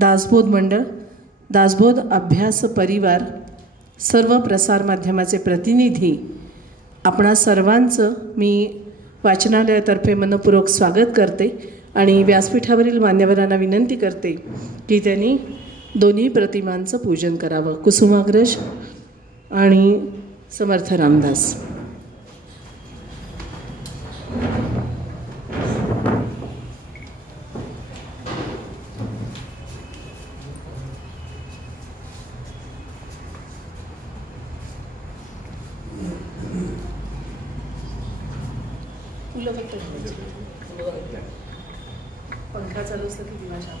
दासबोध मंडळ, दासबोध अभ्यास परिवार, सर्व प्रसारमाध्यमाचे प्रतिनिधी, आपणा सर्वांचं मी वाचनालयातर्फे मनपूर्वक स्वागत करते आणि व्यासपीठावरील मान्यवरांना विनंती करते की त्यांनी दोन्ही प्रतिमांचं पूजन करावं. कुसुमाग्रज आणि समर्थ रामदास. पंखा चालू असला की दिवा शांत.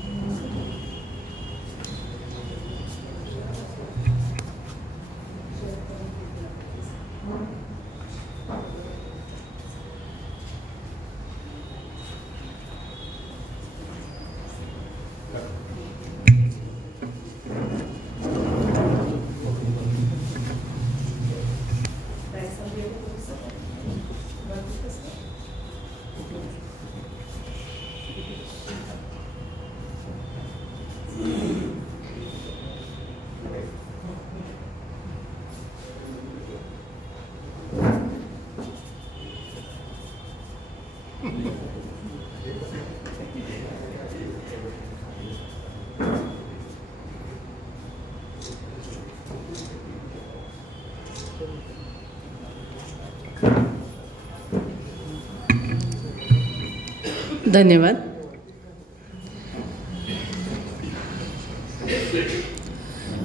धन्यवाद.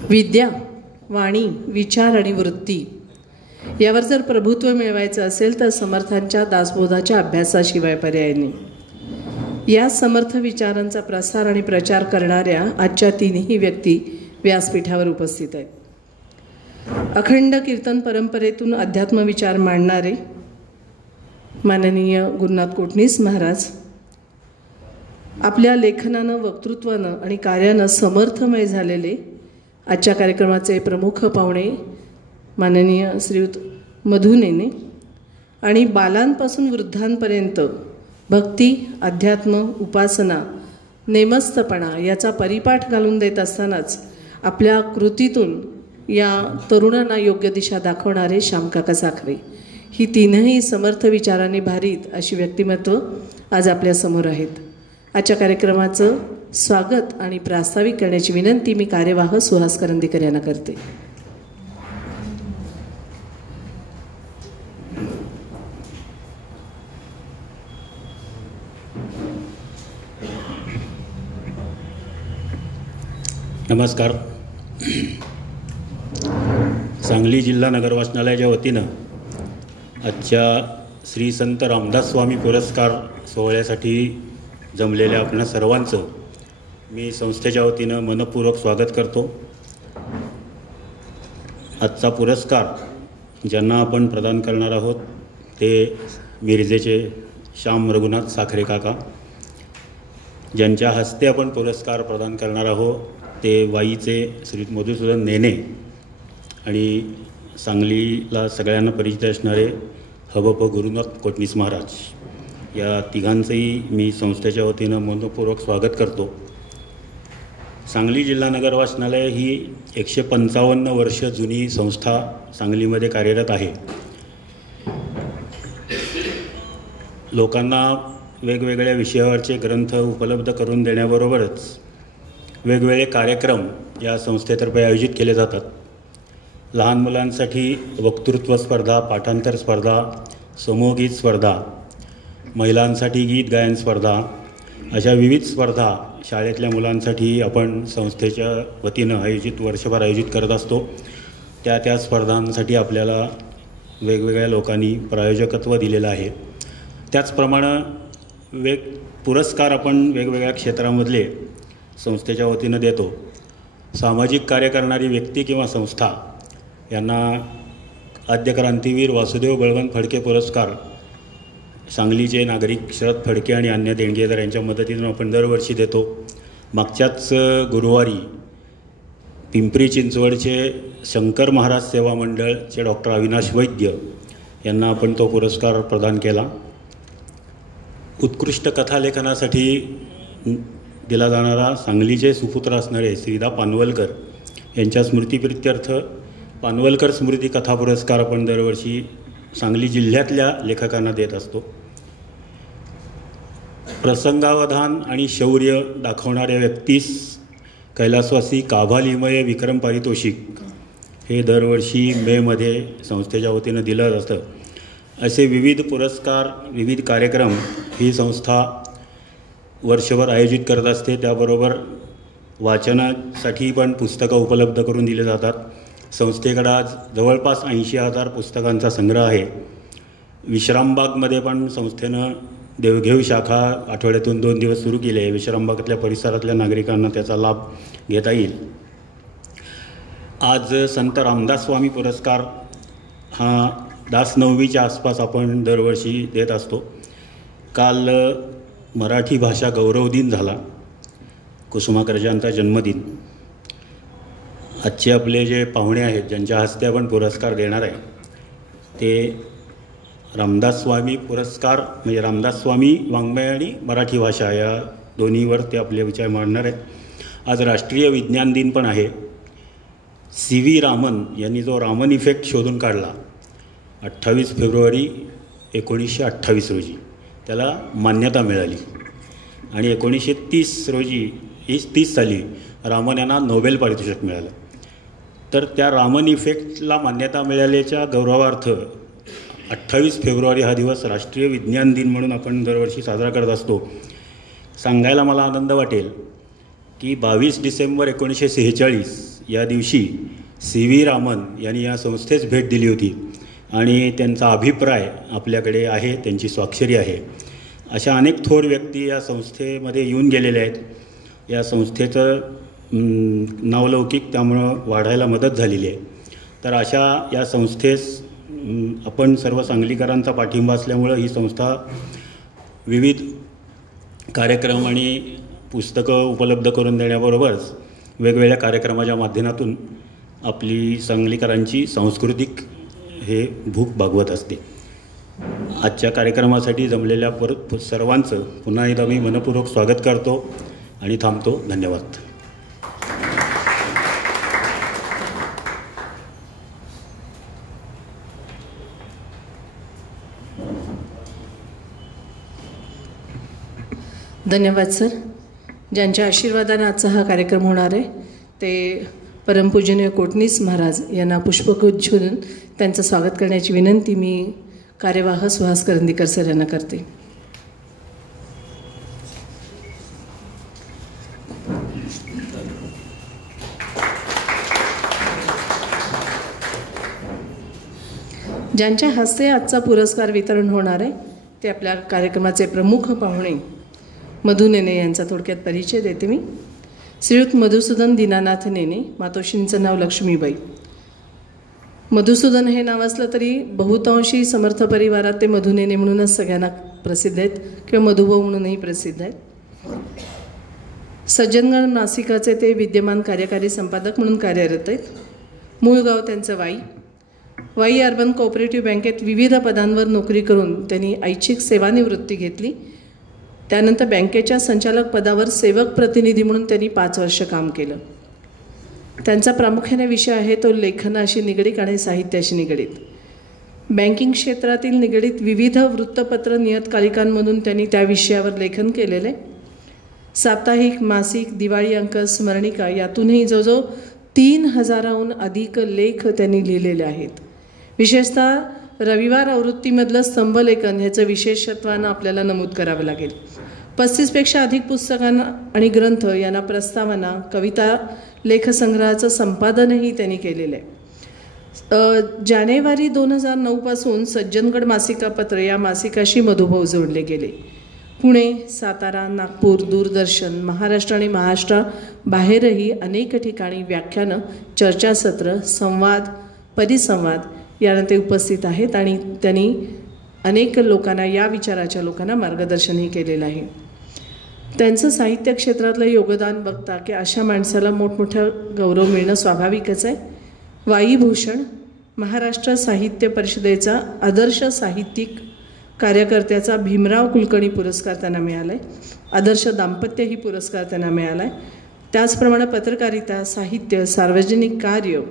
विद्या, वाणी, विचार आणि वृत्ती यावर जर प्रभुत्व मिळवायचं असेल तर समर्थांच्या दासबोधाच्या अभ्यासाशिवाय पर्याय नाही. या समर्थ विचारांचा प्रसार आणि प्रचार करणाऱ्या आजच्या तीनही व्यक्ती व्यासपीठावर उपस्थित आहेत. अखंड कीर्तन परंपरेतून अध्यात्म विचार मांडणारे माननीय गुरुनाथ कोटणीस महाराज, आपल्या लेखनानं, वक्तृत्वानं आणि कार्यानं समर्थमय झालेले आजच्या कार्यक्रमाचे प्रमुख पाहुणे माननीय श्रीयुत मधु नेने, आणि बालांपासून वृद्धांपर्यंत भक्ती, अध्यात्म, उपासना, नेमस्तपणा याचा परिपाठ घालून देत असतानाच आपल्या कृतीतून या तरुणांना योग्य दिशा दाखवणारे श्यामकाका साखरे, ही तीनही समर्थ विचारांनी भारित अशी व्यक्तिमत्व आज आपल्यासमोर आहेत. आजच्या कार्यक्रमाचं स्वागत आणि प्रास्ताविक करण्याची विनंती मी कार्यवाह सुहास करंदीकर यांना करते. नमस्कार. सांगली जिल्हा नगर वाचनालयाच्या वतीनं आजच्या श्री संत रामदास स्वामी पुरस्कार सोहळ्यासाठी जमलेल्या आपल्या सर्वांचं मी संस्थेच्या वतीनं मनपूर्वक स्वागत करतो. आजचा पुरस्कार ज्यांना आपण प्रदान करणार आहोत ते मिरजेचे श्याम रघुनाथ साखरे काका. ज्यांच्या हस्ते आपण पुरस्कार प्रदान करणार आहोत ते वाईचे श्री मधुसूदन नेने आणि सांगलीला सगळ्यांना परिचित असणारे हबप गुरुनाथ कोटणीस महाराज. या तिघांचंही मी संस्थेच्या वतीनं मनपूर्वक स्वागत करतो. सांगली जिल्हा नगर वाचनालय ही 155 वर्ष जुनी संस्था सांगलीमध्ये कार्यरत आहे. लोकांना वेगवेगळ्या विषयावरचे ग्रंथ उपलब्ध करून देण्याबरोबरच वेगवेगळे कार्यक्रम या संस्थेतर्फे आयोजित केले जातात. लहान मुलांसाठी वक्तृत्व स्पर्धा, पाठांतर स्पर्धा, समूहगीत स्पर्धा, महिलांसाठी गीत गायन स्पर्धा, अशा विविध स्पर्धा शाळेतल्या मुलांसाठी आपण संस्थेच्या वतीनं वर्षभर आयोजित करत असतो. त्या स्पर्धांसाठी आपल्याला वेगवेगळ्या लोकांनी प्रायोजकत्व दिलेलं आहे. त्याचप्रमाणे पुरस्कार आपण वेगवेगळ्या क्षेत्रामधले संस्थेच्या वतीनं देतो. सामाजिक कार्य करणारी व्यक्ती किंवा संस्था यांना आद्य क्रांतीवीर वासुदेव बळवंत फडके पुरस्कार सांगलीचे नागरिक शरद फडके आणि अन्य देणगीदार यांच्या मदतीनं आपण दरवर्षी देतो. मागच्याच गुरुवारी पिंपरी चिंचवडचे शंकर महाराज सेवा मंडळचे डॉक्टर अविनाश वैद्य यांना आपण तो पुरस्कार प्रदान केला. उत्कृष्ट कथालेखनासाठी दिला जाणारा सांगलीचे सुपुत्र असणारे श्रीदा पानवलकर यांच्या स्मृतिप्रित्यर्थ पानवलकर स्मृती कथा पुरस्कार आपण दरवर्षी सांगली जिल्ह्यातल्या लेखकांना देत असतो. प्रसंगावधान आणि शौर्य दाखवणाऱ्या व्यक्तीस कैलासवासी काभालिमय विक्रम पारितोषिक हे दरवर्षी मेमध्ये संस्थेच्या वतीनं दिलं जातं. असे विविध पुरस्कार, विविध कार्यक्रम ही संस्था वर्षभर आयोजित करत असते. त्याबरोबर वाचनासाठी पण पुस्तकं उपलब्ध करून दिले जातात. संस्थेकडं आज जवळपास 80,000 पुस्तकांचा संग्रह आहे. विश्रामबागमध्ये पण संस्थेनं देवघेव शाखा आठवड्यातून 2 दिवस सुरू केली आहे. विश्रामबागातल्या परिसरातल्या नागरिकांना त्याचा लाभ घेता येईल. आज संत रामदास स्वामी पुरस्कार हा दास नववीच्या आसपास आपण दरवर्षी देत असतो. काल मराठी भाषा गौरव दिन झाला, कुसुमाग्रजांचा जन्मदिन. आजचे आपले जे पाहुणे आहेत ज्यांच्या हस्ते आपण पुरस्कार देणार आहे ते रामदास स्वामी पुरस्कार म्हणजे रामदास स्वामी वाङ्मय आणि मराठी भाषा या दोन्हीवर ते आपले विचार मांडणार आहेत. आज राष्ट्रीय विज्ञान दिन पण आहे. CV रामन यांनी जो रामन इफेक्ट शोधून काढला 28 फेब्रुवारी 1928 रोजी त्याला मान्यता मिळाली आणि 1930 साली रामन यांना नोबेल पारितोषिक मिळालं. तर त्या रामन इफेक्टला मान्यता मिळाल्याच्या गौरवार्थ 28 फेब्रुवारी हा दिवस राष्ट्रीय विज्ञान दिन म्हणून आपण दरवर्षी साजरा करत असतो. सांगायला मला आनंद वाटेल की 22 डिसेंबर 1946 या दिवशी CV रामन यांनी या संस्थेस भेट दिली होती आणि त्यांचा अभिप्राय आपल्याकडे आहे, त्यांची स्वाक्षरी आहे. अशा अनेक थोर व्यक्ती या संस्थेमध्ये येऊन गेलेल्या आहेत. या संस्थेचं नावलौकिक त्यामुळं वाढायला मदत झालेली आहे. तर अशा या संस्थेस आपण सर्व सांगलीकरांचा पाठिंबा असल्यामुळं ही संस्था विविध कार्यक्रम आणि पुस्तकं उपलब्ध करून देण्याबरोबरच वेगवेगळ्या कार्यक्रमाच्या माध्यमातून आपली सांगलीकरांची सांस्कृतिक हे भूक भागवत असते. आजच्या कार्यक्रमासाठी जमलेल्या सर्वांचं पुन्हा एकदा मी मनपूर्वक स्वागत करतो आणि थांबतो. धन्यवाद. धन्यवाद सर. ज्यांच्या आशीर्वादाने आजचा हा कार्यक्रम होणार आहे ते परमपूजनीय कोटणीस महाराज यांना पुष्पगुच्छ देऊन त्यांचं स्वागत करण्याची विनंती मी कार्यवाह सुहास करंदीकर सर यांना करते. ज्यांच्या हस्ते आजचा पुरस्कार वितरण होणार आहे ते आपल्या कार्यक्रमाचे प्रमुख पाहुणे मधु नेने यांचा थोडक्यात परिचय देते मी. श्रीयुत मधुसूदन दीनानाथ नेने, मातोश्रींचं नाव लक्ष्मीबाई. मधुसूदन हे नाव असलं तरी बहुतांशी समर्थ परिवारात ते मधु नेने म्हणूनच सगळ्यांना प्रसिद्ध आहेत किंवा मधुभाऊ म्हणूनही प्रसिद्ध आहेत. सज्जनगड नासिकाचे ते विद्यमान कार्यकारी संपादक म्हणून कार्यरत आहेत. मूळ गाव त्यांचं वाई अर्बन कोऑपरेटिव्ह बँकेत विविध पदांवर नोकरी करून त्यांनी ऐच्छिक सेवानिवृत्ती घेतली. त्यानंतर बँकेच्या संचालक पदावर सेवक प्रतिनिधी म्हणून त्यांनी 5 वर्ष काम केलं. त्यांचा प्रामुख्याने विषय आहे तो लेखनाशी निगडीत आणि साहित्याशी निगडीत. बँकिंग क्षेत्रातील निगडीत विविध वृत्तपत्र नियतकालिकांमधून त्यांनी त्या विषयावर लेखन केलेले. साप्ताहिक, मासिक, दिवाळी अंक, स्मरणिका यातूनही जवळजवळ 3000हून अधिक लेख त्यांनी लिहिलेले आहेत. विशेषतः रविवार आवृत्तीमधलं स्तंभलेखन ह्याचं विशेषत्वानं आपल्याला नमूद करावं लागेल. 35पेक्षा अधिक पुस्तकांना आणि ग्रंथ यांना प्रस्तावना, कविता लेखसंग्रहाचं संपादनही त्यांनी केलेलं आहे. जानेवारी 2009 पासून सज्जनगड मासिकापत्र या मासिकाशी मधुभाऊ जोडले गेले. पुणे, सातारा, नागपूर, दूरदर्शन, महाराष्ट्र आणि महाराष्ट्राबाहेरही अनेक ठिकाणी व्याख्यानं, चर्चासत्र, संवाद, परिसंवाद यानं ते उपस्थित आहेत आणि त्यांनी अनेक लोकांना, या विचाराच्या लोकांना मार्गदर्शनही केलेलं आहे. त्यांचं साहित्य क्षेत्रातलं योगदान बघता की अशा माणसाला मोठमोठ्या गौरव मिळणं स्वाभाविकच आहे. वाईभूषण, महाराष्ट्र साहित्य परिषदेचा आदर्श साहित्यिक कार्यकर्त्याचा भीमराव कुलकर्णी पुरस्कार त्यांना मिळाला आहे. आदर्श दाम्पत्य ही पुरस्कार त्यांना मिळाला आहे. त्याचप्रमाणे पत्रकारिता, साहित्य, सार्वजनिक कार्य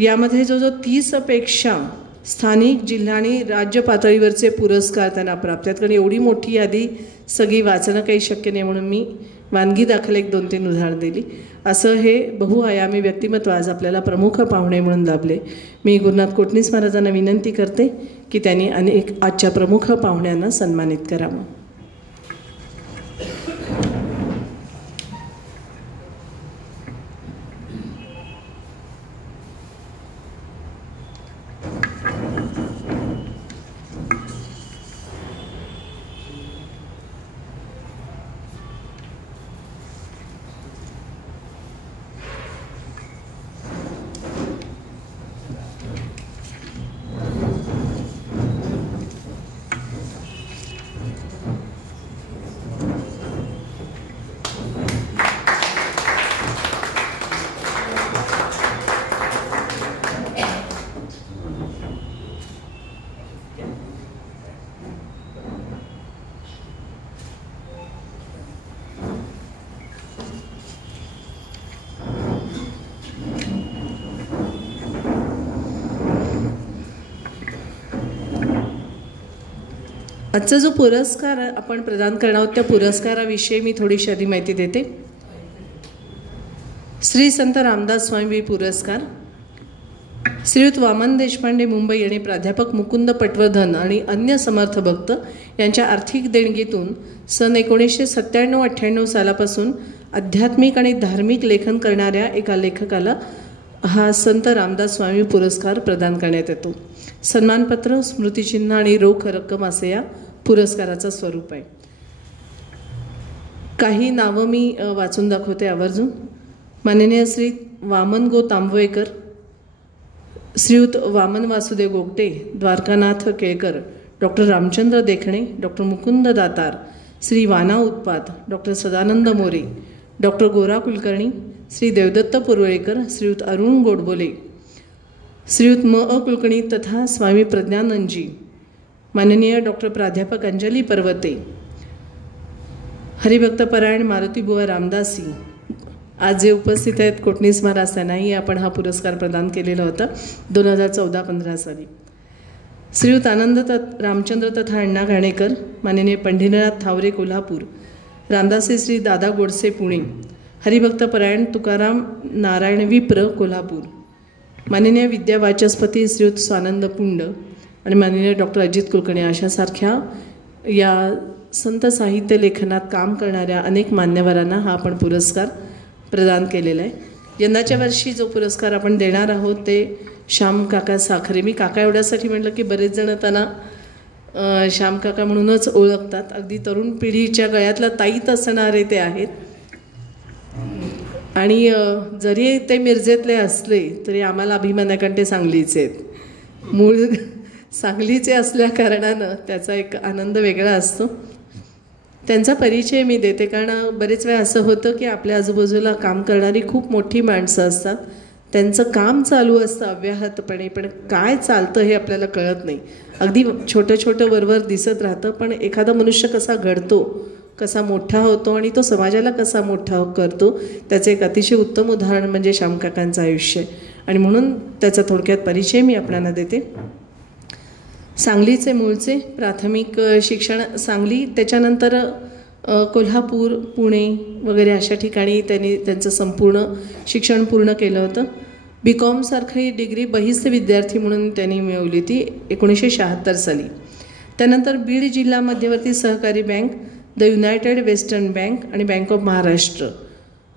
यामध्ये जो 30पेक्षा स्थानिक, जिल्हा आणि राज्य पातळीवरचे पुरस्कार त्यांना प्राप्त आहेत. कारण एवढी मोठी यादी सगळी वाचणं काही शक्य नाही, म्हणून मी वानगी दाखल 1-2-3 उदाहरणं दिली. असं हे बहुआयामी व्यक्तिमत्व आज आपल्याला प्रमुख पाहुणे म्हणून लाभले. मी गुरुनाथ कोटणीस महाराजांना विनंती करते की त्यांनी आजच्या प्रमुख पाहुण्यांना सन्मानित करावं. आजचा जो पुरस्कार आपण प्रदान करणार आहोत त्या पुरस्काराविषयी मी थोडीशी आधी माहिती देते. श्री संत रामदास स्वामी पुरस्कार श्रीयुत वामन देशपांडे मुंबई आणि प्राध्यापक मुकुंद पटवर्धन आणि अन्य समर्थ भक्त यांच्या आर्थिक देणगीतून सन 1997-98 सालापासून आध्यात्मिक आणि धार्मिक लेखन करणाऱ्या एका लेखकाला हा संत रामदास स्वामी पुरस्कार प्रदान करण्यात येतो. सन्मानपत्र, स्मृतिचिन्ह आणि रोख रक्कम असे या पुरस्काराचं स्वरूप आहे. काही नावं मी वाचून दाखवते आवर्जून. माननीय श्री वामन गो तांबवेकर, श्रीयुत वामन वासुदेव गोगटे, द्वारकानाथ केळकर, डॉक्टर रामचंद्र देखणे, डॉक्टर मुकुंद दातार, श्री वाना उत्पात, डॉक्टर सदानंद मोरे, डॉक्टर गोरा कुलकर्णी, श्री देवदत्त पुरवळेकर, श्रीयुत अरुण गोडबोले, श्रीयुत म कुलकर्णी तथा स्वामी प्रज्ञानंदजी, माननीय डॉक्टर प्राध्यापक अंजली पर्वते, हरिभक्तपरायण मारुतीबुवा रामदासी, आज जे उपस्थित आहेत कोटणीस महाराज, त्यांनाही आपण हा पुरस्कार प्रदान केलेला होता 2014-15 साली. श्रीयुत आनंद रामचंद्र तथा अण्णा घाणेकर, माननीय पंढरीनाथ थावरे कोल्हापूर, रामदासी श्री दादा गोडसे पुणे, हरिभक्तपरायण तुकाराम नारायण विप्र कोल्हापूर, माननीय विद्या वाचस्पती श्रीयुत स्वानंद पुंड आणि माननीय डॉक्टर अजित कुलकर्णी अशासारख्या या संत साहित्य लेखनात काम करणाऱ्या अनेक मान्यवरांना हा आपण पुरस्कार प्रदान केलेला आहे. यंदाच्या वर्षी जो पुरस्कार आपण देणार आहोत ते श्याम काका साखरे. मी काका एवढ्यासाठी म्हटलं की बरेच जण त्यांना श्याम काका म्हणूनच ओळखतात. अगदी तरुण पिढीच्या गळ्यातला ताईत असणारे ते आहेत. आणि जरी ते मिरजेतले असले तरी आम्हाला अभिमान आहे, कारण ते सांगलीचे आहेत. मूळ सांगलीचे असल्या कारणानं त्याचा एक आनंद वेगळा असतो. त्यांचा परिचय मी देते, कारण बरेच वेळा असं होतं की आपल्या आजूबाजूला काम करणारी खूप मोठी माणसं असतात. त्यांचं काम चालू असतं अव्याहतपणे, पण काय चालतं हे आपल्याला कळत नाही. अगदी छोटं छोटं वरवर दिसत राहतं, पण एखादा मनुष्य कसा घडतो, कसा मोठा होतो आणि तो समाजाला कसा मोठा करतो, त्याचं एक अतिशय उत्तम उदाहरण म्हणजे श्यामकाकांचं आयुष्य. आणि म्हणून त्याचा थोडक्यात परिचय मी आपल्याला देते. सांगलीचे मूळचे, प्राथमिक शिक्षण सांगली, त्याच्यानंतर कोल्हापूर, पुणे वगैरे अशा ठिकाणी त्यांनी त्यांचं संपूर्ण शिक्षण पूर्ण केलं होतं. BCom सारखी डिग्री बहिस्थ विद्यार्थी म्हणून त्यांनी मिळवली ती 1976 साली. त्यानंतर बीड जिल्हा मध्यवर्ती सहकारी bank, the United western bank आणि बँक ऑफ महाराष्ट्र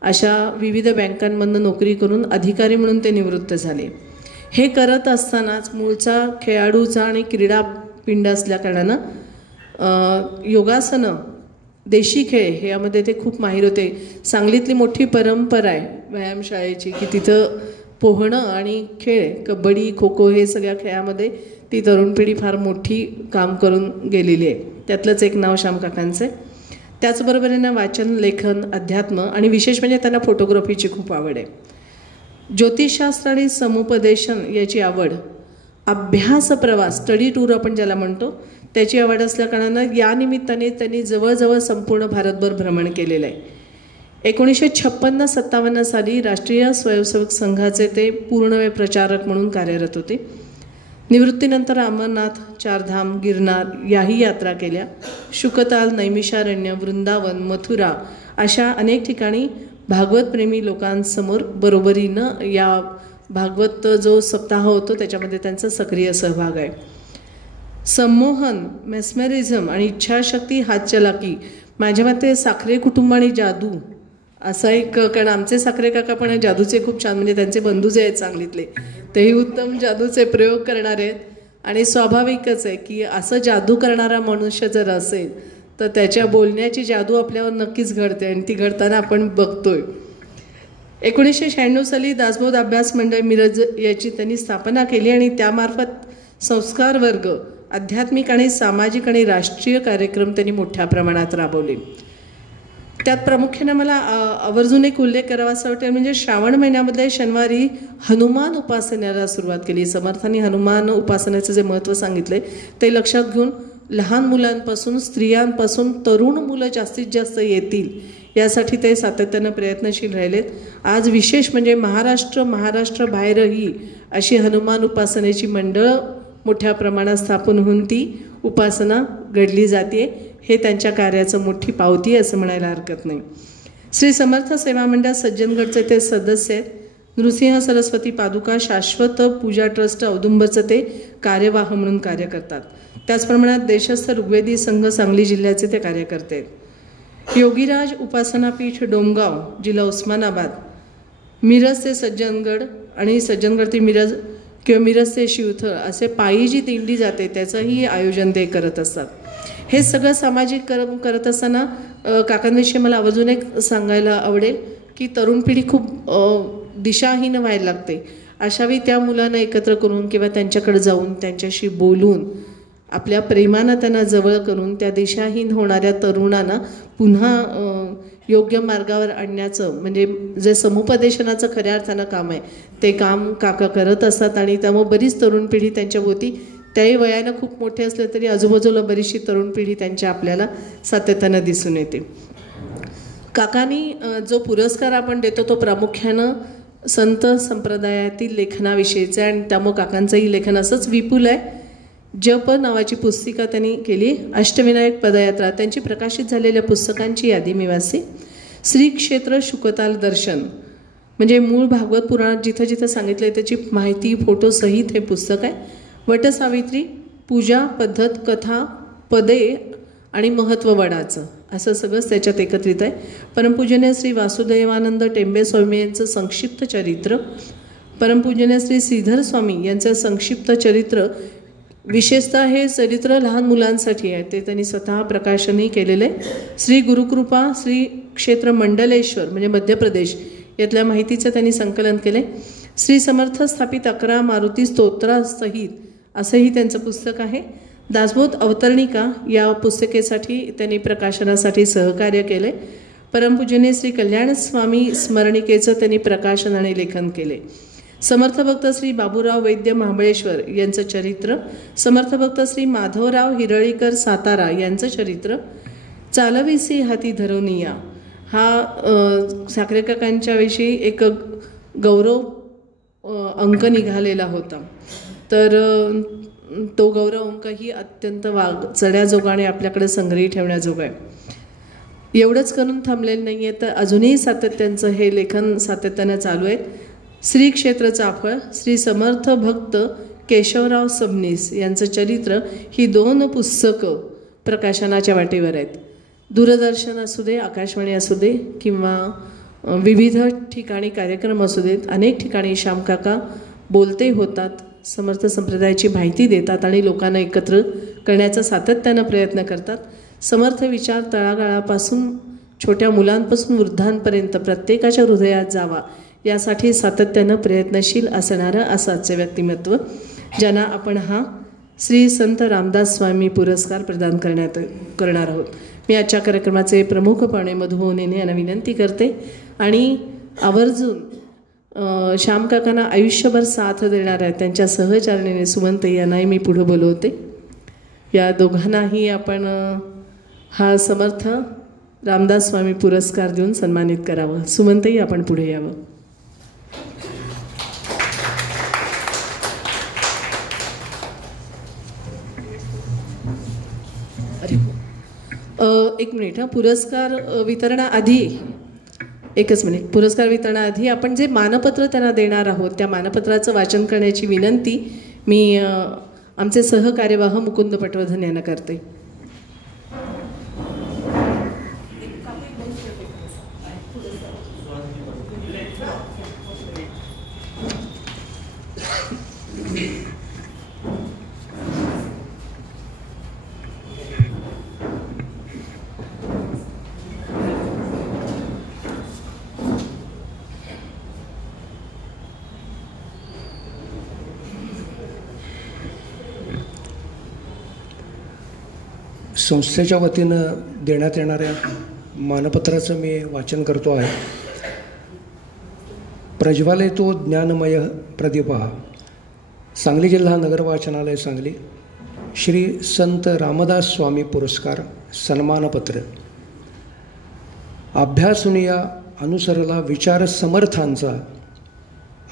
अशा विविध बँकांमधून नोकरी करून अधिकारी म्हणून ते निवृत्त झाले. हे करत असतानाच मूळचा खेळाडूचा आणि क्रीडापिंड असल्याकारणानं योगासनं, देशी खेळ हे यामध्ये ते खूप माहीर होते. सांगलीतली मोठी परंपरा आहे व्यायामशाळेची की तिथं पोहणं आणि खेळ, कबड्डी, खो खो हे सगळ्या खेळामध्ये ती तरुण पिढी फार मोठी काम करून गेलेली आहे. त्यातलंच एक नाव श्यामकाकांचं आहे. त्याचबरोबरीनं वाचन, लेखन, अध्यात्म आणि विशेष म्हणजे त्यांना फोटोग्राफीची खूप आवड आहे. ज्योतिषशास्त्र आणि समुपदेशन याची आवड, अभ्यास प्रवास, स्टडी टूर आपण ज्याला म्हणतो त्याची आवड असल्याकारणानं या निमित्ताने त्यांनी जवळजवळ संपूर्ण भारतभर भ्रमण केलेलं आहे. 1956-57 साली राष्ट्रीय स्वयंसेवक संघाचे ते पूर्णवेळ प्रचारक म्हणून कार्यरत होते. निवृत्तीनंतर अमरनाथ, चारधाम, गिरनार याही यात्रा केल्या. शुकताल, नैमिषारण्य, वृंदावन, मथुरा अशा अनेक ठिकाणी भागवतप्रेमी लोकांसमोर बरोबरीनं या भागवत जो सप्ताह होतो त्याच्यामध्ये त्यांचा सक्रिय सहभाग आहे. संमोहन, मेस्मेरिझम आणि इच्छाशक्ती, हातचलाकी, माझ्या मते साखरे कुटुंब आणि जादू असा एक, कारण आमचे साखरे काका पण जादूचे खूप छान, म्हणजे त्यांचे बंधू जे आहेत सांगलीतले तेही उत्तम जादूचे प्रयोग करणारे आहेत. आणि स्वाभाविकच आहे की असं जादू करणारा मनुष्य जर असेल तर त्याच्या बोलण्याची जादू आपल्यावर नक्कीच घडते आणि ती घडताना आपण बघतोय. 1996 साली दासबोध अभ्यास मंडळ मिरज याची त्यांनी स्थापना केली आणि त्यामार्फत संस्कार वर्ग, आध्यात्मिक आणि सामाजिक आणि राष्ट्रीय कार्यक्रम त्यांनी मोठ्या प्रमाणात राबवले. त्यात प्रामुख्याने मला आवर्जून एक उल्लेख करावा असं वाटतं, म्हणजे श्रावण महिन्यामध्ये शनिवारी हनुमान उपासनेला सुरुवात केली. समर्थांनी हनुमान उपासनेचं जे महत्त्व सांगितले ते लक्षात घेऊन लहान मुलांपासून, स्त्रियांपासून तरुण मुलं जास्तीत जास्त येतील यासाठी ते सातत्यानं प्रयत्नशील राहिलेत. आज विशेष म्हणजे महाराष्ट्र बाहेरही अशी हनुमान उपासनेची मंडळं मोठ्या प्रमाणात स्थापन होऊन ती उपासना घडली जाते. हे त्यांच्या कार्याचं मोठी पावती असं म्हणायला हरकत नाही. श्री समर्थ सेवा मंडळ सज्जनगडचे ते सदस्य आहेत. नृसिंह सरस्वती पादुका शाश्वत पूजा ट्रस्ट औदुंबरचं ते कार्यवाह म्हणून कार्य करतात. त्याचप्रमाणात देशस्थ ऋग्वेदी संघ सांगली जिल्ह्याचे ते कार्यकर्ते आहेत. योगीराज उपासनापीठ डोमगाव, जिल्हा उस्मानाबाद, मिरज ते सज्जनगड आणि सज्जनगड ते मिरज किंवा मिरज ते शिवथळ असे पायी जी दिंडी जाते त्याचंही आयोजन ते करत असतात. हे सगळं सामाजिक करत असताना काकांविषयी मला आवर्जून एक सांगायला आवडेल की तरुण पिढी खूप दिशाहीन व्हायला लागते. अशावेळी त्या मुलांना एकत्र करून किंवा त्यांच्याकडे जाऊन त्यांच्याशी बोलून आपल्या प्रेमानं त्यांना जवळ करून त्या दिशाहीन होणाऱ्या तरुणांना पुन्हा योग्य मार्गावर आणण्याचं, म्हणजे जे समुपदेशनाचं खऱ्या अर्थानं काम आहे ते काम काका करत असतात. आणि त्यामुळे बरीच तरुण पिढी त्यांच्याभोवती, त्याही वयानं खूप मोठे असले तरी आजूबाजूला बरीचशी तरुण पिढी त्यांच्या आपल्याला सातत्यानं दिसून येते. काकांनी जो पुरस्कार आपण देतो तो प्रामुख्यानं संत संप्रदायातील लेखनाविषयीचं आहे आणि त्यामुळे काकांचंही लेखन असंच विपुल आहे. जप नावाची पुस्तिका त्यांनी केली. अष्टविनायक पदयात्रा, त्यांची प्रकाशित झालेल्या पुस्तकांची यादी मी वाचते. श्री क्षेत्र शुकताल दर्शन, म्हणजे मूळ भागवत पुराणात जिथं जिथं सांगितलं आहे त्याची माहिती फोटोसहित हे पुस्तक आहे. वटसावित्री, पूजा पद्धत, कथा, पदे आणि महत्त्व वडाचं, असं सगळंच त्याच्यात एकत्रित आहे. परमपूजनीय श्री वासुदेवानंद टेंबे स्वामी यांचं संक्षिप्त चरित्र, परमपूजनीय श्री श्रीधर स्वामी यांचं संक्षिप्त चरित्र, विशेषतः हे चरित्र लहान मुलांसाठी आहे, ते त्यांनी स्वतः प्रकाशनही केलेलं आहे. श्री गुरुकृपा श्री क्षेत्र मंडलेश्वर म्हणजे मध्य प्रदेश यातल्या माहितीचं त्यांनी संकलन केलं. श्री समर्थ स्थापित 11 मारुती स्तोत्रासहित असंही त्यांचं पुस्तक आहे. दासबोध अवतरणिका या पुस्तकेसाठी त्यांनी प्रकाशनासाठी सहकार्य केले. परमपूजनीय श्री कल्याण स्वामी स्मरणिकेचं त्यांनी प्रकाशन आणि लेखन केले. समर्थ भक्त श्री बाबूराव वैद्य महाबळेश्वर यांचं चरित्र, समर्थ भक्त श्री माधवराव हिरळीकर सातारा यांचं चरित्र, चालविसी हाती धरोनिया हा साखरे काकांच्या विषयी एक गौरव अंक निघालेला होता. तर तो गौरव अंकही अत्यंत चढ्याजोगाने आपल्याकडे संग्रही ठेवण्याजोगा आहे. एवढंच करून थांबलेलं नाही आहे, तर अजूनही सातत्याचं हे लेखन सातत्यानं चालू आहे. श्री क्षेत्र चाफळ, श्री समर्थ भक्त केशवराव सबनीस यांचं चरित्र ही 2 पुस्तकं प्रकाशनाच्या वाटेवर आहेत. दूरदर्शन असू दे, आकाशवाणी असू दे किंवा विविध ठिकाणी कार्यक्रम असू देत, अनेक ठिकाणी श्यामकाका बोलते होतात, समर्थ संप्रदायाची माहिती देतात आणि लोकांना एकत्र करण्याचा सातत्यानं प्रयत्न करतात. समर्थ विचार तळागाळापासून छोट्या मुलांपासून वृद्धांपर्यंत प्रत्येकाच्या हृदयात जावा यासाठी सातत्यानं प्रयत्नशील असणारं असं आजचे व्यक्तिमत्व, ज्यांना आपण हा श्री संत रामदास स्वामी पुरस्कार प्रदान करणार आहोत. मी आजच्या कार्यक्रमाचे प्रमुख पाहुणे मधुभवनेने यांना विनंती करते आणि आवर्जून श्यामकाकांना आयुष्यभर साथ देणार आहेत त्यांच्या सहचारणीने सुमंत यांनाही मी पुढे बोलवते. या दोघांनाही आपण हा समर्थ रामदास स्वामी पुरस्कार देऊन सन्मानित करावं. सुमनताई, आपण पुढे यावं. एक मिनिट हा. पुरस्कार वितरणाआधी एकच मिनिट. पुरस्कार वितरणाआधी आपण जे मानपत्र त्यांना देणार आहोत त्या मानपत्राचं वाचन करण्याची विनंती मी आमचे सहकार्यवाह मुकुंद पटवर्धन यांना करते. संस्थेच्या वतीनं देण्यात येणाऱ्या मानपत्राचं मी वाचन करतो आहे. प्रज्वालयतो ज्ञानमय प्रदीप. सांगली जिल्हा नगर वाचनालय सांगली. श्री संत रामदास स्वामी पुरस्कार सन्मानपत्र. अभ्यासुनिया अनुसरला विचार समर्थांचा,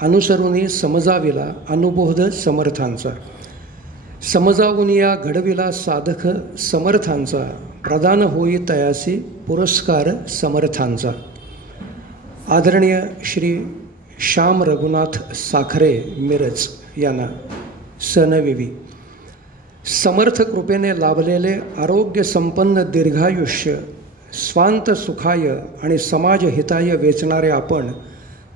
अनुसरुनी समजाविला अनुबोध समर्थांचा, समजावुनिया घडविला साधक समर्थांचा, प्रदान होई तयासी पुरस्कार समर्थांचा. आदरणीय श्री श्याम रघुनाथ साखरे मिरज यांना सनविवी. समर्थ कृपेने लाभलेले आरोग्य संपन्न दीर्घायुष्य, स्वांत सुखाय आणि समाज हिताय वेचणारे आपण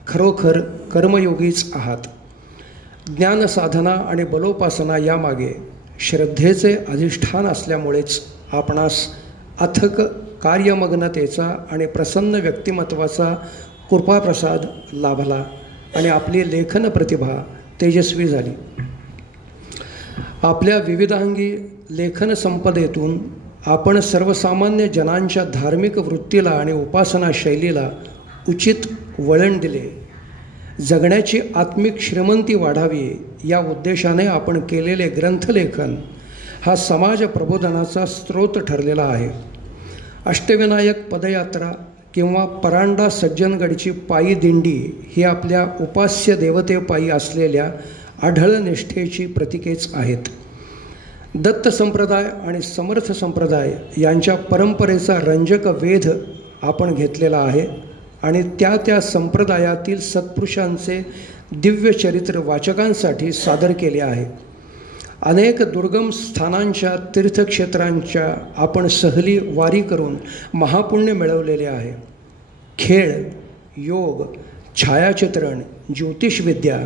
खरोखर कर्मयोगीच आहात. ज्ञानसाधना आणि बलोपासना यामागे श्रद्धेचे अधिष्ठान असल्यामुळेच आपणास अथक कार्यमग्नतेचा आणि प्रसन्न व्यक्तिमत्वाचा कृपाप्रसाद लाभला आणि आपली लेखन प्रतिभा तेजस्वी झाली. आपल्या विविधांगी लेखन संपदेतून आपण सर्वसामान्य जनांच्या धार्मिक वृत्तीला आणि उपासना शैलीला उचित वळण दिले. जगण्याची आत्मिक श्रीमंती वाढावी या उद्देशाने आपण केलेले ग्रंथलेखन हा समाज प्रबोधनाचा स्रोत ठरलेला आहे. अष्टविनायक पदयात्रा किंवा परांडा सज्जनगडची पायी दिंडी ही आपल्या उपास्य देवतेपायी असलेल्या आढळ निष्ठेची प्रतीकेच आहेत. दत्त संप्रदाय आणि समर्थ संप्रदाय यांच्या परंपरेचा रंजक वेध आपण घेतलेला आहे आणि त्या संप्रदायातील सत्पुरुषांचे दिव्य चरित्र वाचकांसाठी सादर केले आहे. अनेक दुर्गम स्थानांच्या तीर्थक्षेत्रांच्या आपण सहली वारी करून महापुण्य मिळवलेले आहे. खेळ, योग, छायाचित्रण, ज्योतिषविद्या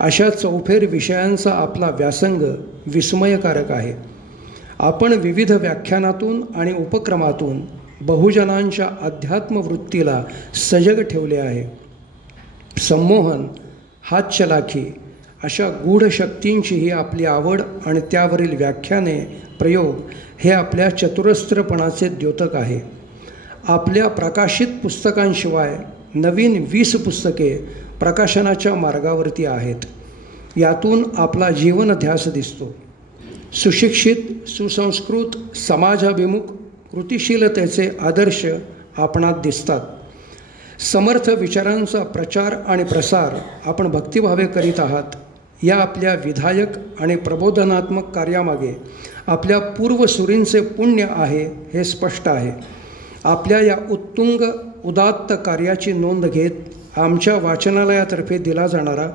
अशा चौफेर विषयांचा आपला व्यासंग विस्मयकारक आहे. आपण विविध व्याख्यानातून आणि उपक्रमातून बहुजनांच्या अध्यात्मवृत्तीला सजग ठेवले आहे. संमोहन, हातचलाखी अशा गूढ शक्तींचीही आपली आवड आणि त्यावरील व्याख्याने, प्रयोग हे आपल्या चतुरस्त्रपणाचे द्योतक आहे. आपल्या प्रकाशित पुस्तकांशिवाय नवीन 20 पुस्तके प्रकाशनाच्या मार्गावरती आहेत. यातून आपला जीवनध्यास दिसतो. सुशिक्षित, सुसंस्कृत, समाजाभिमुख कृतिशीलतेचे आदर्श आपणात दिसतात. समर्थ विचारांचा प्रचार आणि प्रसार आपण भक्तिभावे करीत आहात. या आपल्या विधायक आणि प्रबोधनात्मक कार्यामागे आपल्या पूर्वसुरींचे पुण्य आहे हे स्पष्ट आहे. आपल्या या उत्तुंग उदात्त कार्याची नोंद घेत आमच्या वाचनालयातर्फे दिला जाणारा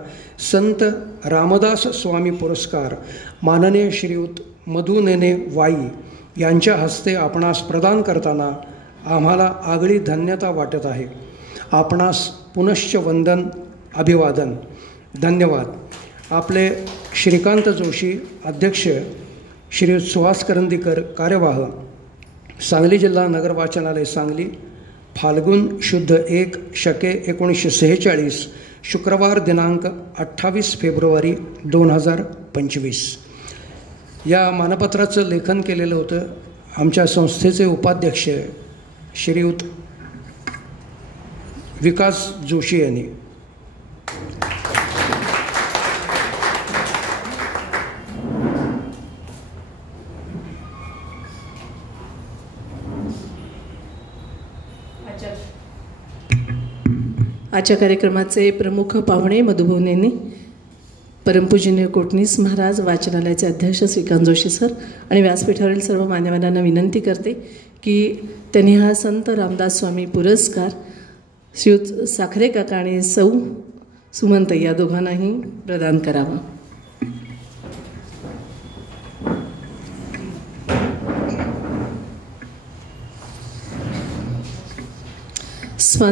संत रामदास स्वामी पुरस्कार माननीय श्रीयुत मधु नेने वाई यांच्या हस्ते आपणास प्रदान करताना आम्हाला आगळी धन्यता वाटत आहे. आपणास पुनश्च वंदन, अभिवादन, धन्यवाद. आपले श्रीकांत जोशी अध्यक्ष, श्री सुहास करंदीकर कार्यवाह, सांगली जिल्हा नगर वाचनालय सांगली, फाल्गुन शुद्ध 1 शके 1946, शुक्रवार दिनांक 28 फेब्रुवारी 2025. या मानपत्राचं लेखन केलेलं होतं आमच्या संस्थेचे उपाध्यक्ष श्रीयुत विकास जोशी यांनी. आजच्या कार्यक्रमाचे प्रमुख पाहुणे मधुभवनेनी परमपूजनीय कोटणीस महाराज, वाचनालयाचे अध्यक्ष श्रीकांत जोशी सर आणि व्यासपीठावरील सर्व मान्यवरांना विनंती करते की त्यांनी हा संत रामदास स्वामी पुरस्कार श्रीयुत साखरे काका आणि सौ सुमंत या दोघांनाही प्रदान करावा.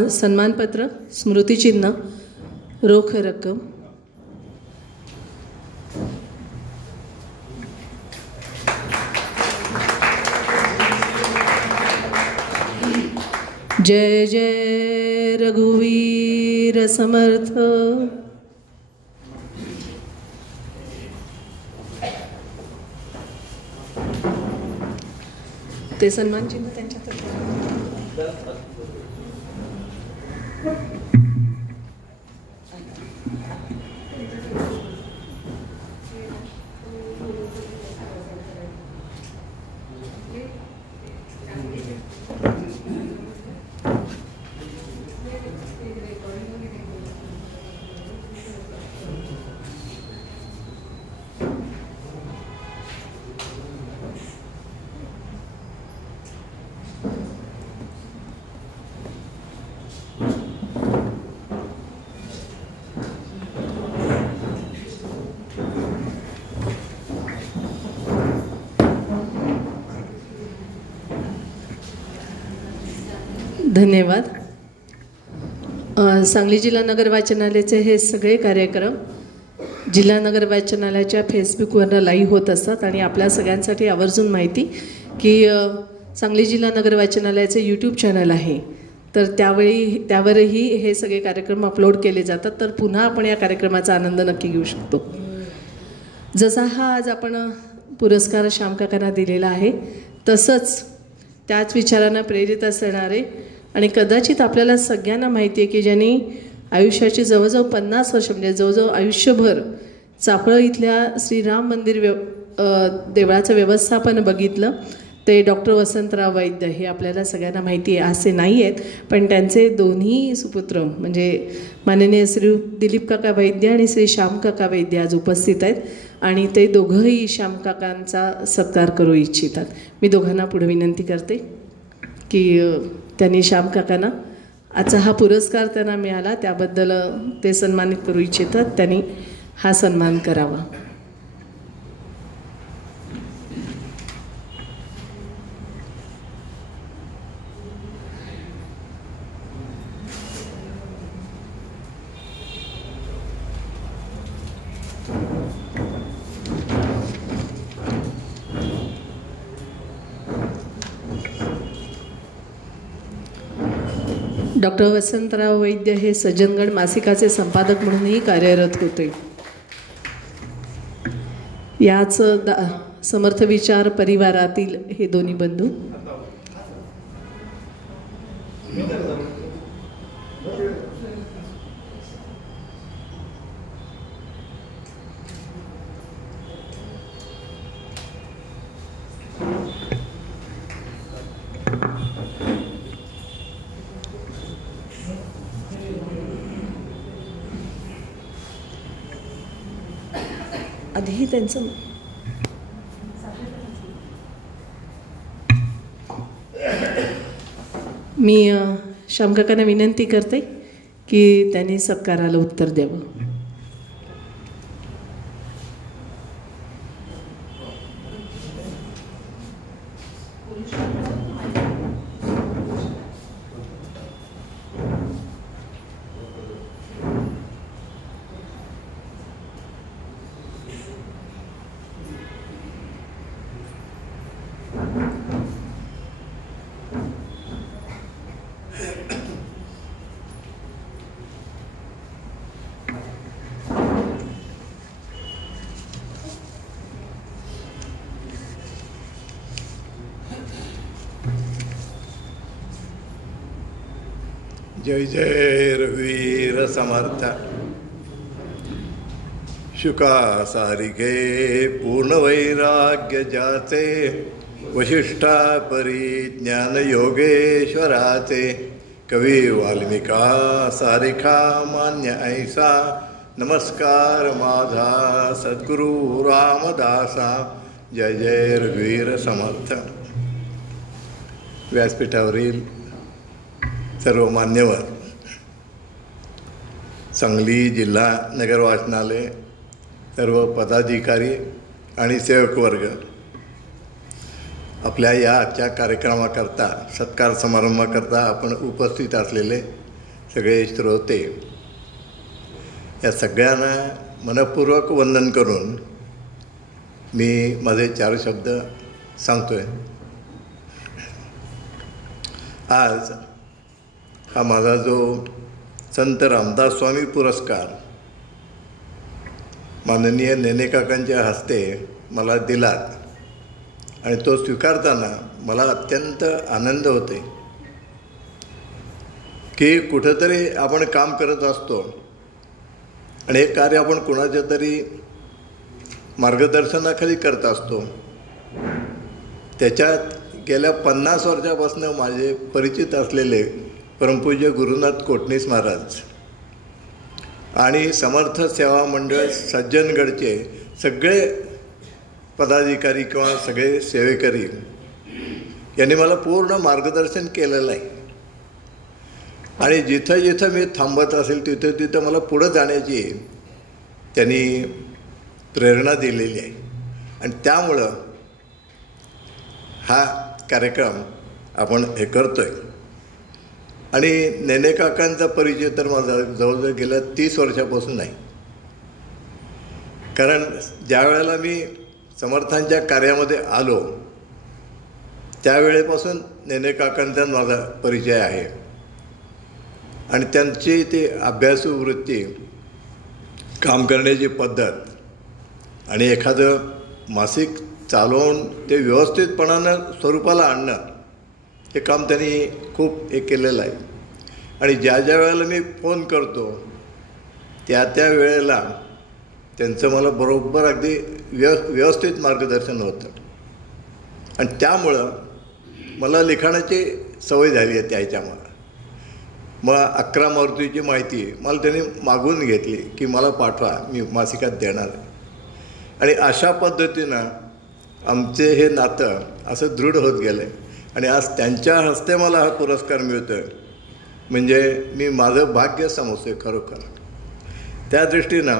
सन्मानपत्र, स्मृतिचिन्ह, रोख रक्कम. जय जय रघुवीर समर्थ. ते सन्मान चिन्ह त्यांच्यातर्फे. धन्यवाद. सांगली जिल्हा नगर वाचनालयाचे हे सगळे कार्यक्रम जिल्हा नगर वाचनालयाच्या फेसबुकवरनं लाईव्ह होत असतात आणि आपल्या सगळ्यांसाठी आवर्जून माहिती की सांगली जिल्हा नगर वाचनालयाचे यूट्यूब चॅनल आहे, तर त्यावरही हे सगळे कार्यक्रम अपलोड केले जातात. तर पुन्हा आपण या कार्यक्रमाचा आनंद नक्की घेऊ शकतो. जसा हा आज आपण पुरस्कार श्यामकाकांना दिलेला आहे, तसंच त्याच विचारांना प्रेरित असणारे आणि कदाचित आपल्याला सगळ्यांना माहिती आहे की ज्यांनी आयुष्याची जवळजवळ 50 वर्ष म्हणजे जवळजवळ आयुष्यभर चाफळ इथल्या श्रीराम मंदिर देवळाचं व्यवस्थापन बघितलं, ते डॉक्टर वसंतराव वैद्य. हे आपल्याला सगळ्यांना माहिती आहे असे नाही आहेत, पण त्यांचे दोन्ही सुपुत्र म्हणजे माननीय श्री दिलीप काका वैद्य आणि श्री श्यामकाका वैद्य आज उपस्थित आहेत आणि ते दोघंही श्यामकाकांचा सत्कार करू इच्छितात. मी दोघांना पुढे विनंती करते की त्यांनी श्यामकाकांना आजचा हा पुरस्कार त्यांना मिळाला त्याबद्दल ते सन्मानित करू इच्छितात, त्यांनी हा सन्मान करावा. डॉक्टर वसंतराव वैद्य हे सज्जनगड मासिकाचे संपादक म्हणूनही कार्यरत होते. याच समर्थ विचार परिवारातील हे दोन्ही बंधू. आधी त्यांचं मी श्यामकाकांना विनंती करते की त्यांनी सत्काराला उत्तर द्यावं. जय जय रघुवीर समर्थ. शुका सारिके पूर्ण वैराग्य जाचे, वशिष्ठा परी ज्ञान योगेश्वराचे, कवी वाल्मिका सारिखा मान्य ऐसा, नमस्कार माझा सद्गुरू रामदासा, जय जय रघुवीर समर्थ. व्यासपीठावरील सर्व मान्यवर, सांगली जिल्हा नगर वाचनालय, सर्व पदाधिकारी आणि सेवक वर्ग, आपल्या या आजच्या कार्यक्रमाकरता, सत्कार समारंभाकरता आपण उपस्थित असलेले सगळे श्रोते, या सगळ्यांना मनपूर्वक वंदन करून मी माझे 4 शब्द सांगतोय. आज हा माझा जो संत रामदास स्वामी पुरस्कार माननीय नेने काकांच्या हस्ते मला दिलात आणि तो स्वीकारताना मला अत्यंत आनंद होते की कुठंतरी आपण काम करत असतो आणि हे कार्य आपण कुणाच्या तरी मार्गदर्शनाखाली करत असतो. त्याच्यात गेल्या 50 वर्षापासून माझे परिचित असलेले परमपूज्य गुरुनाथ कोटणीस महाराज आणि समर्थ सेवा मंडळ सज्जनगडचे सगळे पदाधिकारी किंवा सगळे सेवेकरी यांनी मला पूर्ण मार्गदर्शन केलेलं आहे आणि जिथं जिथं मी थांबत असेल तिथं तिथं मला पुढं जाण्याची त्यांनी प्रेरणा दिलेली आहे. आणि त्यामुळं हा कार्यक्रम आपण हे करतो आहे. आणि नेने काकांचा परिचय तर माझा जवळजवळ गेल्या 30 वर्षापासून आहे. कारण ज्या वेळेला मी समर्थांच्या कार्यामध्ये आलो त्यावेळेपासून नेने काकांचा माझा परिचय आहे. आणि त्यांची ती अभ्यासू वृत्ती, काम करण्याची पद्धत आणि एखादं मासिक चालवून ते व्यवस्थितपणानं स्वरूपाला आणणं, हे काम त्यांनी खूप हे केलेलं आहे. आणि ज्या ज्या वेळेला मी फोन करतो त्या वेळेला त्यांचं मला बरोबर अगदी व्यवस्थित मार्गदर्शन होतं. आणि त्यामुळं मला लिखाणाची सवय झाली आहे त्याच्यामुळं. मग 11 मारुतीची माहिती मला त्यांनी मागून घेतली की मला पाठवा, मी मासिकात देणार. आणि अशा पद्धतीनं आमचे हे नातं असं दृढ होत गेलं आहे. आणि आज त्यांच्या हस्ते मला हा पुरस्कार मिळतो आहे म्हणजे मी माझं भाग्य समजतो आहे खरोखर. त्या दृष्टीनं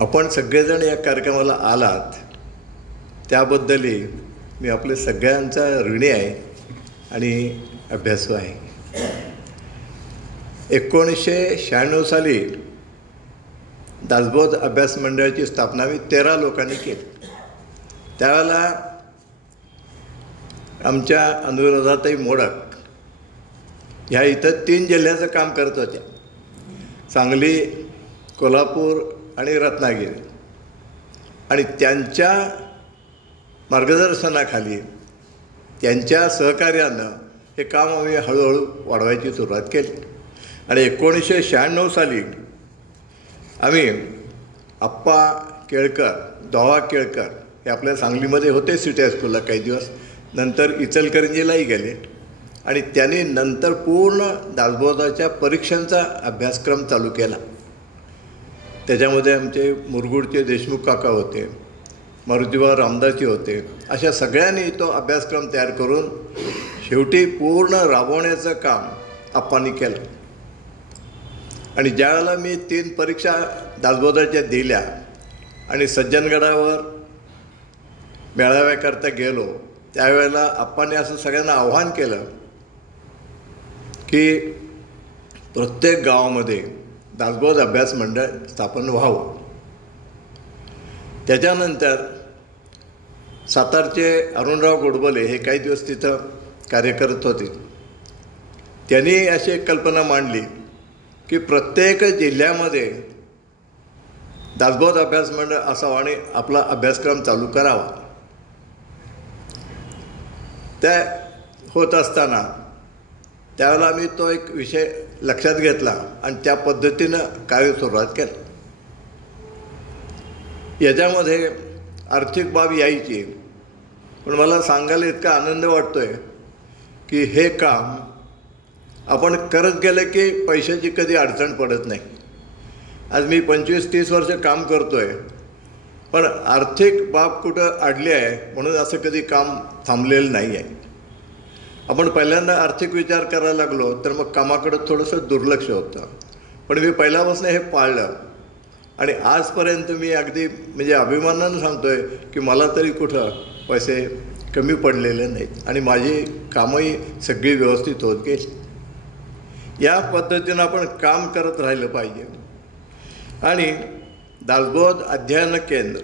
आपण सगळेजण या कार्यक्रमाला आलात त्याबद्दलही मी आपले सगळ्यांचा ऋणी आहे आणि अभ्यासू आहे. 1996 साली दासबोध अभ्यास मंडळाची स्थापना मी 13 लोकांनी केली. त्यावेळेला आमच्या अनुराधाताई मोडक ह्या इथं 3 जिल्ह्याचं काम करत होत्या, सांगली, कोल्हापूर आणि रत्नागिरी. आणि त्यांच्या मार्गदर्शनाखाली, त्यांच्या सहकार्यानं हे काम आम्ही हळूहळू वाढवायची सुरुवात केली. आणि 1996 साली आम्ही आप्पा केळकर, दोहा केळकर हे आपल्या सांगलीमध्ये होते सिटी हायस्कूलला काही दिवस, नंतर इचलकरंजीलाही गेले. आणि त्यांनी नंतर पूर्ण दासबोधाच्या परीक्षांचा अभ्यासक्रम चालू केला. त्याच्यामध्ये आमचे मुरगुडचे देशमुख काका होते, मारुतीबा रामदासी होते. अशा सगळ्यांनी तो अभ्यासक्रम तयार करून शेवटी पूर्ण राबवण्याचं काम आप्पांनी केलं. आणि ज्यावेळेला मी 3 परीक्षा दासबोधाच्या दिल्या आणि सज्जनगडावर मेळाव्याकरता गेलो त्यावेळेला आप्पांनी असं सगळ्यांना आव्हान केलं की प्रत्येक गावामध्ये दासबोध अभ्यास मंडळ स्थापन व्हावं. त्याच्यानंतर सातारचे अरुणराव गोडबोले हे काही दिवस तिथं कार्य करत होते. त्यांनी अशी एक कल्पना मांडली की प्रत्येक जिल्ह्यामध्ये दासबोध अभ्यास मंडळ असावं आणि आपला अभ्यासक्रम चालू करावा. त्या होत असताना त्यावेळेला आम्ही तो एक विषय लक्षात घेतला आणि त्या पद्धतीनं कार्य सुरुवात केलं. याच्यामध्ये आर्थिक बाब यायची, पण मला सांगायला इतका आनंद वाटतो आहे की हे काम आपण करत गेलं की पैशाची कधी अडचण पडत नाही. आज मी 25-30 वर्ष काम करतो आहे, पण आर्थिक बाब कुठं अडली आहे म्हणून असं कधी काम थांबलेलं नाही आहे. आपण पहिल्यांदा आर्थिक विचार करायला लागलो तर मग कामाकडं थोडंसं दुर्लक्ष होतं. पण मी पहिल्यापासून हे पाळलं आणि आजपर्यंत मी अगदी म्हणजे अभिमानानं सांगतो आहे की मला तरी कुठं पैसे कमी पडलेले नाहीत आणि माझी कामंही सगळी व्यवस्थित होत गेली. या पद्धतीनं आपण काम करत राहिलं पाहिजे. आणि दासबोध अध्ययन केंद्र,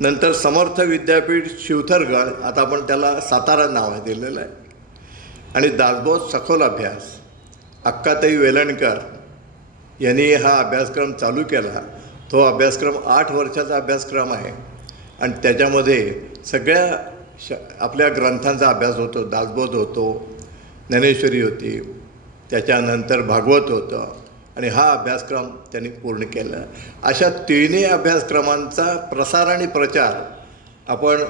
नंतर समर्थ विद्यापीठ शिवथरगड, आता आपण त्याला सातारा नाव दिलेलं आहे, आणि दासबोध सखोल अभ्यास अक्काताई वेलणकर यांनी हा अभ्यासक्रम चालू केला. तो अभ्यासक्रम 8 वर्षाचा अभ्यासक्रम आहे आणि त्याच्यामध्ये सगळ्या आपल्या ग्रंथांचा अभ्यास होतो. दासबोध होतो, ज्ञानेश्वरी होती, त्याच्यानंतर भागवत होतं आणि हा अभ्यासक्रम त्यांनी पूर्ण केला. अशा तिन्ही अभ्यासक्रमांचा प्रसार आणि प्रचार आपण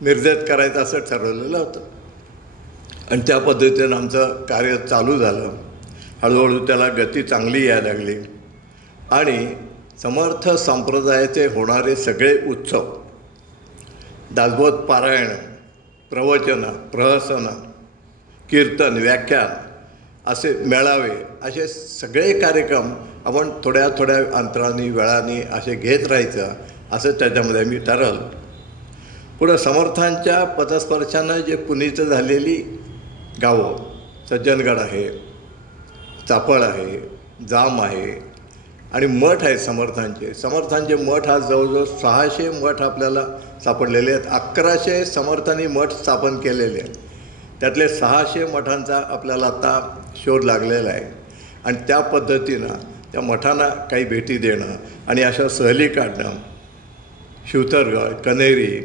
मिरजेत करायचं असं ठरवलेलं होतं आणि त्या पद्धतीनं आमचं कार्य चालू झालं. हळूहळू त्याला गती चांगली यायला लागली आणि समर्थ संप्रदायाचे होणारे सगळे उत्सव, दासबोध पारायण, प्रवचनं, प्रहसनं, कीर्तन, व्याख्यान, असे मेळावे, असे सगळे कार्यक्रम आपण थोड्या थोड्या अंतराने वेळाने असे घेत राहायचं असं त्याच्यामध्ये आम्ही ठरवलं. पुढं समर्थांच्या पदस्पर्शानं जे पुनीत झालेली गावं, सज्जनगड आहे, चाफळ आहे, जाम आहे आणि मठ आहेत समर्थांचे मठ आज जवळजवळ 600 मठ आपल्याला सापडलेले आहेत. 1100 समर्थांनी मठ स्थापन केलेले आहेत. त्यातले 600 मठांचा आपल्याला आता शोध लागलेला आहे आणि त्या पद्धतीनं त्या मठांना काही भेटी देणं आणि अशा सहली काढणं, शिवथरगड, कन्हेरी,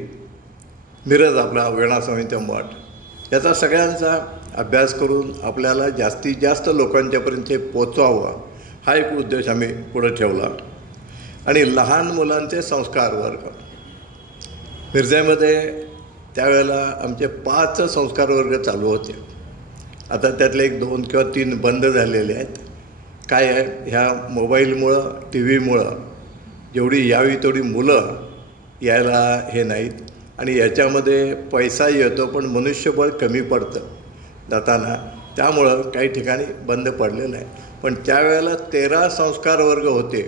मिरज आपला वेणास्वामींचा मठ, याचा सगळ्यांचा अभ्यास करून आपल्याला जास्तीत जास्त लोकांच्यापर्यंत हे पोचवावं हा एक उद्देश आम्ही पुढे ठेवला. आणि लहान मुलांचे संस्कार वर्ग, मिरजेमध्ये त्यावेळेला आमचे 5 संस्कार वर्ग चालू होते. आता त्यातले 1, 2 किंवा 3 बंद झालेले आहेत. काय आहे, ह्या मोबाईलमुळं, टी व्हीमुळं जेवढी यावी तेवढी मुलं यायला हे नाहीत आणि याच्यामध्ये पैसा येतो पण मनुष्यबळ कमी पडतं जाताना, त्यामुळं काही ठिकाणी बंद पडलेलं आहे. पण त्यावेळेला 13 संस्कार वर्ग होते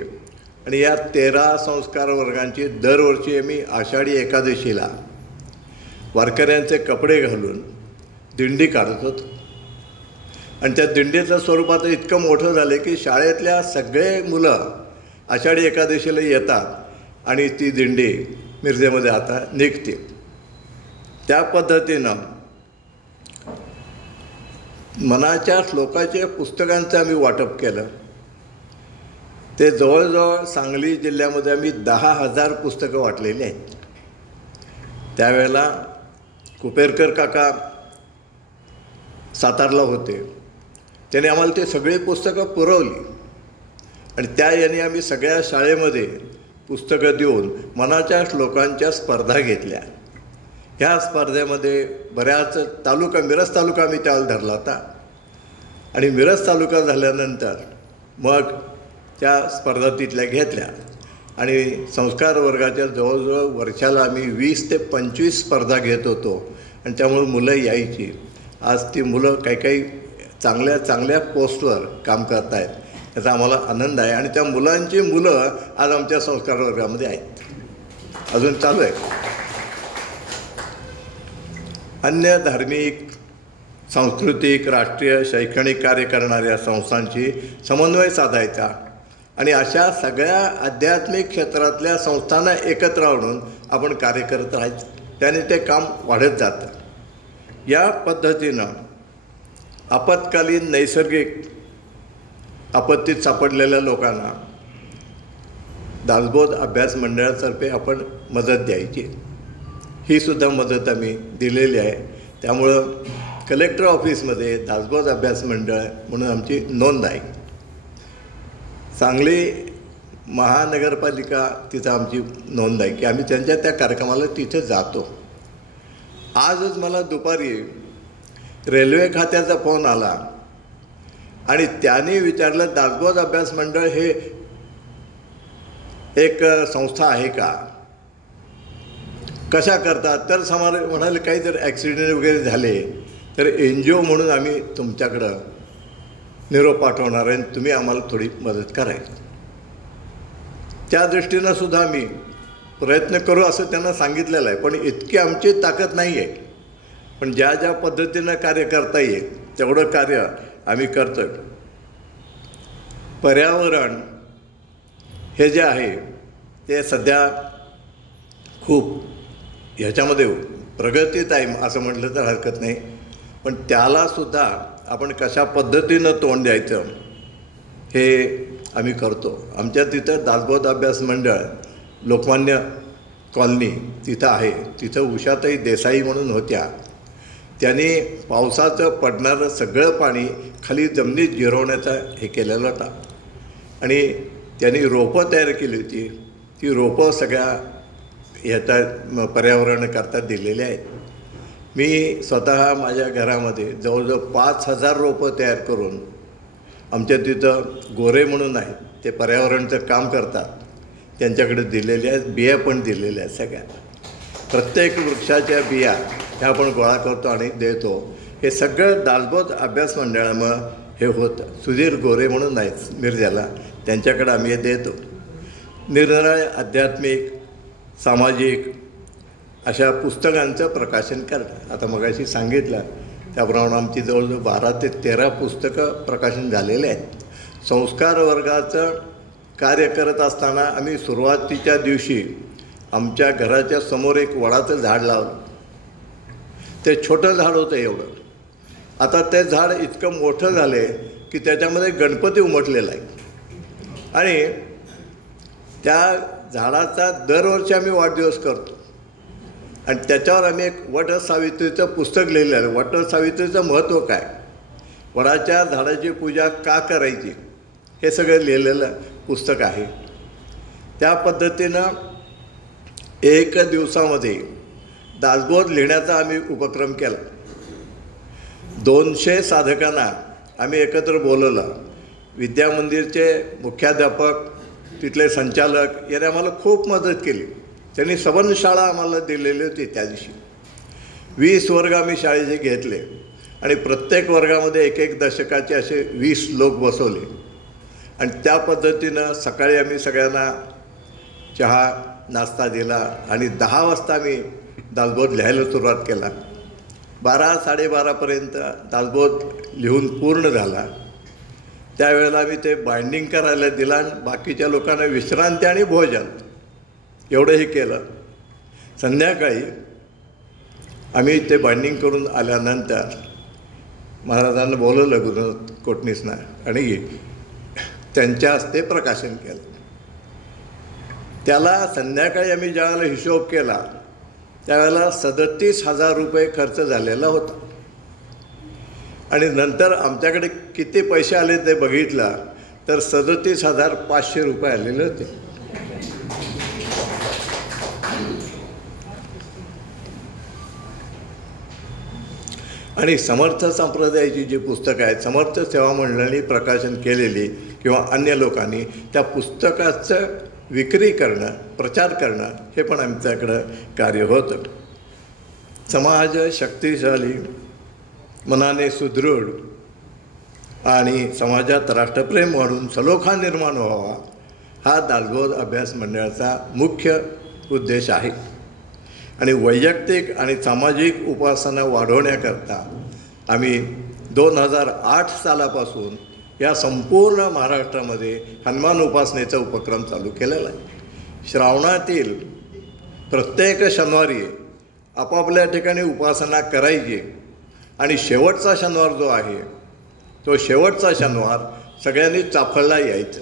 आणि या 13 संस्कार वर्गांची दरवर्षी आम्ही आषाढी एकादशीला वारकऱ्यांचे कपडे घालून दिंडी काढत होतो आणि त्या दिंडीचं स्वरूप आता इतकं मोठं झालं की शाळेतल्या सगळे मुलं आषाढी एकादशीला येतात आणि ती दिंडी मिरजेमध्ये आता निघते. त्या पद्धतीनं मनाच्या श्लोकाचे पुस्तकांचं आम्ही वाटप केलं. ते जवळजवळ सांगली जिल्ह्यामध्ये आम्ही 10,000 पुस्तकं वाटलेली आहेत. त्यावेळेला कुपेरकर काका सातारला होते, त्याने आम्हाला ते सगळी पुस्तकं पुरवली आणि त्या याने आम्ही सगळ्या शाळेमध्ये पुस्तकं देऊन मनाच्या श्लोकांच्या स्पर्धा घेतल्या. ह्या स्पर्धेमध्ये बऱ्याच तालुका, मिरज तालुका आम्ही त्यावेळेला धरला होता आणि मिरज तालुका झाल्यानंतर मग त्या स्पर्धा तिथल्या घेतल्या आणि संस्कार वर्गाच्या जवळजवळ वर्षाला आम्ही 20 ते 25 स्पर्धा घेत होतो आणि त्यामुळे मुलं यायची. आज ती मुलं काही चांगल्या चांगल्या पोस्टवर काम करत आहेत, त्याचा आम्हाला आनंद आहे आणि त्या मुलांची मुलं आज आमच्या संस्कार वर्गामध्ये आहेत, अजून चालू आहे. अन्य धार्मिक, सांस्कृतिक, राष्ट्रीय, शैक्षणिक कार्य करणाऱ्या संस्थांशी समन्वय साधायचा आणि अशा सगळ्या आध्यात्मिक क्षेत्रातल्या संस्थांना एकत्र आणून आपण कार्य करत राहायचं, त्याने ते काम वाढत जातं. या पद्धतीनं आपत्कालीन नैसर्गिक आपत्तीत सापडलेल्या लोकांना दासबोध अभ्यास मंडळातर्फे आपण मदत द्यायची. ही सुद्धा मदत आम्ही दिलेली आहे. त्यामुळं कलेक्टर ऑफिसमध्ये दासबोध अभ्यास मंडळ म्हणून आमची नोंद आहे. सांगली महानगरपालिका तिथं आमची नोंद आहे की आम्ही त्यांच्या त्या कार्यक्रमाला तिथे जातो. आजच मला दुपारी रेल्वे खात्याचा फोन आला आणि त्यांनी विचारलं दासबोध अभ्यास मंडळ हे एक संस्था आहे का, कशा करतात. तर म्हणाले काही जर ॲक्सिडेंट वगैरे झाले तर NGO म्हणून आम्ही तुमच्याकडं निरोप पाठवणार आहे, तुम्ही आम्हाला थोडी मदत करायची. त्या दृष्टीनं सुद्धा आम्ही प्रयत्न करू असं त्यांना सांगितलेलं आहे. पण इतकी आमची ताकद नाही आहे, पण ज्या ज्या पद्धतीनं कार्य करता येईल तेवढं कार्य आम्ही करतो. पर्यावरण हे जे आहे ते सध्या खूप ह्याच्यामध्ये प्रगतीत आहे असं म्हटलं तर हरकत नाही. पण त्यालासुद्धा आपण कशा पद्धतीनं तोंड द्यायचं हे आम्ही करतो. आमच्या तिथं दासबोध अभ्यास मंडळ लोकमान्य कॉलनी तिथं आहे. तिथं उषाताई देसाई म्हणून होत्या. त्यांनी पावसाचं पडणारं सगळं पाणी खाली जमिनीत जिरवण्याचा हे केलेलं होता आणि त्यांनी रोपं तयार केली होती. ती रोपं सगळ्या ह्याचा पर्यावरणाकरता दिलेली आहेत. मी स्वतः माझ्या घरामध्ये जवळजवळ 5,000 रोपं तयार करून आमच्या तिथं गोरे म्हणून आहेत, ते पर्यावरणाचं काम करतात, त्यांच्याकडे दिलेल्या आहेत. बिया पण दिलेल्या आहेत सगळ्या. प्रत्येक वृक्षाच्या बिया ह्या आपण गोळा करतो आणि देतो. हे सगळं दासबोध अभ्यास मंडळामुळं हे होतं. सुधीर गोरे म्हणून आहेत मिरजेला, त्यांच्याकडे आम्ही हे देतो. निरनिराळे आध्यात्मिक सामाजिक अशा पुस्तकांचं प्रकाशन करणं. आता मगाशी सांगितलं त्याप्रमाणे आमची जवळजवळ 12 ते 13 पुस्तकं प्रकाशन झालेले आहेत. संस्कार वर्गाचं कार्य करत असताना आम्ही सुरुवातीच्या दिवशी आमच्या घराच्या समोर एक वडाचं झाड लावलं. ते छोटं झाड होतं एवढं. आता ते झाड इतकं मोठं झालं आहे की त्याच्यामध्ये गणपती उमटलेला आहे आणि त्या झाडाचा दरवर्षी आम्ही वाढदिवस करतो आणि त्याच्यावर आम्ही एक वटसावित्रीचं पुस्तक लिहिलेलं आहे. वटसावित्रीचं महत्त्व काय, वडाच्या झाडाची पूजा का करायची, हे सगळं लिहिलेलं पुस्तक आहे. त्या पद्धतीनं एक दिवसामध्ये दासबोध लिहिण्याचा आम्ही उपक्रम केला. 200 साधकांना आम्ही एकत्र बोलवलं. विद्यामंदिरचे मुख्याध्यापक, तिथले संचालक याने आम्हाला खूप मदत केली. त्यांनी सवनशाळा आम्हाला दिलेली होती. त्या दिवशी 20 वर्ग आम्ही शाळेचे घेतले आणि प्रत्येक वर्गामध्ये एक दशकाचे असे 20 लोक बसवले आणि त्या पद्धतीनं सकाळी आम्ही सगळ्यांना चहा नाश्ता दिला आणि 10 वाजता आम्ही दासबोध लिहायला सुरुवात केला. 12-12:30पर्यंत दासबोध लिहून पूर्ण झाला. त्यावेळेला आम्ही ते बाइंडिंग करायला दिला आणि बाकीच्या लोकांना विश्रांती आणि भोजन एवढंही केलं. संध्याकाळी आम्ही ते बाइंडिंग करून आल्यानंतर महाराजांना बोलवलं गुरु कोटणीसना आणि त्यांच्या हस्ते प्रकाशन केलं. त्याला संध्याकाळी आम्ही ज्यावेळेला हिशोब केला त्यावेळेला 37,000 रुपये खर्च झालेला होता आणि नंतर आमच्याकडे किती पैसे आले ते बघितलं तर 37,500 रुपये आलेले होते. आणि समर्थ संप्रदायाची जी पुस्तकं आहेत, समर्थ सेवा मंडळाने प्रकाशन केलेली किंवा अन्य लोकांनी त्या पुस्तकाचं विक्री करणं, प्रचार करणं हे पण आमच्याकडं कार्य होतं. समाज शक्तिशाली, मनाने सुदृढ आणि समाजात राष्ट्रप्रेम वाढून सलोखा निर्माण व्हावा हा दासबोध अभ्यास मंडळाचा मुख्य उद्देश आहे. आणि वैयक्तिक आणि सामाजिक उपासना वाढवण्याकरता आम्ही 2008 सालापासून या संपूर्ण महाराष्ट्रामध्ये हनुमान उपासनेचा उपक्रम चालू केलेला आहे. श्रावणातील प्रत्येक शनिवारी आपापल्या ठिकाणी उपासना करायची आणि शेवटचा शनिवार जो आहे तो शेवटचा शनिवार सगळ्यांनी चाफळला यायचं.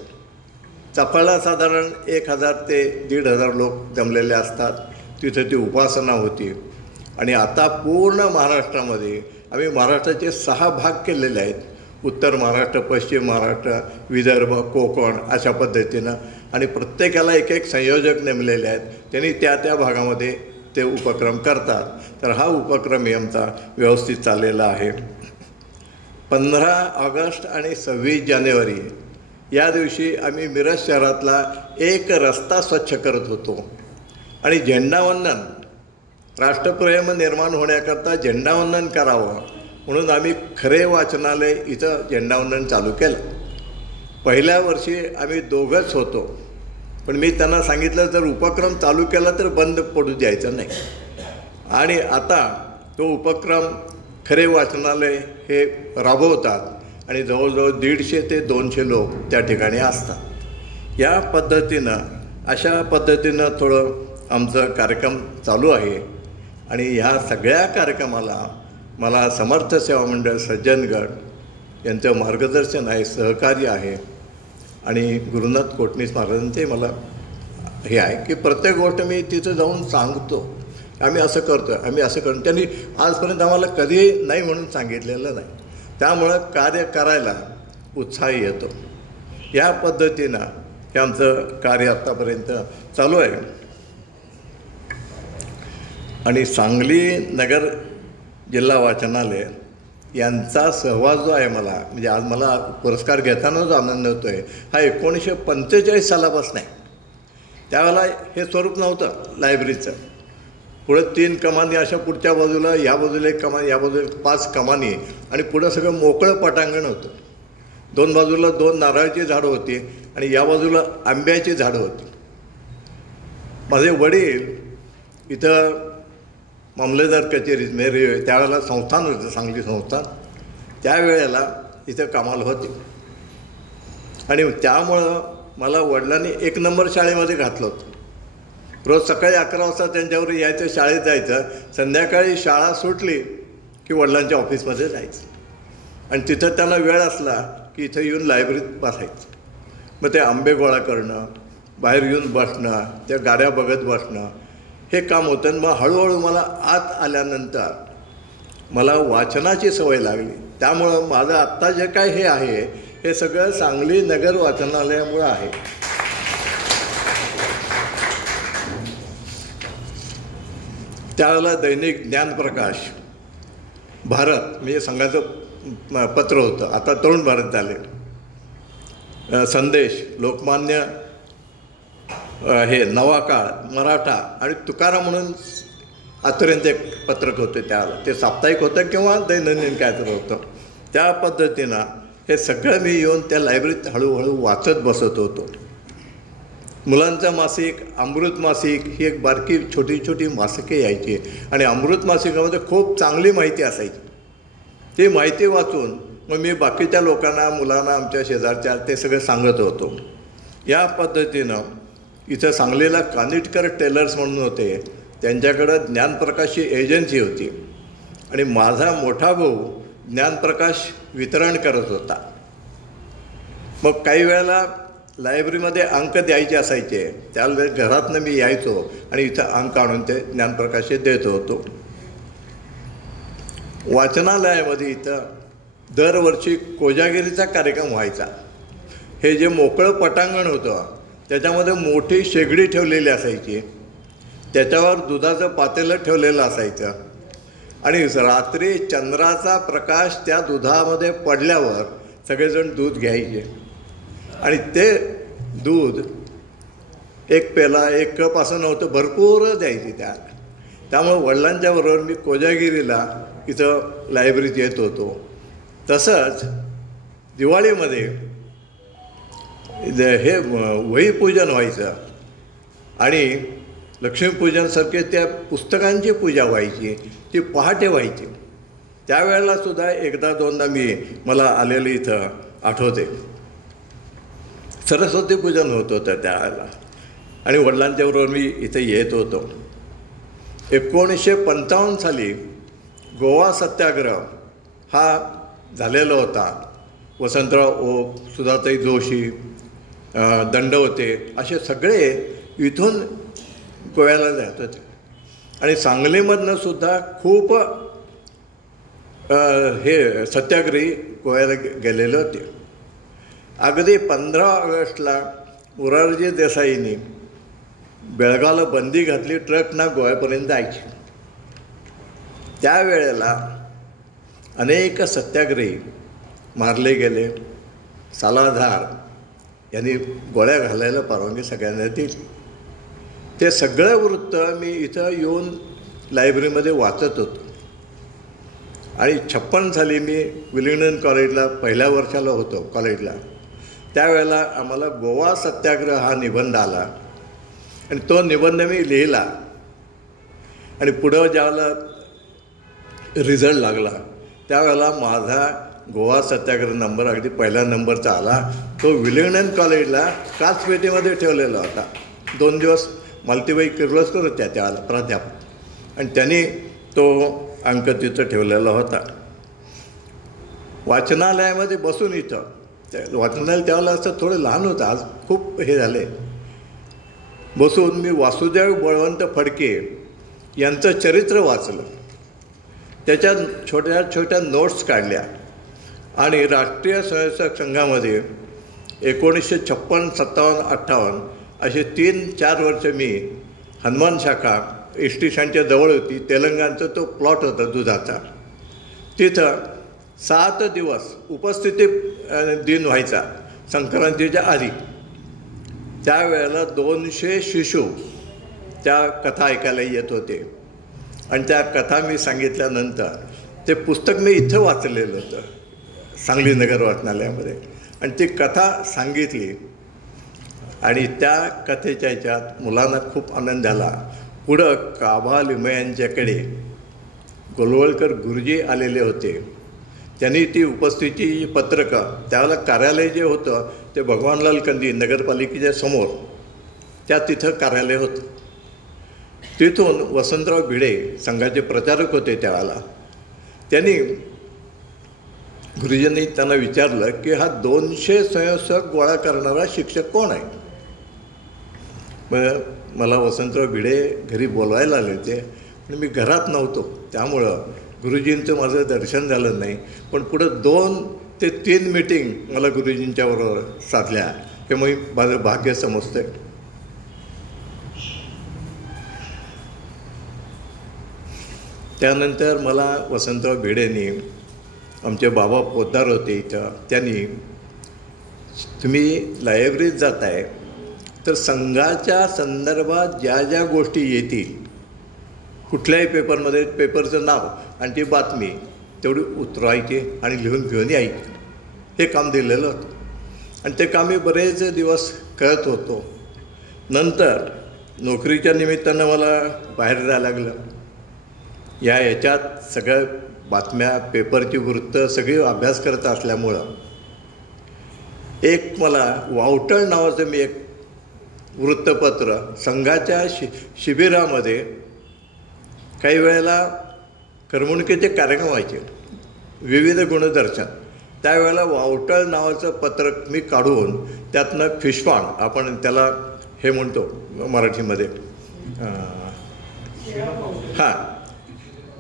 चाफळला साधारण 1,000 ते 1,500 लोक जमलेले असतात. तिथं ती उपासना होती आणि आता पूर्ण महाराष्ट्रामध्ये आम्ही महाराष्ट्राचे 6 भाग केलेले आहेत. उत्तर महाराष्ट्र, पश्चिम महाराष्ट्र, विदर्भ, कोकण अशा पद्धतीनं आणि प्रत्येकाला एक संयोजक नेमलेले आहेत. त्यांनी त्या भागामध्ये ते उपक्रम करतात. तर हा उपक्रम आमचा व्यवस्थित चाललेला आहे. 15 ऑगस्ट आणि 26 जानेवारी या दिवशी आम्ही मिरज शहरातला एक रस्ता स्वच्छ करत होतो आणि झेंडावंदन, राष्ट्रप्रेम निर्माण होण्याकरता झेंडावंदन करावं म्हणून आम्ही खरे वाचनालय इथं झेंडावंदन चालू केलं. पहिल्या वर्षी आम्ही दोघंच होतो, पण मी त्यांना सांगितलं जर उपक्रम चालू केला तर बंद पडू द्यायचं नाही. आणि आता तो उपक्रम खरे वाचनालय हे राबवतात आणि जवळजवळ 150 ते 200 लोक त्या ठिकाणी असतात. या पद्धतीनं, अशा पद्धतीनं थोडं आमचं कार्यक्रम चालू आहे. आणि ह्या सगळ्या कार्यक्रमाला मला समर्थ सेवा मंडळ सज्जनगड यांचं मार्गदर्शन आहे, सहकार्य आहे. आणि गुरुनाथ कोटणीस महाराजांचे मला हे आहे की प्रत्येक गोष्ट मी तिथं जाऊन सांगतो, आम्ही असं करतो, आम्ही असं करतो. त्यांनी आजपर्यंत आम्हाला कधी नाही म्हणून सांगितलेलं नाही. त्यामुळं कार्य करायला उत्साह येतो. या पद्धतीनं हे आमचं कार्य आत्तापर्यंत चालू आहे. आणि सांगली नगर जिल्हा वाचनालय यांचा सहवास जो आहे मला, म्हणजे आज मला पुरस्कार घेताना जो आनंद होतो आहे हा 1945 सालापासून आहे. त्यावेळेला हे स्वरूप नव्हतं लायब्ररीचं. पुढं 3 कमानी अशा पुढच्या बाजूला, या बाजूला 1 कमान, या बाजूला 5 कमानी आणि पुढं सगळं मोकळं पटांगण होतं. 2 बाजूला 2 नारळाची झाडं होती आणि या बाजूला आंब्याची झाडं होती. माझे वडील इथं मामलेदार कचेरीत मेरे त्यावेळेला संस्थान होतं, सांगली संस्थान, त्यावेळेला इथं कामाला होते. आणि त्यामुळं मला वडिलांनी 1 नंबर शाळेमध्ये घातलं होतं. रोज सकाळी 11 वाजता त्यांच्यावर यायचं, शाळेत जायचं, संध्याकाळी शाळा सुटली की वडिलांच्या ऑफिसमध्ये जायचं आणि तिथं त्यांना वेळ असला की इथं येऊन लायब्ररीत बसायचं. मग ते आंबे गोळा करणं, बाहेर येऊन बसणं, त्या गाड्या बघत बसणं, हे काम होतं. आणि मग हळूहळू मला आत आल्यानंतर मला वाचनाची सवय लागली. त्यामुळं माझं आत्ता जे काय हे आहे हे सगळं सांगली नगर वाचनालयामुळं आहे. त्यावेळेला दैनिक ज्ञानप्रकाश, भारत म्हणजे संघाचं पत्र होतं, आता तरुण भारत झाले, संदेश, लोकमान्य, हे नवा काळ, मराठा आणि तुकाराम म्हणून आतापर्यंत एक पत्रक होते. त्यावेळेला ते साप्ताहिक होतं किंवा दैनंदिन काय तर होतं. त्या पद्धतीनं हे सगळं मी येऊन त्या लायब्ररीत हळूहळू वाचत बसत होतो. मुलांचं मासिक, अमृत मासिक ही एक बारकी छोटी छोटी मासिके यायची आणि अमृत मासिकामध्ये खूप चांगली माहिती असायची. ती माहिती वाचून मग मी बाकीच्या लोकांना, मुलांना, आमच्या शेजारच्या ते सगळं सांगत होतो. या पद्धतीनं इथं सांगलीला कानिटकर टेलर्स म्हणून होते, त्यांच्याकडं ज्ञानप्रकाशची एजन्सी होती आणि माझा मोठा भाऊ ज्ञानप्रकाश वितरण करत होता. मग काही वेळेला लायब्ररीमध्ये अंक द्यायचे असायचे, त्यावेळेस घरातनं मी यायचो आणि इथं अंक आणून ते ज्ञानप्रकाश देत होतो. वाचनालयामध्ये इथं दरवर्षी कोजागिरीचा कार्यक्रम व्हायचा. हे जे मोकळं पटांगण होतं त्याच्यामध्ये मोठी शेगडी ठेवलेली असायची, त्याच्यावर दुधाचं पातेलं ठेवलेलं असायचं आणि रात्री चंद्राचा प्रकाश त्या दुधामध्ये पडल्यावर सगळेजण दूध घ्यायचे आणि ते दूध 1 पेला 1 कप असं नव्हतं, भरपूर द्यायची त्यात. त्यामुळं वडिलांच्या बरोबर मी कोजागिरीला इथं लायब्ररीत येत होतो. तसंच दिवाळीमध्ये हे वहीपूजन व्हायचं आणि लक्ष्मीपूजनसारखे त्या पुस्तकांची पूजा व्हायची, ती पहाटे व्हायची. त्यावेळेलासुद्धा 1-2दा मला आलेलं इथं आठवते. सरस्वती पूजन होत होतं त्यावेळेला आणि वडिलांच्याबरोबर मी इथं येत होतो. 1955 साली गोवा सत्याग्रह हा झालेला होता. वसंतराव ओक, सुधाताई जोशी, दंड होते, असे सगळे इथून गोव्याला जात होते आणि सांगलीमधनं सुद्धा खूप हे सत्याग्रही गोव्याला गेलेले होते. अगदी 15 ऑगस्टला मोरारजी देसाईंनी बेळगावला बंदी घातली, ट्रकना गोव्यापर्यंत जायची. त्यावेळेला अनेक सत्याग्रही मारले गेले, सालाधार यांनी गोळ्या घालायला परवानगी सगळ्यांना दिली. ते सगळं वृत्त मी इथं येऊन लायब्ररीमध्ये वाचत होतो. आणि 56 साली मी विलिंग्डन कॉलेजला पहिल्या वर्षाला होतो कॉलेजला. त्यावेळेला आम्हाला गोवा सत्याग्रह हा निबंध आला आणि तो निबंध मी लिहिला. आणि पुढं ज्यावेळेला रिझल्ट लागला त्यावेळेला माझा गोवा सत्याग्रह नंबर अगदी पहिल्या नंबरचा आला. तो विलिंग्डन कॉलेजला काचपेटीमध्ये ठेवलेला होता. 2 दिवस मालतीबाई किर्लोस्कर होत्या त्यावेळेला प्राध्यापक, आणि त्यांनी तो अंक तिथं ठेवलेला होता. वाचनालयामध्ये बसून इथं वाचनालय त्यावेळेला असं थोडं लहान होतं, आज खूप हे झाले. बसून मी वासुदेव बळवंत फडके यांचं चरित्र वाचलं. त्याच्यात छोट्या छोट्या नोट्स काढल्या. आणि राष्ट्रीय स्वयंसेवक संघामध्ये 1956, 57, 58 असे 3-4 वर्ष मी हनुमान शाखा एस टी स्टँडच्या जवळ होती. तेलंगणचा तो प्लॉट होता दुधाचा. तिथं 7 दिवस उपस्थिती दिन व्हायचा संक्रांतीच्या आधी. त्यावेळेला 200 शिशु त्या कथा ऐकायला येत होते. आणि त्या कथा मी सांगितल्यानंतर ते पुस्तक मी इथं वाचलेलं होतं सांगली नगर वाचनालयामध्ये. आणि ती कथा सांगितली आणि त्या कथेच्या ह्याच्यात मुलांना खूप आनंद झाला. पुढं काभा लिमये यांच्याकडे गोलवळकर गुरुजी आलेले होते. त्यांनी ती उपस्थितीची पत्रकं, त्यावेळेला कार्यालय जे होतं ते भगवानलाल कंदी नगरपालिकेच्या समोर त्या तिथं कार्यालय होतं. तिथून वसंतराव भिडे संघाचे प्रचारक होते त्यावेळेला. त्यांनी गुरुजींनी त्यांना विचारलं की हा 200 स्वयंसेवक गोळा करणारा शिक्षक कोण आहे. मग मला वसंतराव भिडे घरी बोलवायला आले होते आणि मी घरात नव्हतो, त्यामुळं गुरुजींचं माझं दर्शन झालं नाही. पण पुढं 2 ते 3 मीटिंग मला गुरुजींच्याबरोबर साधल्या, हे मग माझं भाग्य समजतं. त्यानंतर मला वसंतराव भिडेंनी, आमचे बाबा पोद्दार होते इथं, त्यांनी तुम्ही लायब्ररीत जाताय तर संघाच्या संदर्भात ज्या ज्या गोष्टी येतील कुठल्याही पेपरमध्ये, पेपरचं नाव आणि ती बातमी तेवढी उतरवायची आणि लिहून घेऊन यायची, हे काम दिलेलं होतं. आणि ते काम मी बरेच दिवस करत होतो. नंतर नोकरीच्या निमित्तानं मला बाहेर जायला लागलं. याच्यात सगळ्या बातम्या, पेपरची वृत्त सगळी अभ्यास करत असल्यामुळं एक मला वावटळ नावाचं मी एक वृत्तपत्र संघाच्या शिबिरामध्ये काही वेळेला करमणुकीचे कार्यक्रम व्हायचे, विविध गुणदर्शन. त्यावेळेला वावटळ नावाचं पत्रक मी काढून त्यातनं फिशपांड, आपण त्याला हे म्हणतो मराठीमध्ये, हां,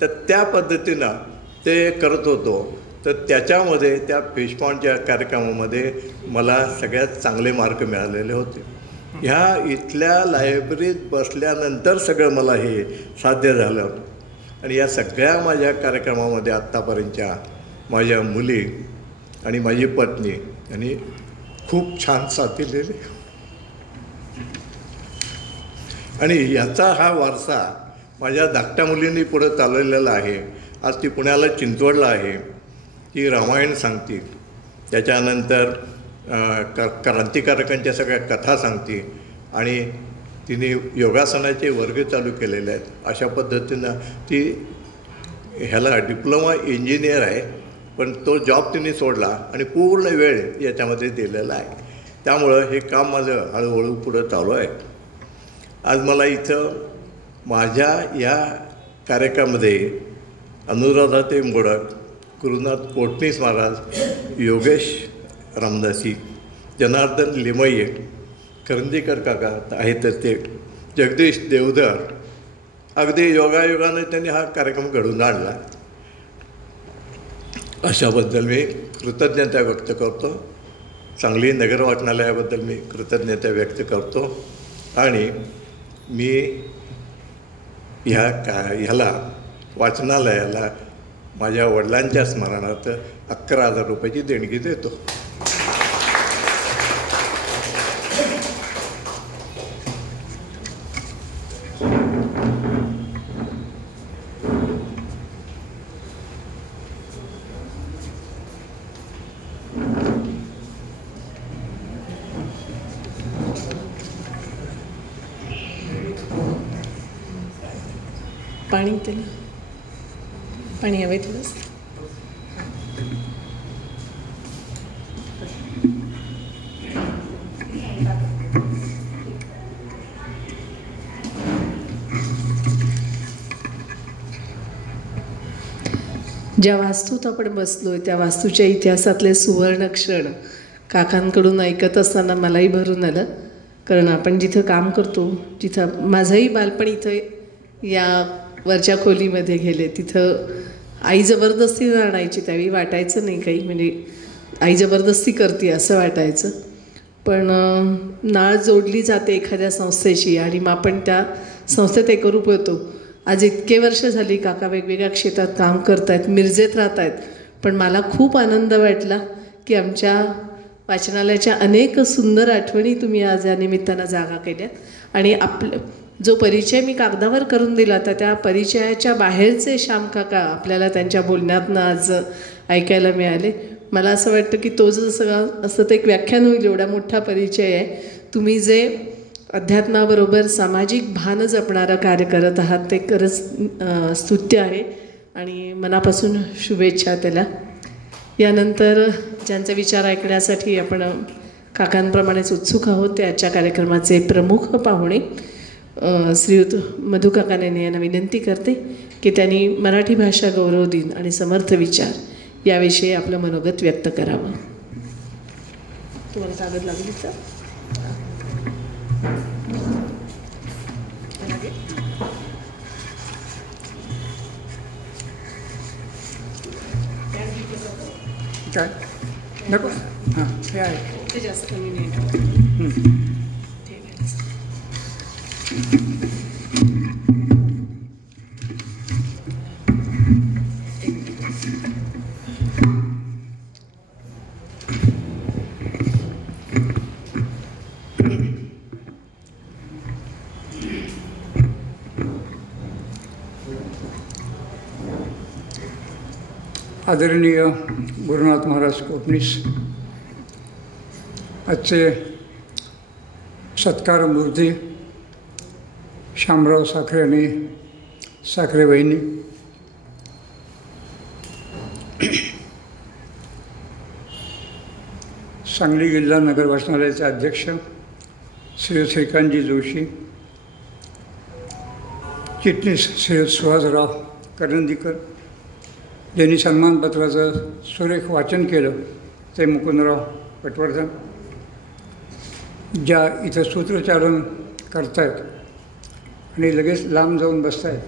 तर त्या पद्धतीनं ते करत होतो. तर त्याच्यामध्ये त्या फिशपांडच्या कार्यक्रमामध्ये मला सगळ्यात चांगले मार्क मिळालेले होते. ह्या इथल्या लायब्ररीत बसल्यानंतर सगळं मला हे साध्य झालं. आणि या सगळ्या माझ्या कार्यक्रमामध्ये आत्तापर्यंतच्या माझ्या मुली आणि माझी पत्नी यांनी खूप छान साथ दिलेली. आणि याचा हा वारसा माझ्या धाकट्या मुलींनी पुढं चालवलेला आहे. आज ती पुण्याला चिंचवडला आहे. ती रामायण सांगते, त्याच्यानंतर क्रांतिकारकांच्या सगळ्या कथा सांगते आणि तिने योगासनाचे वर्ग चालू केलेले आहेत. अशा पद्धतीनं ती ह्याला डिप्लोमा इंजिनियर आहे, पण तो जॉब तिने सोडला आणि पूर्ण वेळ याच्यामध्ये दिलेला आहे. त्यामुळं हे काम माझं हळूहळू पुढं चालू आहे. आज मला इथं माझ्या या कार्यक्रमामध्ये अनुराधाताई मोडक, गुरुनाथ कोटणीस महाराज, योगेश रामदासी, जनार्दन लिमये, करंदीकर काका आहेत, तर ते जगदीश देवधर, अगदी योगायोगाने त्यांनी हा कार्यक्रम घडवून आणला. अशाबद्दल मी कृतज्ञता व्यक्त करतो. सांगली नगर वाचनालयाबद्दल मी कृतज्ञता व्यक्त करतो. आणि मी ह्याला वाचनालयाला माझ्या वडिलांच्या स्मरणार्थ 11,000 रुपयाची देणगी देतो. पाणी त्याला पाणी हवे थोडंच. ज्या वास्तूत आपण बसलोय त्या वास्तूच्या इतिहासातले सुवर्ण क्षण काकांकडून ऐकत असताना मलाही भरून आलं. कारण आपण जिथं काम करतो, जिथं माझंही बालपण इथं या वरच्या खोलीमध्ये गेले, तिथं आई जबरदस्तीनं आणायची. त्यावेळी वाटायचं नाही काही, म्हणजे आई जबरदस्ती करते असं वाटायचं. पण नाळ जोडली जाते एखाद्या संस्थेशी आणि मग आपण त्या संस्थेत एकरूप होतो. आज इतके वर्ष झाली काका वेगवेगळ्या क्षेत्रात काम करत आहेत, मिरजेत राहत आहेत. पण मला खूप आनंद वाटला की आमच्या वाचनालयाच्या अनेक सुंदर आठवणी तुम्ही आज या निमित्तानं जागा केल्यात. आणि जो परिचय मी कागदावर करून दिला तर त्या परिचयाच्या बाहेरचे श्याम काका आपल्याला त्यांच्या बोलण्यातनं आज ऐकायला मिळाले. मला असं वाटतं की तो जो सगळं असं ते एक व्याख्यान होईल, एवढा मोठा परिचय आहे. तुम्ही जे अध्यात्माबरोबर सामाजिक भान जपणारं कार्य करत आहात ते खरंच स्तुत्य आहे आणि मनापासून शुभेच्छा त्याला. यानंतर ज्यांचे विचार ऐकण्यासाठी आपण काकांप्रमाणेच उत्सुक आहोत ते आजच्या कार्यक्रमाचे प्रमुख पाहुणे श्रीयुत मधु काकाने यांना विनंती करते की त्यांनी मराठी भाषा गौरव दिन आणि समर्थ विचार याविषयी आपलं मनोगत व्यक्त करावं. तुम्हाला कागद लागली तर काय नको. हां हे आहे ते जास्त कमी नाही. आदरणीय गुरुनाथ महाराज कोटणीस, आजचे सत्कार मूर्ती शामराव साखरे आणि साखरे वहिनी, सांगली जिल्हा नगर वाचनालयाचे अध्यक्ष श्री श्रीकांतजी जोशी, चिटणीस श्री सुहासराव करंदीकर, ज्यांनी सन्मानपत्राचं सुरेख वाचन केलं ते मुकुंदराव पटवर्धन, ज्या इथं सूत्रचारण करतायत आणि लगेच लांब जाऊन बसत आहेत,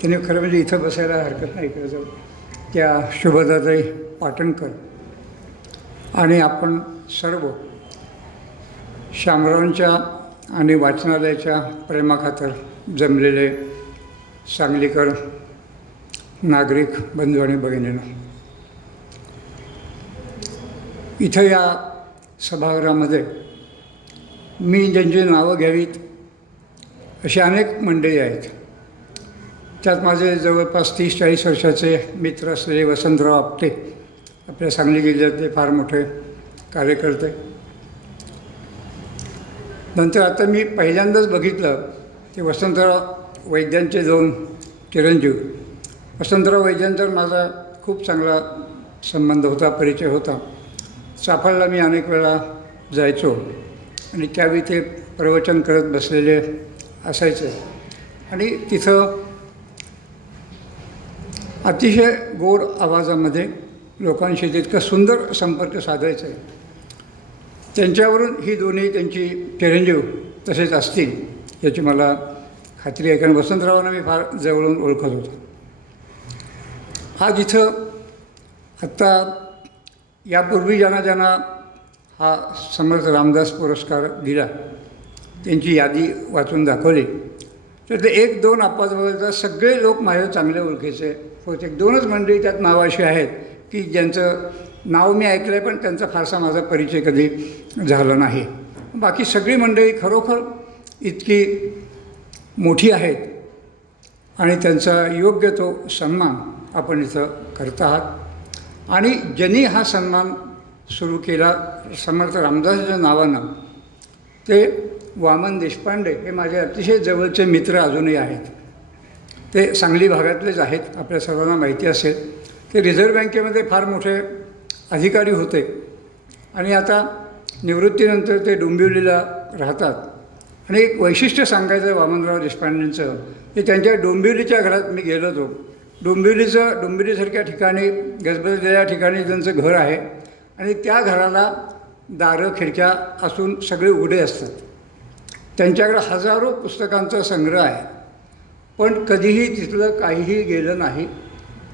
त्यांनी खरं म्हणजे इथं बसायला हरकत नाही इकडे जाऊन, त्या शुभदाताई पाटणकर आणि आपण सर्व शामरावांच्या आणि वाचनालयाच्या प्रेमाखातर जमलेले सांगलीकर नागरिक बंधू आणि भगिनींनो, इथं या सभागृहामध्ये मी ज्यांची नावं घ्यावीत अशी अनेक मंडळी आहेत. त्यात माझे जवळपास 30-40 वर्षाचे मित्र असलेले वसंतराव आपटे, आपल्या सांगली जिल्ह्यातले फार मोठे कार्यकर्ते. नंतर आता मी पहिल्यांदाच बघितलं ते वसंतराव वैद्यांचे 2 चिरंजीव. वसंतराव वैद्यांचा माझा खूप चांगला संबंध होता, परिचय होता. चाफळला मी अनेक वेळा जायचो आणि त्यावेळी ते प्रवचन करत बसलेले असायचे आणि तिथं अतिशय गोड आवाजामध्ये लोकांशी तितकं सुंदर संपर्क साधायचा. त्यांच्यावरून ही दोन्ही त्यांची चिरंजीव तसेच असतील याची मला खात्री आहे, कारण वसंतरावांना मी फार जवळून ओळखत होतो. हा जिथं आत्ता यापूर्वी ज्यांना हा समर्थ रामदास पुरस्कार दिला त्यांची यादी वाचून दाखवली तर ते 1-2 अपवाद वगळता सगळे लोक माझ्या चांगल्या ओळखीचे होते. 2च मंडळी त्यात नावाशी आहेत की ज्यांचं नाव मी ऐकलं आहे, पण त्यांचा फारसा माझा परिचय कधी झाला नाही. बाकी सगळी मंडळी खरोखर इतकी मोठी आहेत आणि त्यांचा योग्य तो सन्मान आपण इथं करत आहात. आणि ज्यांनी हा सन्मान सुरू केला समर्थ रामदासाच्या नावानं, ते वामन देशपांडे हे माझे अतिशय जवळचे मित्र अजूनही आहेत. ते सांगली भागातलेच आहेत, आपल्या सर्वांना माहिती असेल. ते रिझर्व्ह बँकेमध्ये फार मोठे अधिकारी होते आणि आता निवृत्तीनंतर ते डोंबिवलीला राहतात. आणि एक वैशिष्ट्य सांगायचं वामनराव देशपांडेंचं, की त्यांच्या डोंबिवलीच्या घरात मी गेलो होतो. डोंबिवलीसारख्या ठिकाणी गजबजलेल्या ठिकाणी त्यांचं घर आहे आणि त्या घराला दारं खिडक्या असून सगळे उघडे असतात. त्यांच्याकडे हजारो पुस्तकांचा संग्रह आहे, पण कधीही तिथलं काहीही गेलं नाही,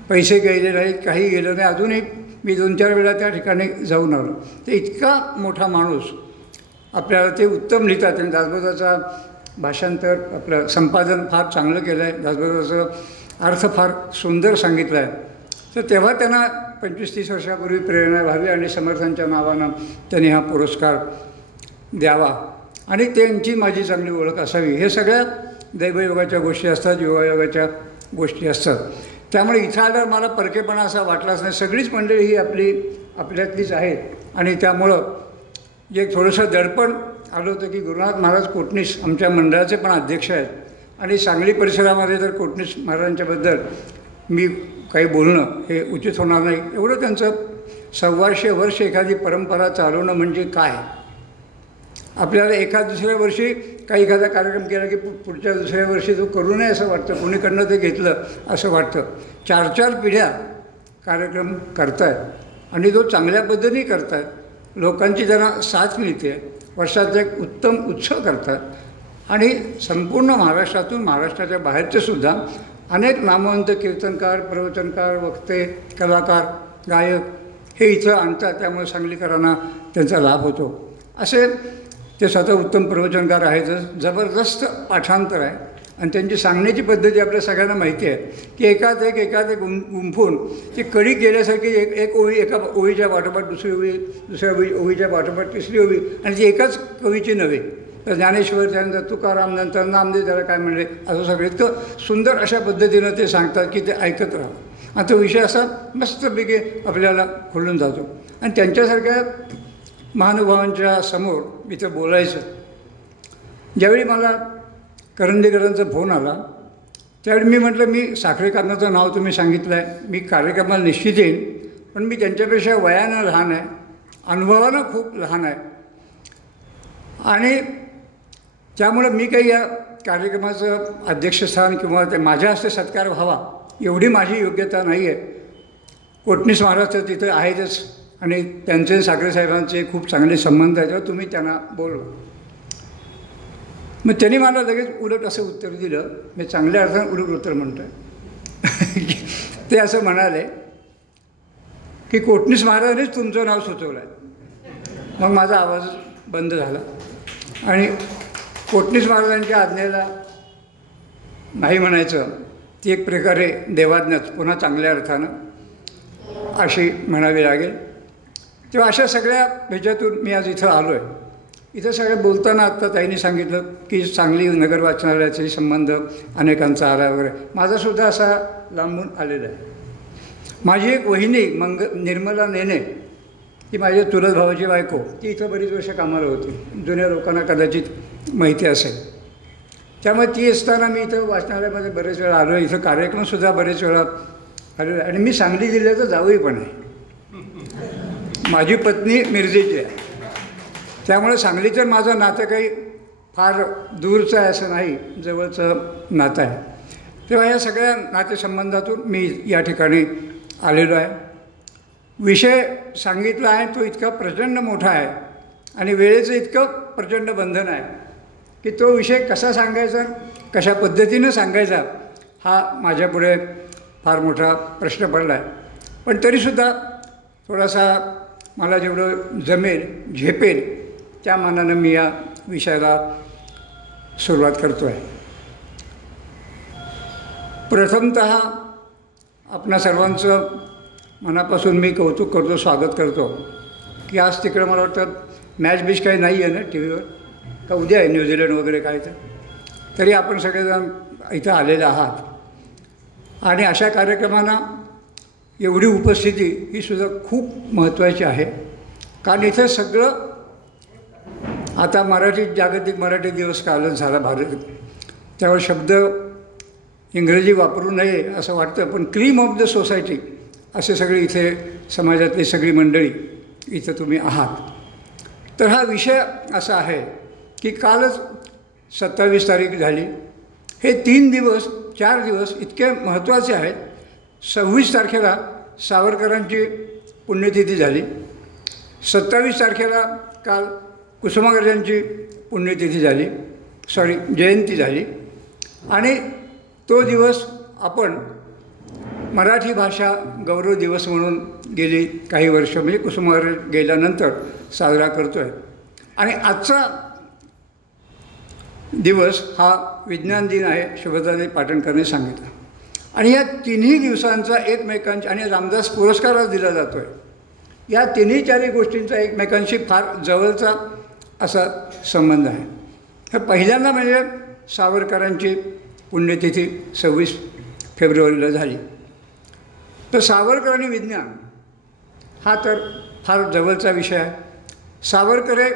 पैसे गेले नाहीत, काही गेलं नाही. अजूनही मी 2-4 वेळा त्या ठिकाणी जाऊन आलो. ते इतका मोठा माणूस, आपल्याला ते उत्तम लिहितात. आणि दासबोधाचा भाषांतर आपलं संपादन फार चांगलं केलं आहे. दासबोधाचं अर्थ फार सुंदर सांगितला आहे. तर तेव्हा त्यांना 25-30 वर्षापूर्वी प्रेरणा व्हावी आणि समर्थांच्या नावानं त्यांनी हा पुरस्कार द्यावा आणि त्यांची माझी चांगली ओळख असावी. हे सगळ्या दैवयोगाच्या गोष्टी असतात, योगायोगाच्या गोष्टी असतात. त्यामुळे इथं आल्यावर मला परकेपणा असा वाटलाच नाही. सगळीच मंडळी ही आपल्यातलीच आहेत. आणि त्यामुळं जे थोडंसं दडपण आलं होतं की गुरुनाथ महाराज कोटणीस आमच्या मंडळाचे पण अध्यक्ष आहेत आणि सांगली परिसरामध्ये तर कोटणीस महाराजांच्याबद्दल मी काही बोलणं हे उचित होणार नाही. एवढं त्यांचं 125 वर्ष एखादी परंपरा चालवणं म्हणजे काय. आपल्याला दुसऱ्या वर्षी एखादा कार्यक्रम केला की पुढच्या दुसऱ्या वर्षी तो करू नये असं वाटतं, कोणीकडनं ते घेतलं असं वाटतं. 4-4 पिढ्या कार्यक्रम करतायत आणि तो चांगल्या पद्धतीने करतायत. लोकांची त्यांना साथ मिळते, वर्षाचा एक उत्तम उत्सव करतात आणि संपूर्ण महाराष्ट्रातून महाराष्ट्राच्या बाहेरचे सुद्धा अनेक नामवंत कीर्तनकार, प्रवचनकार, वक्ते, कलाकार, गायक हे इथं आणतात. त्यामुळे सांगलीकरांना त्यांचा लाभ होतो. असे ते स्वतः उत्तम प्रवचनकार आहेत, जबरदस्त पाठांतर आहे आणि त्यांची सांगण्याची पद्धती आपल्या सगळ्यांना माहिती आहे की एकात एक गुंफून ती कडी केल्यासारखी एक ओळी एका ओळीच्या पाठोपाठ दुसरी ओळी, दुसऱ्या ओळीच्या पाठोपाठ तिसरी ओळी आणि ती एकाच कवीची नव्हे. तर ज्ञानेश्वर, त्यानंतर तुकाराम, नंतर नामदेव, त्याला काय म्हणले, असं सगळं इतकं सुंदर अशा पद्धतीनं ते सांगतात की ते ऐकत राहावं. आणि तो विषय असा मस्तपैकी आपल्याला खुलून जातो. आणि त्यांच्यासारख्या महानुभावांच्या समोर इथं बोलायचं. ज्यावेळी मला करंदीकरांचा फोन आला त्यावेळी मी म्हटलं, मी साखरे काकांचं नाव तुम्ही सांगितलं आहे, मी कार्यक्रमाला निश्चित येईन, पण मी त्यांच्यापेक्षा वयानं लहान आहे, अनुभवानं खूप लहान आहे आणि त्यामुळं मी काही या कार्यक्रमाचं अध्यक्षस्थान किंवा ते माझ्या हस्ते सत्कार व्हावा एवढी माझी योग्यता नाही आहे. कोटणीस महाराज तर तिथं आहेतच आणि त्यांचे साखरे साहेबांचे खूप चांगले संबंध आहेत, तर तुम्ही त्यांना बोलवा. मग त्यांनी मला लगेच उलट असं उत्तर दिलं, मी चांगल्या अर्थानं उलट उत्तर म्हणतो आहे. ते असं म्हणाले की कोटणीस महाराजांनीच तुमचं नाव सुचवलं आहे. मग माझा आवाज बंद झाला आणि कोटणीस महाराजांच्या आज्ञेला नाही म्हणायचं ती एक प्रकारे देवाज्ञाच पुन्हा चांगल्या अर्थानं अशी म्हणावी लागेल. तेव्हा अशा सगळ्या ह्याच्यातून मी आज इथं आलो आहे. इथं सगळं बोलताना आत्ता ताईंनी सांगितलं की सांगली नगर वाचनालयाचे संबंध अनेकांचा आला वगैरे, माझासुद्धा असा लांबून आलेला आहे. माझी एक वहिनी निर्मला नेने, ती माझ्या चुलत भावाची बायको, ती इथं बरीच वर्ष कामाला होती, जुन्या लोकांना कदाचित माहिती असेल. त्यामुळे ती असताना मी इथं वाचनालयामध्ये बरेच वेळा आलो आहे, इथं कार्यक्रमसुद्धा बरेच वेळा आलेलो आहे. आणि मी सांगली जिल्ह्याचं जावई पण आहे. माझी पत्नी मिरजेची आहे, त्यामुळे सांगलीचं माझं नातं काही फार दूरचं आहे असं नाही, जवळचं नातं आहे. तेव्हा या सगळ्या नातेसंबंधातून मी या ठिकाणी आलेलो आहे. विषय सांगितला आहे तो इतका प्रचंड मोठा आहे आणि वेळेचं इतकं प्रचंड बंधन आहे की तो विषय कसा सांगायचा, कशा पद्धतीनं सांगायचा, हा माझ्यापुढे फार मोठा प्रश्न पडला आहे. पण तरीसुद्धा थोडासा मला जेवढं जमेल, झेपेल त्या मानानं मी या विषयाला सुरुवात करतो आहे. प्रथमतः आपणा सर्वांचं मनापासून मी कौतुक करतो, स्वागत करतो की आज तिकडं मला वाटतं मॅच बीच काही नाही आहे ना टी व्हीवर, का उद्या आहे न्यूझीलंड वगैरे काय तरी आपण सगळेजण इथं आलेले आहात आणि अशा कार्यक्रमांना एवढी उपस्थिती ही सुद्धा खूप महत्त्वाची आहे. कारण इथं सगळं आता जागतिक मराठी दिवस कालच झाला भारत, त्यावर शब्द इंग्रजी वापरू नये असं वाटतं, पण क्रीम ऑफ द सोसायटी असे सगळे इथे समाजातली सगळी मंडळी इथं तुम्ही आहात. तर हा विषय असा आहे की कालच 27 तारीख झाली. हे 4 दिवस इतके महत्त्वाचे आहेत. 26 तारखेला सावरकरांची पुण्यतिथी झाली. 27 तारखेला काल कुसुमाग्रजांची पुण्यतिथी झाली, जयंती झाली. आणि तो दिवस आपण मराठी भाषा गौरव दिवस म्हणून गेली काही वर्ष म्हणजे कुसुमाग्रज गेल्यानंतर साजरा करतो आहे. आणि आजचा दिवस हा विज्ञान दिन आहे, शुभदाने पाटणकरने सांगितलं. आणि या तिन्ही दिवसांचा एकमेकांच्या आणि रामदास पुरस्कारच दिला जातो आहे. या चारही गोष्टींचा एकमेकांशी फार जवळचा असा संबंध आहे. तर पहिल्यांदा म्हणजे सावरकरांची पुण्यतिथी 26 फेब्रुवारीला झाली. तर सावरकर आणि विज्ञान हा तर फार जवळचा विषय आहे. सावरकर हे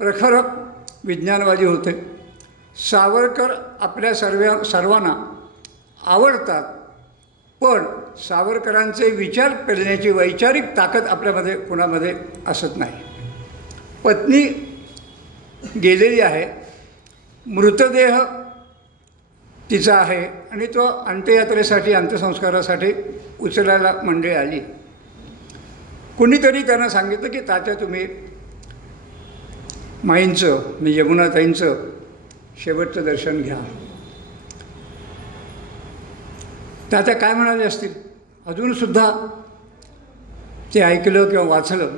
प्रखर विज्ञानवादी होते. सावरकर आपल्या सर्वांना आवडतात, पण सावरकरांचे विचार करण्याची वैचारिक ताकद आपल्यामध्ये कोणामध्ये असत नाही. पत्नी गेलेली आहे, मृतदेह तिचा आहे आणि तो अंत्ययात्रेसाठी अंत्यसंस्कारासाठी उचलायला मंडळी आली. कुणीतरी त्यांना सांगितलं की तात्या तुम्ही माईंचं म्हणजे यमुनाताईंचं शेवटचं दर्शन घ्या. तात्या काय म्हणाले असतील, अजूनसुद्धा ते ऐकलं किंवा वाचलं.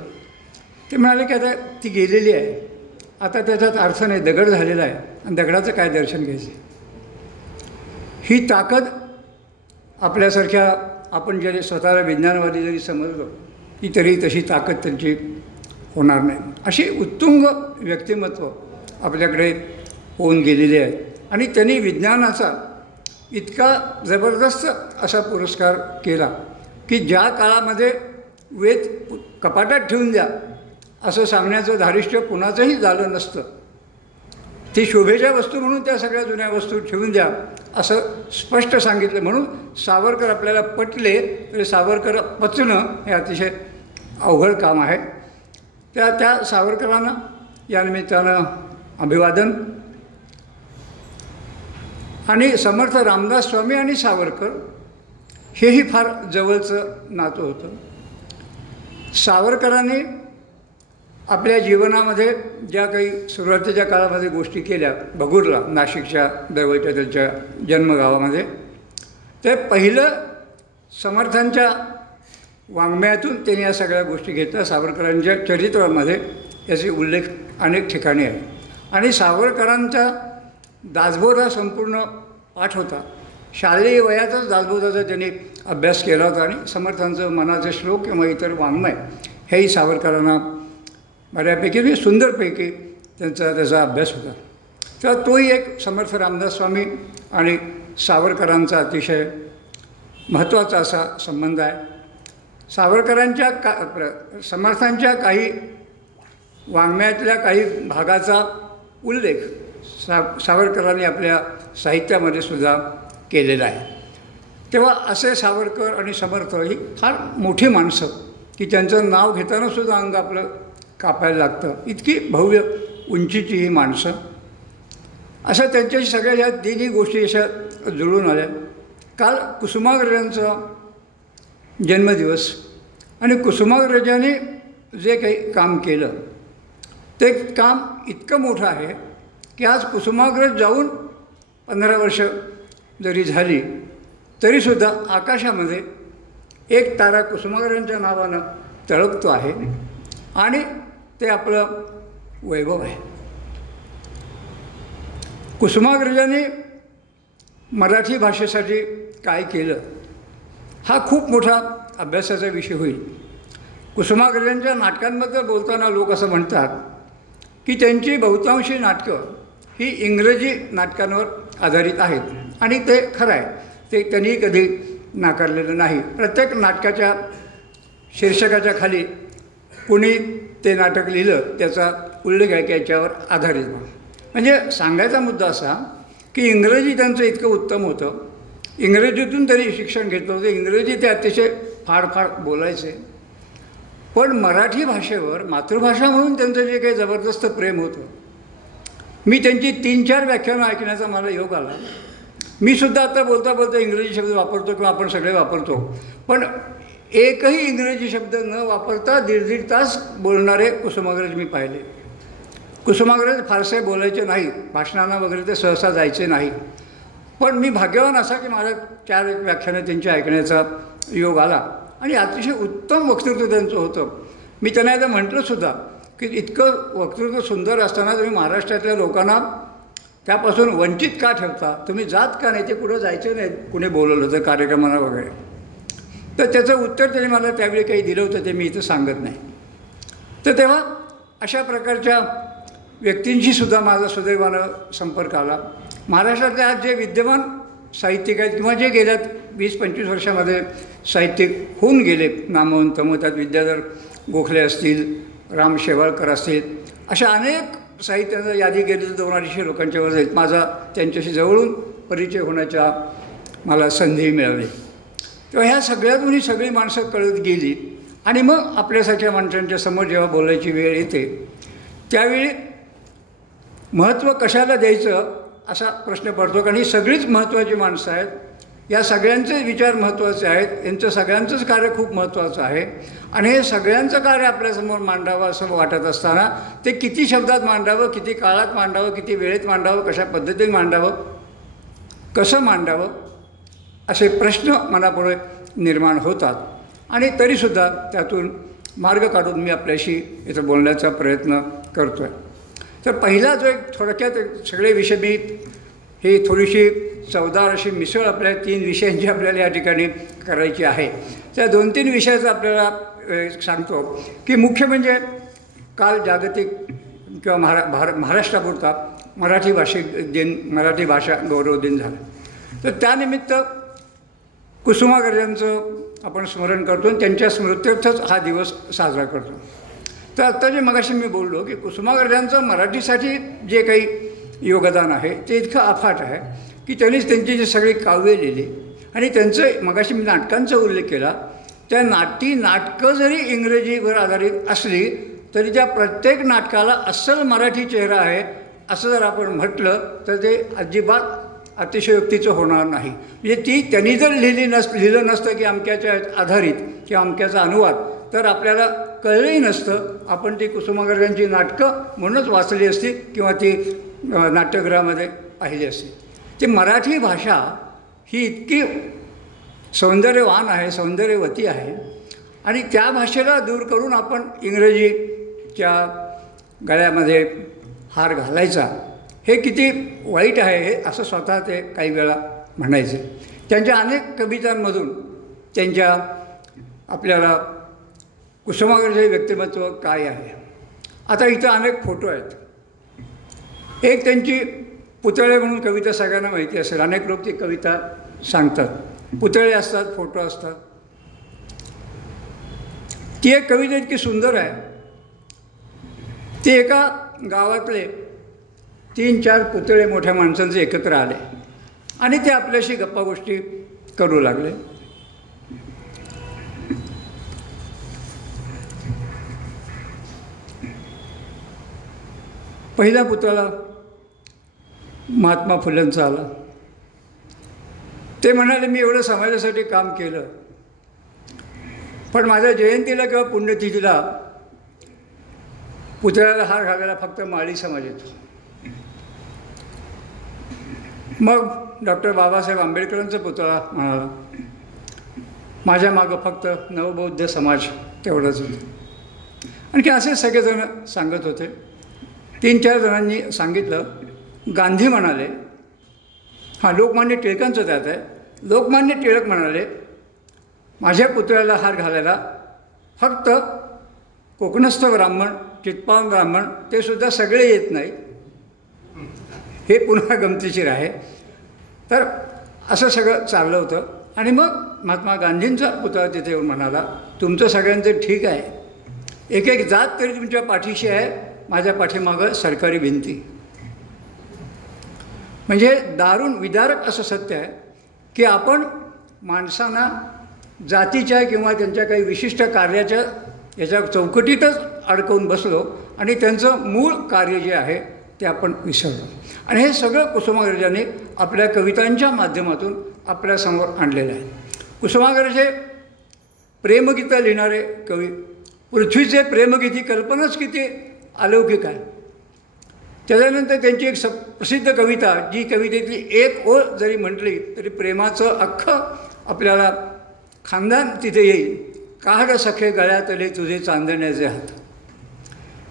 ते म्हणाले की आता ती गेलेली आहे, आता त्याच्यात अर्थ नाही, दगड झालेला आहे आणि दगडाचं काय दर्शन घ्यायचं. ही ताकद आपल्यासारख्या आपण जरी स्वतःला विज्ञानवादी जरी समजलो की तरी तशी ताकद त्यांची होणार नाही. अशी उत्तुंग व्यक्तिमत्व आपल्याकडे होऊन गेलेली आहे. आणि त्यांनी विज्ञानाचा इतका जबरदस्त असा पुरस्कार केला की ज्या काळामध्ये वेद कपाटात ठेवून द्या असं सांगण्याचं धारिष्ट्य कुणाचंही झालं नसतं. ती शोभेच्या वस्तू म्हणून त्या सगळ्या जुन्या वस्तू ठेवून द्या असं स्पष्ट सांगितलं. म्हणून सावरकर आपल्याला पटले तरी सावरकर पचणं हे अतिशय अवघड काम आहे. त्या सावरकरांना या निमित्तानं अभिवादन. आणि समर्थ रामदास स्वामी आणि सावरकर हेही फार जवळचं नातं होतं. सावरकरांनी आपल्या जीवनामध्ये ज्या काही सुरुवातीच्या काळामध्ये गोष्टी केल्या, भगूरला नाशिकच्या जवळच्या त्यांच्या जन्मगावामध्ये, ते पहिलं समर्थांच्या वाङ्मयातून त्यांनी या सगळ्या गोष्टी घेतल्या. सावरकरांच्या चरित्रामध्ये याचे उल्लेख अनेक ठिकाणी आहे. आणि सावरकरांचा दासबोध हा संपूर्ण पाठ होता. शालेय वयातच दासबोधाचा त्यांनी अभ्यास केला होता. आणि समर्थांचं मनाचे श्लोक किंवा इतर वाङ्मय हेही सावरकरांना बऱ्यापैकी सुंदरपैकी त्याचा अभ्यास होता. तर तोही एक समर्थ रामदास स्वामी आणि सावरकरांचा अतिशय महत्त्वाचा असा संबंध आहे. सावरकरांच्या समर्थांच्या काही वाङ्मयातल्या काही भागाचा उल्लेख सावरकरांनी आपल्या साहित्यामध्ये सुद्धा केलेला आहे. तेव्हा असे सावरकर आणि समर्थ ही फार मोठी माणसं की त्यांचं नाव घेतानासुद्धा अंग आपलं कापायला लागतं. इतकी भव्य उंचीची ही माणसं. असं त्यांच्याशी सगळ्या ह्या तिन्ही गोष्टी अशा जुळून आल्या. काल कुसुमाग्रजांचा जन्मदिवस आणि कुसुमाग्रजांनी जे काही काम केलं ते काम इतकं मोठं आहे की आज कुसुमाग्रज जाऊन 15 वर्ष जरी झाली तरीसुद्धा आकाशामध्ये एक तारा कुसुमाग्रजांच्या नावानं तळपतो आहे आणि ते आपलं वैभव आहे. कुसुमाग्रजांनी मराठी भाषेसाठी काय केलं हा खूप मोठा अभ्यासाचा विषय होईल. कुसुमाग्रजांच्या नाटकांबद्दल बोलताना लोक असं म्हणतात की त्यांची बहुतांशी नाटकं ही इंग्रजी नाटकांवर आधारित आहेत आणि ते खरं आहे. ते त्यांनी कधी नाकारलेलं नाही. प्रत्येक नाटकाच्या शीर्षकाच्या खाली कुणी ते नाटक लिहिलं त्याचा उल्लेख आहे की याच्यावर आधारित. म्हणजे सांगायचा मुद्दा असा की इंग्रजी त्यांचं इतकं उत्तम होतं, इंग्रजीतून त्यांनी शिक्षण घेतलं होतं, इंग्रजी ते अतिशय फार फार बोलायचे. पण मराठी भाषेवर मातृभाषा म्हणून त्यांचं जे काही जबरदस्त प्रेम होतं, मी त्यांची 3-4 व्याख्यानं ऐकण्याचा मला योग आला. मी सुद्धा आता बोलता बोलता इंग्रजी शब्द वापरतो किंवा आपण सगळे वापरतो, पण एकही इंग्रजी शब्द न वापरता 1.5 तास बोलणारे कुसुमाग्रज मी पाहिले. कुसुमाग्रज फारसे बोलायचे नाही, भाषणांना वगैरे ते सहसा जायचे नाही. पण मी भाग्यवान असा की मला 4 व्याख्यानं त्यांची ऐकण्याचा योग आला आणि अतिशय उत्तम वक्तृत्व त्यांचं होतं. मी त्यांना एकदा म्हटलंसुद्धा की इतकं वक्तृत्व सुंदर असताना तुम्ही महाराष्ट्रातल्या लोकांना त्यापासून वंचित का ठेवता, तुम्ही जात का नाही, ते कुठं जायचं नाही कुणी बोलवलं होतं कार्यक्रमाला वगैरे. तर त्याचं उत्तर त्यांनी मला त्यावेळी काही दिलं होतं, ते मी इथं सांगत नाही. तर तेव्हा अशा प्रकारच्या व्यक्तींशी सुद्धा माझा सुदैवानं संपर्क आला. महाराष्ट्रातले आज जे विद्यमान साहित्यिक आहेत किंवा जे गेल्या 20-25 वर्षामध्ये साहित्यिक होऊन गेले नामवंत, मग त्यात विद्याधर गोखले असतील, राम शेवाळकर असतील, अशा अनेक साहित्याचा यादी गेली 200-250 लोकांच्यावर जाईल. माझा त्यांच्याशी जवळून परिचय होण्याच्या मला संधी मिळाली. तेव्हा ह्या सगळ्यातून ही सगळी माणसं कळत गेली आणि मग आपल्यासारख्या माणसांच्या समोर जेव्हा बोलायची वेळ येते त्यावेळी महत्त्व कशाला द्यायचं असा प्रश्न पडतो. कारण ही सगळीच महत्त्वाची माणसं आहेत, या सगळ्यांचे विचार महत्त्वाचे आहेत, यांचं सगळ्यांचंच कार्य खूप महत्त्वाचं आहे आणि हे सगळ्यांचं कार्य आपल्यासमोर मांडावं असं वाटत असताना ते किती शब्दात मांडावं, किती काळात मांडावं, किती वेळेत मांडावं, कशा पद्धतीने मांडावं, कसं मांडावं असे प्रश्न मनापुढे निर्माण होतात. आणि तरीसुद्धा त्यातून मार्ग काढून मी आपल्याशी इथं बोलण्याचा प्रयत्न करतो आहे. तर पहिला जो एक थोडक्यात सगळे विषय मी ही थोडीशी चवदार अशी मिसळ आपल्या 3 विषयांची आपल्याला या ठिकाणी करायची आहे. त्या 2-3 विषयाचं आपल्याला सांगतो की मुख्य म्हणजे काल जागतिक किंवा महाराष्ट्रापुरता मराठी भाषिक दिन, मराठी भाषा गौरव दिन झाला. तर त्यानिमित्त कुसुमाग्रजांचं आपण स्मरण करतो आणि त्यांच्या स्मृत्यर्थच हा दिवस साजरा करतो. तर आत्ता जे मगाशी मी बोललो की कुसुमाग्रजांचं मराठीसाठी जे काही योगदान आहे ते इतकं अफाट आहे की त्यांनीच त्यांची जी सगळी काव्ये लिहिली आणि त्यांचं मगाशी मी नाटकांचा उल्लेख केला, त्या नाटकं जरी इंग्रजीवर आधारित असली तरी त्या प्रत्येक नाटकाला अस्सल मराठी चेहरा आहे असं जर आपण म्हटलं तर ते अजिबात अतिशयोक्तीचं होणार नाही. म्हणजे त्यांनी जर लिहिलं नसतं की अमक्याच्या आधारित किंवा अमक्याचा अनुवाद तर आपल्याला कळलंही नसतं. आपण ती कुसुमाग्रजांची नाटकं म्हणूनच वाचली असती किंवा ती नाट्यगृहामध्ये पाहिली असती. ती मराठी भाषा ही इतकी सौंदर्यवान आहे, सौंदर्यवती आहे आणि त्या भाषेला दूर करून आपण इंग्रजीच्या गळ्यामध्ये हार घालायचा हे किती वाईट आहे हे असं स्वतः ते काही वेळा म्हणायचे. त्यांच्या अनेक कवितांमधून त्यांच्या आपल्याला कुसुमाग्रजांचे व्यक्तिमत्व काय आहे. आता इथं अनेक फोटो आहेत. एक त्यांची पुतळे म्हणून कविता सगळ्यांना माहिती असेल, अनेक लोक ती कविता सांगतात. पुतळे असतात, फोटो असतात. ती एक कविता इतकी सुंदर आहे. ती एका गावातले 3-4 पुतळे मोठ्या माणसांचे एकत्र आले आणि ते आपल्याशी गप्पा गोष्टी करू लागले. पहिला पुतळा महात्मा फुलेंचा आला. ते म्हणाले, मी एवढं समाजासाठी काम केलं पण माझ्या जयंतीला किंवा पुण्यतिथीला पुतळ्याला हार घालायला फक्त माळी समाज येतो. मग डॉक्टर बाबासाहेब आंबेडकरांचा पुतळा म्हणाला, माझ्या मागं फक्त नवबौद्ध समाज तेवढंच होतं. आणखी असे सगळेजण सांगत होते. 3-4 जणांनी सांगितलं. गांधी म्हणाले हां, लोकमान्य टिळकांचं त्यात आहे. लोकमान्य टिळक म्हणाले, माझ्या पुतळ्याला हार घालायला फक्त कोकणस्थ ब्राह्मण, चित्पावन ब्राह्मण, ते सुद्धा सगळे येत नाही. हे पुन्हा गमतीशीर आहे. तर असं सगळं चाललं होतं. आणि मग महात्मा गांधींचा पुतळा तिथे येऊन म्हणाला, तुमचं सगळ्यांचं ठीक आहे, एक एक जात तरी तुमच्या पाठीशी आहे, माझ्या पाठीमागं सरकारी भिंती. म्हणजे दारुण विदारक असं सत्य आहे की आपण माणसांना जातीच्या किंवा त्यांच्या काही विशिष्ट कार्याच्या याच्या चौकटीतच अडकवून बसलो आणि त्यांचं मूळ कार्य जे आहे ते आपण विसरलो. आणि हे सगळं कुसुमाग्रजांनी आपल्या कवितांच्या माध्यमातून आपल्यासमोर आणलेलं आहे. कुसुमाग्रज हे प्रेमगीतं लिहिणारे कवी. पृथ्वीचे प्रेमगीती कल्पनाच किती अलौकिक आहे. त्याच्यानंतर त्यांची एक प्रसिद्ध कविता, जी कवितेतली एक ओळ जरी म्हटली तरी प्रेमाचं अख्खं आपल्याला खानदान तिथे येईल. काढ सखे गळ्यातले तुझे चांदण्याचे हात.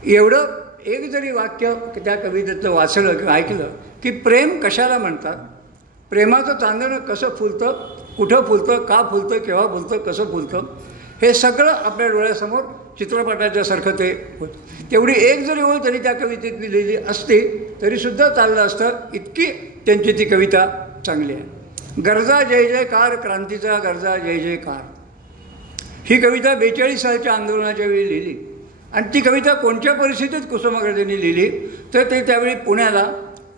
एवढं एक जरी वाक्य त्या कवितेतलं वाचलं किंवा ऐकलं की प्रेम कशाला म्हणतात, प्रेमाचं चांदणं कसं फुलतं, कुठं फुलतं, का फुलतं, केव्हा फुलतं, कसं फुलतं, हे सगळं आपल्या डोळ्यासमोर चित्रपटाच्यासारखं ते होतं. तेवढी एक जरी ओळ तरी त्या कवितेतली लिहिली असती तरीसुद्धा चाललं असतं. इतकी त्यांची ती कविता चांगली आहे. गरजा जय जयकार, क्रांतीचा गरजा जय जयकार, ही कविता 42 सालच्या आंदोलनाच्या वेळी लिहिली. आणि ती कविता कोणत्या परिस्थितीत कुसुमाग्रजांनी लिहिली तर ते त्यावेळी पुण्याला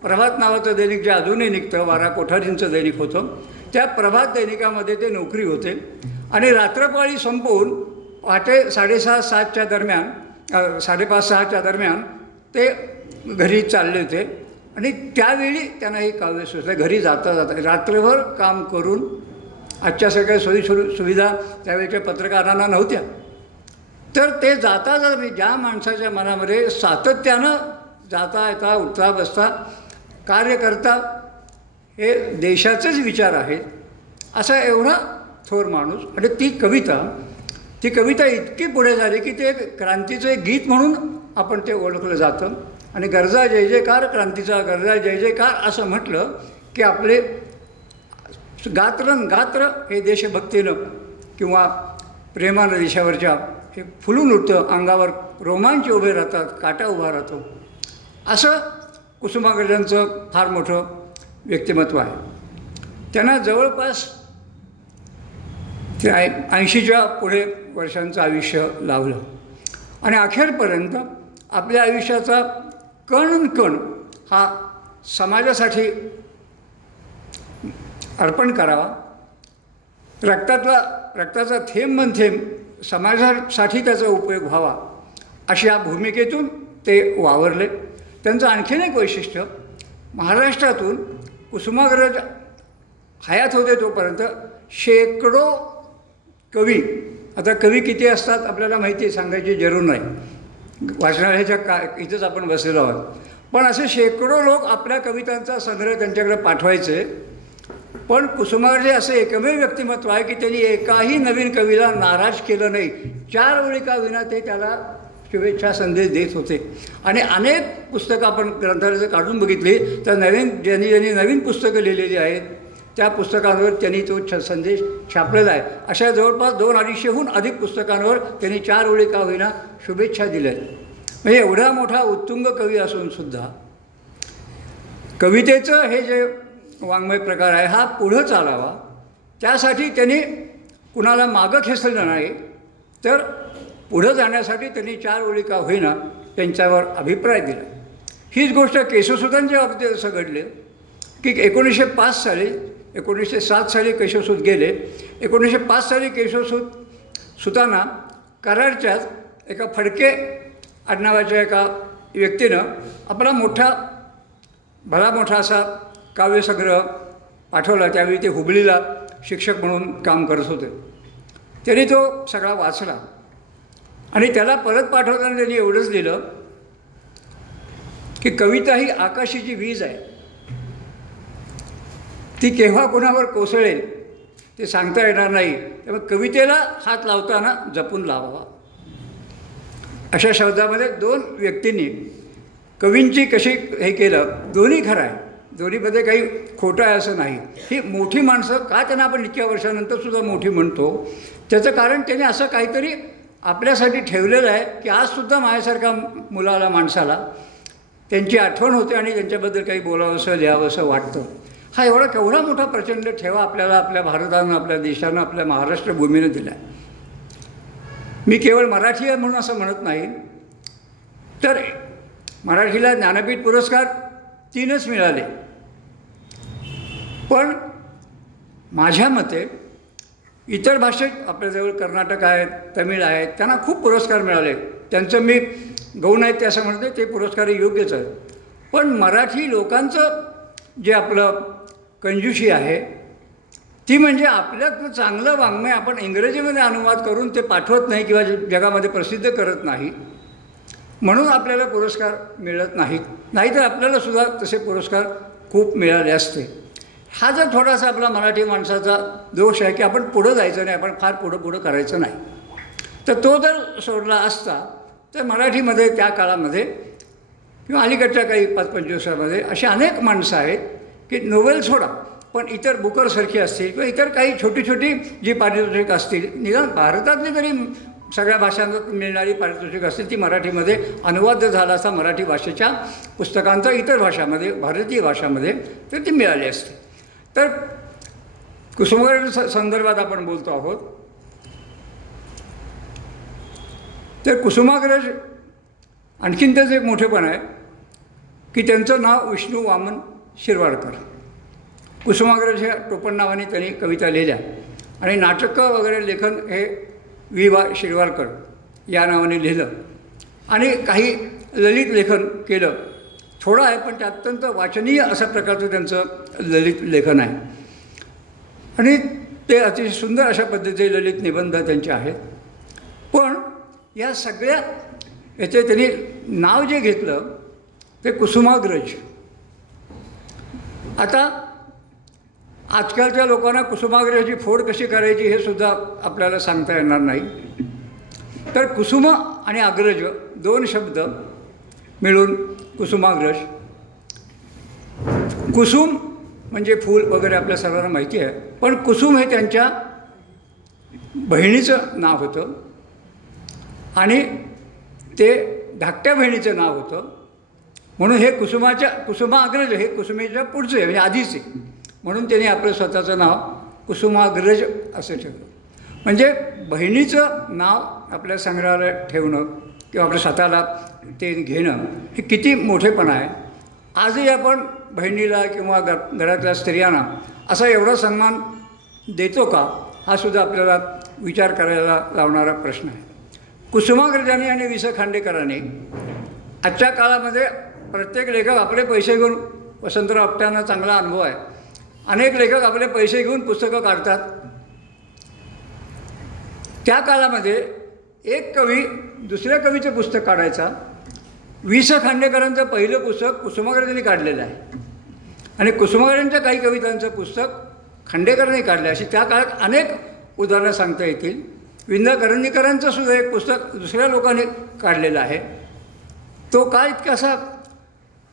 प्रभात नावाचं दैनिक जे अजूनही निघतं, वारा कोठारींचं दैनिक होतं, त्या प्रभात दैनिकामध्ये ते नोकरी होते. आणि रात्रपाळी संपवून पहाटे 6:30-7च्या दरम्यान 5:30-6च्या दरम्यान ते घरी चालले होते. आणि त्यावेळी त्यांना हे काव्य सुचलं. घरी जाता जाता रात्रभर काम करून, आजच्या सगळ्या सुविधा त्यावेळेच्या पत्रकारांना नव्हत्या, तर ते जाता जाता ज्या माणसाच्या मनामध्ये सातत्यानं जाता येता उठता बसता कार्य करता हे देशाचेच विचार आहेत, असा एवढा थोर माणूस. आणि ती कविता इतकी पुढे झाली की ते एक क्रांतीचं एक गीत म्हणून आपण ते ओळखलं जातं. आणि गरजा जय जयकार, क्रांतीचा गरजा जय जयकार असं म्हटलं की आपले गात्र हे देशभक्तीनं किंवा प्रेमानं देशावरच्या हे फुलून उठतं, अंगावर रोमांच उभे राहतात, काटा उभा राहतो. असं कुसुमाग्रजांचं फार मोठं व्यक्तिमत्व आहे. त्यांना जवळपास 80च्या पुढे वर्षांचं आयुष्य लावलं. आणि अखेरपर्यंत आपल्या आयुष्याचा कण हा समाजासाठी अर्पण करावा, रक्ताचा थेंब समाजासाठी त्याचा उपयोग व्हावा, अशा भूमिकेतून ते वावरले. त्यांचं आणखीन एक वैशिष्ट्य, महाराष्ट्रातून कुसुमाग्रज हयात होते तोपर्यंत शेकडो कवी, आता कवी किती असतात आपल्याला माहिती आहे, सांगायची जरूर नाही, वाचनालयाच्या इथंच आपण बसलेलो आहोत, पण असे शेकडो लोक आपल्या कवितांचा संग्रह त्यांच्याकडे पाठवायचे. पण कुसुमाग्रज असे एकमेव व्यक्तिमत्व आहे की त्यांनी एकाही नवीन कवीला नाराज केलं नाही. 4 ओळी का विना ते त्याला शुभेच्छा संदेश देत होते. आणि अनेक पुस्तकं आपण ग्रंथालयाचं काढून बघितली तर ज्यांनी नवीन पुस्तकं लिहिलेली आहेत त्या पुस्तकांवर त्यांनी तो संदेश छापलेला आहे. अशा जवळपास 200-250हून अधिक पुस्तकांवर त्यांनी 4 ओळी का होईना शुभेच्छा दिल्या आहेत. म्हणजे एवढा मोठा उत्तुंग कवी असूनसुद्धा कवितेचं हे जे वाङ्मय प्रकार आहे हा पुढं चालावा, त्यासाठी त्यांनी कुणाला मागं खेचलं नाही, तर पुढं जाण्यासाठी त्यांनी 4 ओळी का होईना त्यांच्यावर अभिप्राय दिला. हीच गोष्ट केशवसुतांच्या बाबतीत असं घडले की 1907 साली केशवसूत गेले. 1905 साली केशवसूतांना कराडच्याच एका फडके आडनावाच्या एका व्यक्तीनं आपला भला मोठा असा काव्यसंग्रह पाठवला. त्यावेळी ते हुबळीला शिक्षक म्हणून काम करत होते. त्यांनी तो सगळा वाचला आणि त्याला परत पाठवताना त्यांनी एवढंच लिहिलं की कविता ही आकाशाची वीज आहे, ती केव्हा कोणावर कोसळेल ते सांगता येणार नाही, त्यामुळे कवितेला हात लावताना जपून लावावा. अशा शब्दामध्ये 2 व्यक्तींनी कवींची कशी हे केलं, दोन्ही खरं आहे. दोन्हीमध्ये काही खोटं आहे असं नाही. ही मोठी माणसं का त्यांना आपण इतक्या वर्षानंतरसुद्धा मोठी म्हणतो, त्याचं कारण त्यांनी असं काहीतरी आपल्यासाठी ठेवलेलं आहे की आजसुद्धा माझ्यासारख्या मुलाला माणसाला त्यांची आठवण होते आणि त्यांच्याबद्दल काही बोलावंसं लिहावंसं वाटतं. हा केवढा मोठा प्रचंड ठेवा आपल्याला आपल्या भारतानं, आपल्या देशानं, आपल्या महाराष्ट्र भूमीनं दिला आहे. मी केवळ मराठी आहे म्हणून असं म्हणत नाही, तर मराठीला ज्ञानपीठ पुरस्कार 3च मिळाले. पण माझ्या मते इतर भाषेत आपल्याजवळ कर्नाटक आहेत, तमिळ आहेत, त्यांना खूप पुरस्कार मिळाले. त्यांचं मी गौण आहेत ते असं म्हणते, ते पुरस्कार योग्यच आहेत. पण मराठी लोकांचं जे आपलं कंजूशी आहे ती म्हणजे आपल्यातलं चांगलं वाङ्मय आपण इंग्रजीमध्ये अनुवाद करून ते पाठवत नाही किंवा जगामध्ये प्रसिद्ध करत नाही, म्हणून आपल्याला पुरस्कार मिळत नाहीत. नाहीतर आपल्यालासुद्धा तसे पुरस्कार खूप मिळाले असते. हा जर थोडासा आपला मराठी माणसाचा दोष आहे की आपण पुढं जायचं नाही, आपण फार पुढं करायचं नाही. तर तो जर सोडला असता तर मराठीमध्ये त्या काळामध्ये किंवा अलीकडच्या काही 5-25 वर्षामध्ये अशी अनेक माणसं आहेत की नोवेल सोडा, पण इतर बुकरसारखी असतील किंवा इतर काही छोटी छोटी जी पारितोषिक असतील, निदान भारतातली तरी सगळ्या भाषांत मिळणारी पारितोषिक असतील, ती मराठीमध्ये अनुवाद झाला असता मराठी भाषेच्या पुस्तकांचा इतर भाषामध्ये, भारतीय भाषामध्ये, तर ती मिळाली असते. तर कुसुमाग्रज संदर्भात आपण बोलतो आहोत. तर कुसुमाग्रज आणखीन त्याचं एक मोठेपण आहे की त्यांचं नाव विष्णू वामन शिरवाडकर. कुसुमाग्रज ह्या टोपण नावाने त्यांनी कविता लिहिल्या आणि नाटकं वगैरे लेखन हे वा शिरवाडकर या नावाने लिहिलं आणि काही ललित लेखन केलं. थोडं आहे पण ते अत्यंत वाचनीय अशा प्रकारचं त्यांचं ललित लेखन आहे आणि ते अतिशय सुंदर अशा पद्धतीचे ललित निबंध त्यांचे आहेत. पण या सगळ्या याचे त्यांनी नाव जे घेतलं ते कुसुमाग्रज. आता आजकालच्या लोकांना कुसुमाग्रजाची फोड कशी करायची हे सुद्धा आपल्याला सांगता येणार नाही. तर कुसुम आणि अग्रज 2 शब्द मिळून कुसुमाग्रज. कुसुम म्हणजे फूल वगैरे आपल्या सर्वांना माहिती आहे, पण कुसुम हे त्यांच्या बहिणीचं नाव होतं आणि ते धाकट्या बहिणीचं नाव होतं, म्हणून हे कुसुमाग्रज हे कुसुमेच्या पुढचे म्हणजे आधीचे, म्हणून त्यांनी आपलं स्वतःचं नाव कुसुमाग्रज असं ठेवलं. म्हणजे बहिणीचं नाव आपल्या संग्रहालयात ठेवणं किंवा आपल्या स्वतःला ते घेणं हे किती मोठेपणा आहे. आजही आपण बहिणीला किंवा घरातल्या स्त्रियांना असा एवढा सन्मान देतो का, हा सुद्धा आपल्याला विचार करायला लावणारा प्रश्न आहे. कुसुमाग्रजांनी आणि वि. स. खांडेकरांनी आजच्या काळामध्ये प्रत्येक लेखक आपले पैसे घेऊन, वसंतराव आपट्यांना चांगला अनुभव आहे, अनेक लेखक आपले पैसे घेऊन पुस्तकं काढतात. त्या काळामध्ये एक कवी दुसऱ्या कवीचं पुस्तक काढायचा. वि. स. खांडेकरांचं पहिलं पुस्तक कुसुमाग्रजांनी काढलेलं आहे आणि कुसुमाग्रजांच्या काही कवितांचं पुस्तक खांडेकरांनी काढलं. अशी त्या काळात अनेक उदाहरणं सांगता येतील. विंदा करंदीकरांचं सुद्धा एक पुस्तक दुसऱ्या लोकांनी काढलेलं आहे. तो काळ इतका असा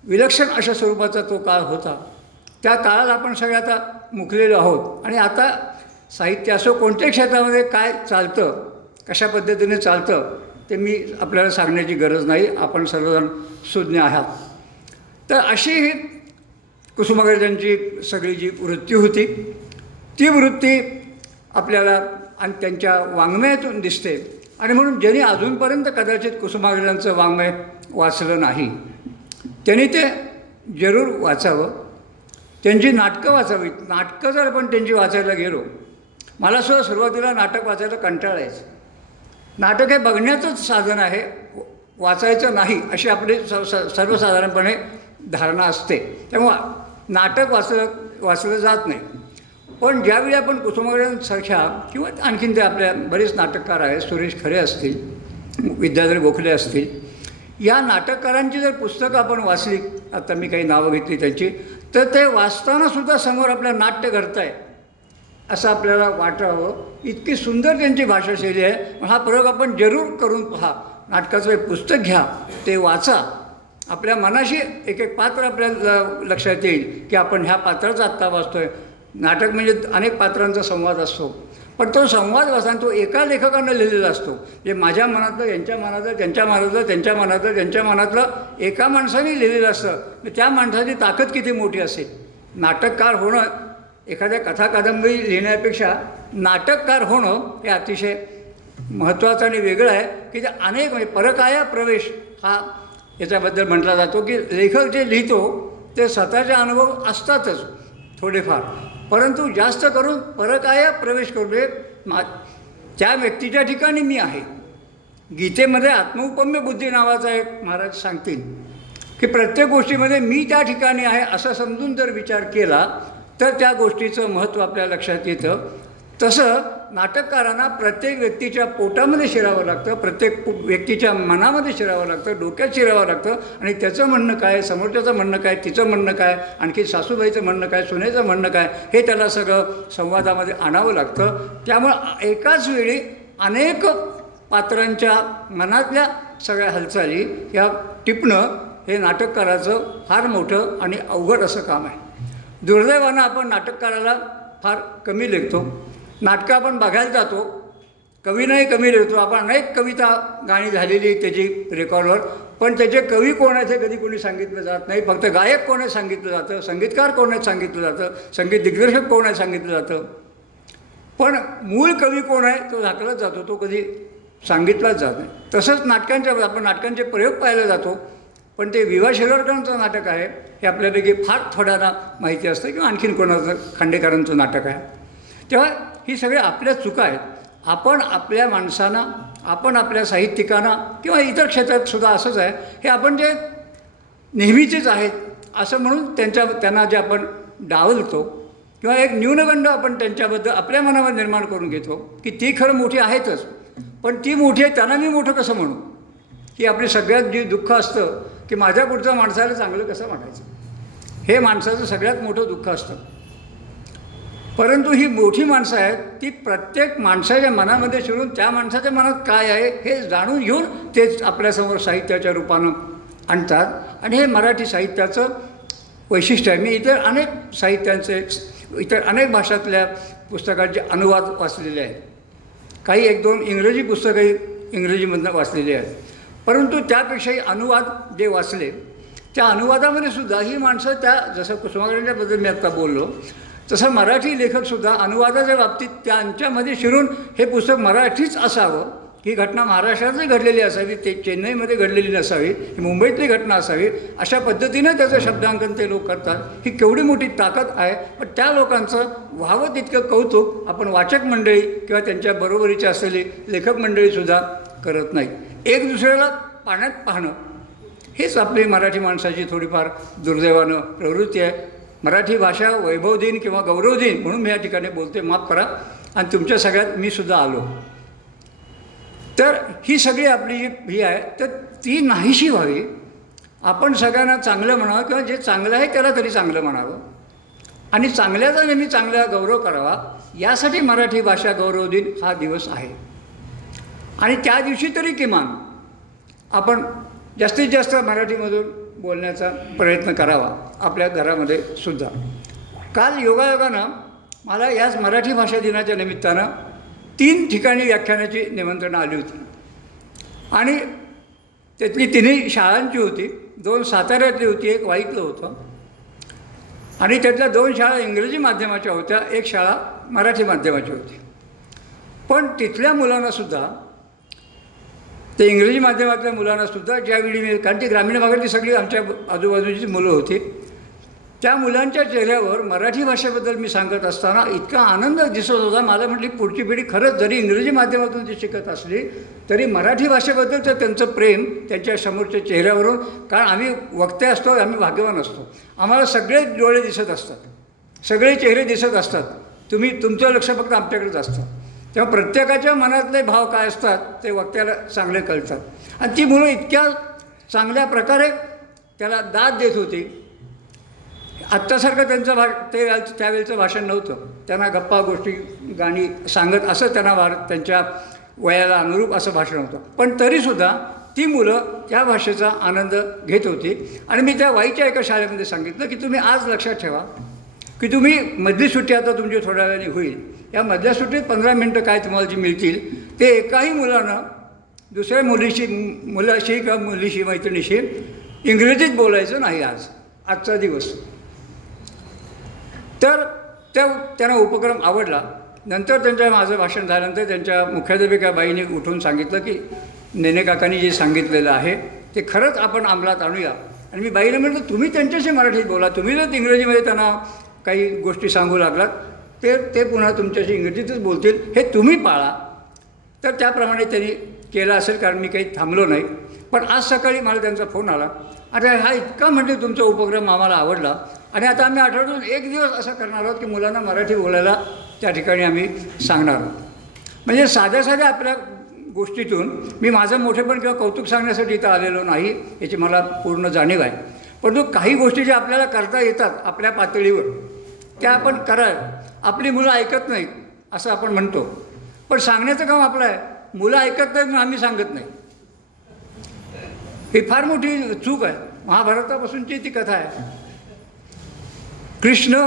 विलक्षण अशा स्वरूपाचा तो काळ होता. त्या काळात आपण सगळे आता मुकलेलो आहोत आणि आता साहित्य असो कोणत्याही क्षेत्रामध्ये काय चालतं, कशा पद्धतीने चालतं ते मी आपल्याला सांगण्याची गरज नाही, आपण सर्वजण सुज्ञ आहात. तर अशी ही कुसुमाग्रजांची सगळी जी वृत्ती होती ती वृत्ती आपल्याला आणि त्यांच्या वाङ्मयातून दिसते. आणि म्हणून ज्यांनी अजूनपर्यंत कदाचित कुसुमाग्रजांचं वाङ्मय वाचलं नाही त्यांनी ते जरूर वाचावं. त्यांची नाटकं वाचावीत. नाटकं जर आपण त्यांची वाचायला गेलो, मला सुद्धा सुरुवातीला नाटक वाचायला कंटाळा यायचं. नाटक हे बघण्याचंच साधन आहे, वाचायचं नाही अशी आपली सर्वसाधारणपणे धारणा असते. त्यामुळं नाटक वाचलं जात नाही. पण ज्यावेळी आपण कुसुमाग्रजांसारख्या किंवा आणखीन ते आपल्या बरेच नाटककार आहेत, सुरेश खरे असतील, विद्याधर गोखले असतील, या नाटककारांची जर पुस्तकं आपण वाचली, आता मी काही नावं घेतली त्यांची, तर ते वाचतानासुद्धा समोर आपलं नाट्य घडतं आहे असं आपल्याला वाटावं. इतकी सुंदर त्यांची भाषाशैली आहे. हा प्रयोग आपण जरूर करून पहा. नाटकाचं एक पुस्तक घ्या, ते वाचा आपल्या मनाशी एक एक पात्र आपल्याला लक्षात येईल की आपण ह्या पात्राचा आत्ता वाचतो आहे. नाटक म्हणजे अनेक पात्रांचा संवाद असतो, पण तो संवाद वाचताना तो एका लेखकानं लिहिलेला असतो. म्हणजे माझ्या मनातलं, यांच्या मनातलं, त्यांच्या मनातलं, त्यांच्या मनातलं, त्यांच्या मनातलं एका माणसाने लिहिलेलं असतं. त्या माणसाची ताकद किती मोठी असेल. नाटककार होणं, एखाद्या कथा कादंबरी लिहिण्यापेक्षा नाटककार होणं हे अतिशय महत्त्वाचं आणि वेगळं आहे की ते अनेक म्हणजे परकाया प्रवेश हा याच्याबद्दल म्हटला जातो की लेखक जे लिहितो ते स्वतःचे अनुभव असतातच थोडेफार, परंतु जास्त करून परकाया प्रवेश करून त्या व्यक्तीच्या ठिकाणी मी आहे. गीतेमध्ये आत्मौपम्य बुद्धी नावाचा एक महाराज सांगतील की प्रत्येक गोष्टीमध्ये मी त्या ठिकाणी आहे असं समजून जर विचार केला तर त्या गोष्टीचं महत्त्व आपल्या लक्षात येतं. तसं नाटककारांना प्रत्येक व्यक्तीच्या पोटामध्ये शिरावं लागतं, प्रत्येक व्यक्तीच्या मनामध्ये शिरावं लागतं, डोक्यात शिरावं लागतं आणि त्याचं म्हणणं काय, समोरच्याचं म्हणणं काय, तिचं म्हणणं काय, आणखी सासूबाईचं म्हणणं काय, सुनेचं म्हणणं काय, हे त्याला सगळं संवादामध्ये आणावं लागतं. त्यामुळं एकाच वेळी अनेक पात्रांच्या मनातल्या सगळ्या हालचाली या टिपणं हे नाटककाराचं फार मोठं आणि अवघड असं काम आहे. दुर्दैवानं आपण नाटककाराला फार कमी लेखतो. नाटकं आपण बघायला जातो, कवीनंही कमी लिहितो. आपण अनेक कविता गाणी झालेली त्याची रेकॉर्डवर, पण त्याचे कवी कोण आहेत हे कधी कोणी सांगितलं जात नाही. फक्त गायक कोण आहे सांगितलं जातं, संगीतकार कोण आहेत सांगितलं जातं, संगीत दिग्दर्शक कोण आहे सांगितलं जातं, पण मूळ कवी कोण आहे तो झाकलाच जातो, तो कधी सांगितलाच जात नाही. तसंच आपण नाटकांचे प्रयोग पाहायला जातो, पण ते वि वा शिरवाडकरांचं नाटक आहे हे आपल्यापैकी फार थोड्यांना माहिती असतं किंवा आणखीन कोणाचं खांडेकरांचं नाटक आहे. तेव्हा ही सगळी आपल्या चुका आहेत. आपण आपल्या माणसांना, आपण आपल्या साहित्यिकांना किंवा इतर क्षेत्रात सुद्धा असंच आहे, हे आपण जे नेहमीचेच आहेत असं म्हणून त्यांना जे आपण डावलतो किंवा एक न्यूनगंड आपण त्यांच्याबद्दल आपल्या मनावर निर्माण करून घेतो की ती खरं मोठी आहेतच, पण ती मोठी आहे त्यांना मी मोठं कसं म्हणू, की आपली सगळ्यात जी दुःख असतं की माझ्या पुढच्या माणसाला चांगलं कसं वाटायचं, हे माणसाचं सगळ्यात मोठं दुःख असतं. परंतु ही मोठी माणसं आहेत ती प्रत्येक माणसाच्या मनामध्ये शिरून त्या माणसाच्या मनात काय आहे हे जाणून घेऊन तेच आपल्यासमोर साहित्याच्या रूपानं आणतात आणि हे मराठी साहित्याचं वैशिष्ट्य आहे. मी इतर अनेक साहित्यांचे, इतर अनेक भाषातल्या पुस्तकांचे अनुवाद वाचलेले आहेत. काही एक दोन इंग्रजी पुस्तकंही इंग्रजीमधनं वाचलेली आहेत, परंतु त्यापेक्षाही अनुवाद जे वाचले त्या अनुवादामध्ये सुद्धा ही माणसं त्या जसं कुसुमाग्रजांच्याबद्दल मी आत्ता बोललो तसं मराठी लेखकसुद्धा अनुवादाच्या बाबतीत त्यांच्यामध्ये शिरून हे पुस्तक मराठीच असावं, ही घटना महाराष्ट्रातही घडलेली असावी, ते चेन्नईमध्ये घडलेली नसावी, ही मुंबईतली घटना असावी, अशा पद्धतीनं त्याचं शब्दांकन ते लोक करतात. ही केवढी मोठी ताकद आहे. पण त्या लोकांचं व्हावं तितकं कौतुक आपण वाचक मंडळी किंवा त्यांच्या बरोबरीची असलेली लेखक मंडळीसुद्धा करत नाही. एक दुसऱ्याला पाण्यात पाहणं हेच आपली मराठी माणसाची थोडीफार दुर्दैवानं प्रवृत्ती आहे. मराठी भाषा वैभव दिन किंवा गौरव दिन म्हणून मी या ठिकाणी बोलते, माफ करा, आणि तुमच्या सगळ्यात मी सुद्धा आलो. तर ही सगळी आपली जी ही आहे तर ती नाहीशी व्हावी. आपण सगळ्यांना चांगलं म्हणावं किंवा जे चांगलं आहे त्याला तरी चांगलं म्हणावं आणि चांगल्याचा नेहमी चांगला गौरव करावा. यासाठी मराठी भाषा गौरव दिन हा दिवस आहे आणि त्या दिवशी तरी किमान आपण जास्तीत जास्त मराठीमधून बोलण्याचा प्रयत्न करावा आपल्या घरामध्ये सुद्धा. काल योगायोगानं मला याच मराठी भाषा दिनाच्या निमित्तानं 3 ठिकाणी व्याख्यानाची निमंत्रणं आली होती आणि त्यातली 3ही शाळांची होती. 2 साताऱ्यातली होती, 1 वाईतलं होतं आणि त्यातल्या 2 शाळा इंग्रजी माध्यमाच्या होत्या, 1 शाळा मराठी माध्यमाची होती. पण तिथल्या मुलांनासुद्धा, ते इंग्रजी माध्यमातल्या मुलांनासुद्धा ज्यावेळी मी, कारण ती ग्रामीण भागातली सगळी आमच्या आजूबाजूची मुलं होती, त्या मुलांच्या चेहऱ्यावर मराठी भाषेबद्दल मी सांगत असताना इतका आनंद दिसत होता. मला म्हटली पुढची पिढी खरंच जरी इंग्रजी माध्यमातून ती शिकत असली तरी मराठी भाषेबद्दल तर त्यांचं प्रेम त्यांच्या समोरच्या चेहऱ्यावरून, कारण आम्ही वक्ते असतो, आम्ही भाग्यवान असतो, आम्हाला सगळे डोळे दिसत असतात, सगळे चेहरे दिसत असतात, तुमचं लक्ष फक्त आमच्याकडेच असतं. तेव्हा प्रत्येकाच्या मनातले भाव काय असतात ते वक्त्याला चांगले कळतात आणि ती मुलं इतक्या चांगल्या प्रकारे त्याला दाद देत होती. आत्तासारखं त्यांचं त्यावेळचं भाषण नव्हतं. त्यांना गप्पा गोष्टी गाणी सांगत असं त्यांना त्यांच्या वयाला अनुरूप असं भाषण होतं. पण तरीसुद्धा ती मुलं त्या भाषेचा आनंद घेत होती. आणि मी त्या वाईच्या एका शाळेमध्ये सांगितलं की तुम्ही आज लक्षात ठेवा की तुम्ही मधली सुट्टी आता तुमची थोड्या वेळाने होईल, या मधल्या सुट्टीत 15 मिनटं काय तुम्हाला जी मिळतील ते एकाही मुलानं दुसऱ्या मुलाशी किंवा मुलीशी मैत्रिणीशी इंग्रजीत बोलायचं नाही आजचा दिवस. तर त्यांना उपक्रम आवडला. नंतर माझं भाषण झाल्यानंतर त्यांच्या मुख्याध्यापिका बाईंनी उठून सांगितलं की नेने काकांनी जे सांगितलेलं आहे ते खरंच आपण अंमलात आणूया. आणि मी बाईला म्हटलं तुम्ही त्यांच्याशी मराठीत बोला, तुम्ही जर इंग्रजीमध्ये त्यांना काही गोष्टी सांगू लागलात ते पुन्हा तुमच्याशी इंग्रजीतच बोलतील, हे तुम्ही पाळा. तर त्याप्रमाणे त्यांनी केलं असेल, कारण मी काही थांबलो नाही. पण आज सकाळी मला त्यांचा फोन आला, अरे हा इतका म्हणजे तुमचा उपक्रम आम्हाला आवडला आणि आता आम्ही आठवड्यातून एक दिवस असं करणार आहोत की मुलांना मराठी बोलायला त्या ठिकाणी आम्ही सांगणार आहोत. म्हणजे साध्या साध्या आपल्या गोष्टीतून मी माझं मोठेपण किंवा कौतुक सांगण्यासाठी इथं आलेलो नाही याची मला पूर्ण जाणीव आहे. परंतु काही गोष्टी ज्या आपल्याला करता येतात आपल्या पातळीवर त्या आपण करायला. आपली मुलं ऐकत नाहीत असं आपण म्हणतो, पण सांगण्याचं काम आपलं आहे. मुलं ऐकत नाहीत म्हणून आम्ही सांगत नाही, ही फार मोठी चूक आहे. महाभारतापासूनची ती कथा आहे. कृष्ण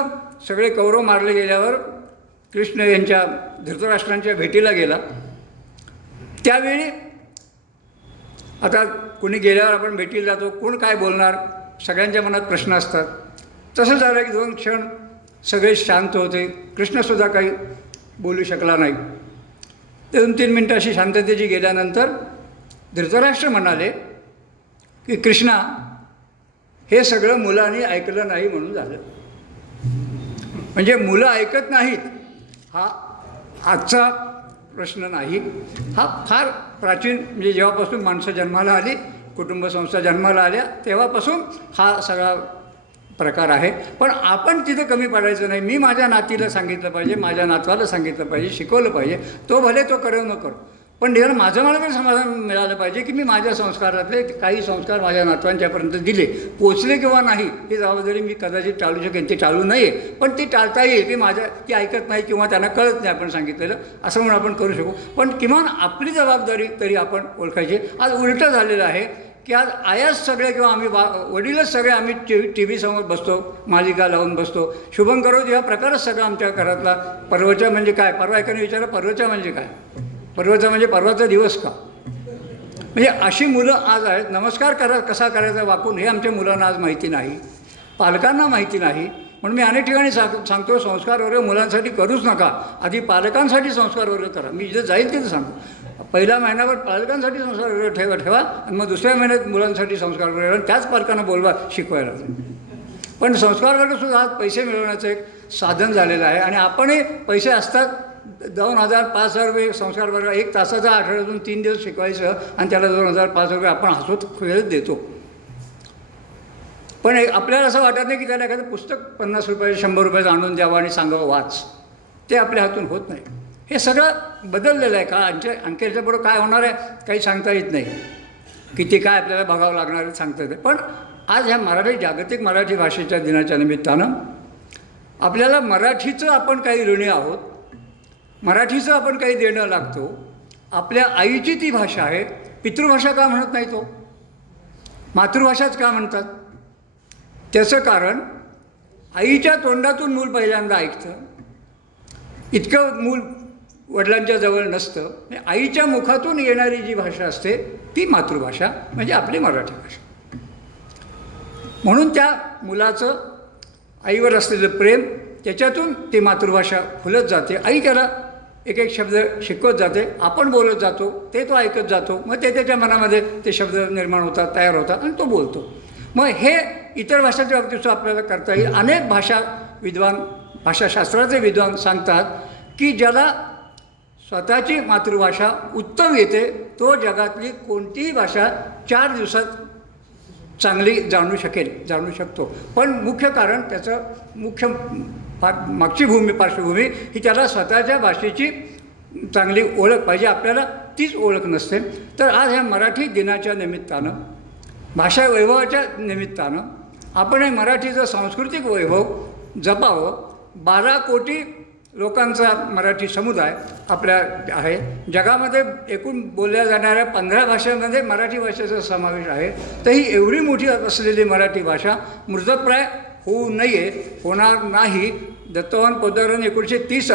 सगळे कौरव मारले गेल्यावर कृष्ण यांच्या धृतराष्ट्रांच्या भेटीला गेला. त्यावेळी आता कोणी गेल्यावर आपण भेटीला जातो, कोण काय बोलणार, सगळ्यांच्या मनात प्रश्न असतात. तसं झालं की 2 क्षण सगळे शांत होते. कृष्णसुद्धा काही बोलू शकला नाही. 2-3 मिनटं अशी शांततेची गेल्यानंतर धृतराष्ट्र म्हणाले की कृष्णा, हे सगळं मुलांनी ऐकलं नाही म्हणून झालं. म्हणजे मुलं ऐकत नाहीत हा आजचा प्रश्न नाही, हा फार प्राचीन, म्हणजे जेव्हापासून माणसं जन्माला आली, कुटुंब संस्था जन्माला आल्या तेव्हापासून हा सगळा प्रकार आहे. पण आपण तिथं कमी पडायचं नाही. मी माझ्या नातीला सांगितलं पाहिजे, माझ्या नातवाला सांगितलं पाहिजे, शिकवलं पाहिजे. तो भले तो करो न करो, पण निदान माझं मला तरी समाधान मिळालं पाहिजे की मी माझ्या संस्कारातले काही संस्कार माझ्या नातवांच्यापर्यंत दिले. पोचले किंवा नाही ही जबाबदारी मी कदाचित टाळू शकेन, ती टाळू नये, पण ती टाळता येईल की ती ऐकत नाही किंवा त्यांना कळत नाही आपण सांगितलेलं असं म्हणून आपण करू शकू. पण किमान आपली जबाबदारी तरी आपण ओळखायची. आज उलटं झालेलं आहे की आज आयाच सगळे किंवा आम्ही वडीलच सगळे आम्ही टी व्ही समोर बसतो, मालिका लावून बसतो. शुभम करोत या प्रकारच सगळं आमच्या घरातला. पर्वचा म्हणजे काय, परवा एकाने विचारलं पर्वचा म्हणजे काय, पर्वाचा म्हणजे परवाचा दिवस का. म्हणजे अशी मुलं आज आहेत. नमस्कार कसा करायचा वाकून हे आमच्या मुलांना आज माहिती नाही, पालकांना माहिती नाही. म्हणून मी अनेक ठिकाणी सांगतो संस्कार वर्ग मुलांसाठी करूच नका, आधी पालकांसाठी संस्कार वर्ग करा. मी जिथं जाईल तिथं सांगतो, पहिल्या महिन्यावर पालकांसाठी संस्कार वर्ग ठेवा आणि मग दुसऱ्या महिन्यात मुलांसाठी संस्कार वर्ग, आणि त्याच पालकांना बोलवा शिकवायला. पण संस्कार वर्गसुद्धा आज पैसे मिळवण्याचं एक साधन झालेलं आहे. आणि आपणही पैसे असतात 2,000-5,000 रुपये संस्कार वर्ग, 1 तासाचा आठवड्यातून 3 दिवस शिकवायचं आणि त्याला 2,000-5,000 रुपये आपण हसत खेळत देतो. पण आपल्याला असं वाटत नाही की त्याला एखादं पुस्तक 50 रुपये 100 रुपयाचं आणून द्यावं आणि सांगावं वाच. ते आपल्या हातून होत नाही. हे सगळं बदललेलं आहे. का आणखी याच्याबरोबर काय होणार आहे काही सांगता येत नाही, किती काय आपल्याला बघावं लागणार आहे सांगता येते. पण आज ह्या जागतिक मराठी भाषेच्या दिनाच्या निमित्तानं आपल्याला मराठीचं आपण काही ऋणी आहोत, मराठीचं आपण काही देणं लागतो. आपल्या आईची ती भाषा आहे. पितृभाषा का म्हणत नाही, तो मातृभाषाच का म्हणतात? त्याचं कारण आईच्या तोंडातून मूल पहिल्यांदा ऐकतं. इतकं मूल वडिलांच्या जवळ नसतं. आईच्या मुखातून येणारी जी भाषा असते ती मातृभाषा म्हणजे आपली मराठी भाषा. म्हणून त्या मुलाचं आईवर असलेलं प्रेम, त्याच्यातून ती मातृभाषा फुलत जाते. आई त्याला एक एक शब्द शिकवत जाते, आपण बोलत जातो, ते तो ऐकत जातो. मग ते त्याच्या मनामध्ये ते शब्द निर्माण होतात, तयार होतात आणि तो बोलतो. मग हे इतर भाषांच्या बाबतीत आपल्याला करता येईल. अनेक भाषाशास्त्राचे विद्वान सांगतात की ज्याला स्वतःची मातृभाषा उत्तम येते तो जगातली कोणतीही भाषा 4 दिवसात चांगली जाणू शकतो. पण मुख्य कारण त्याचं मुख्य मागची पार्श्वभूमी ही त्याला स्वतःच्या भाषेची चांगली ओळख पाहिजे. आपल्याला तीच ओळख नसते. तर आज ह्या मराठी दिनाच्या निमित्तानं, भाषा वैभवाच्या निमित्तानं आपण हे मराठीचं सांस्कृतिक वैभव जपावं. 12 कोटी लोकांचा मराठी समुदाय आपल्या आहे. जगामध्ये एकूण बोलल्या जाणाऱ्या 15 भाषांमध्ये मराठी भाषेचा समावेश आहे. तर ही एवढी मोठी असलेली मराठी भाषा मृतप्राय होऊ नये, होणार नाही. दत्तवान पोद्दारांनी 1930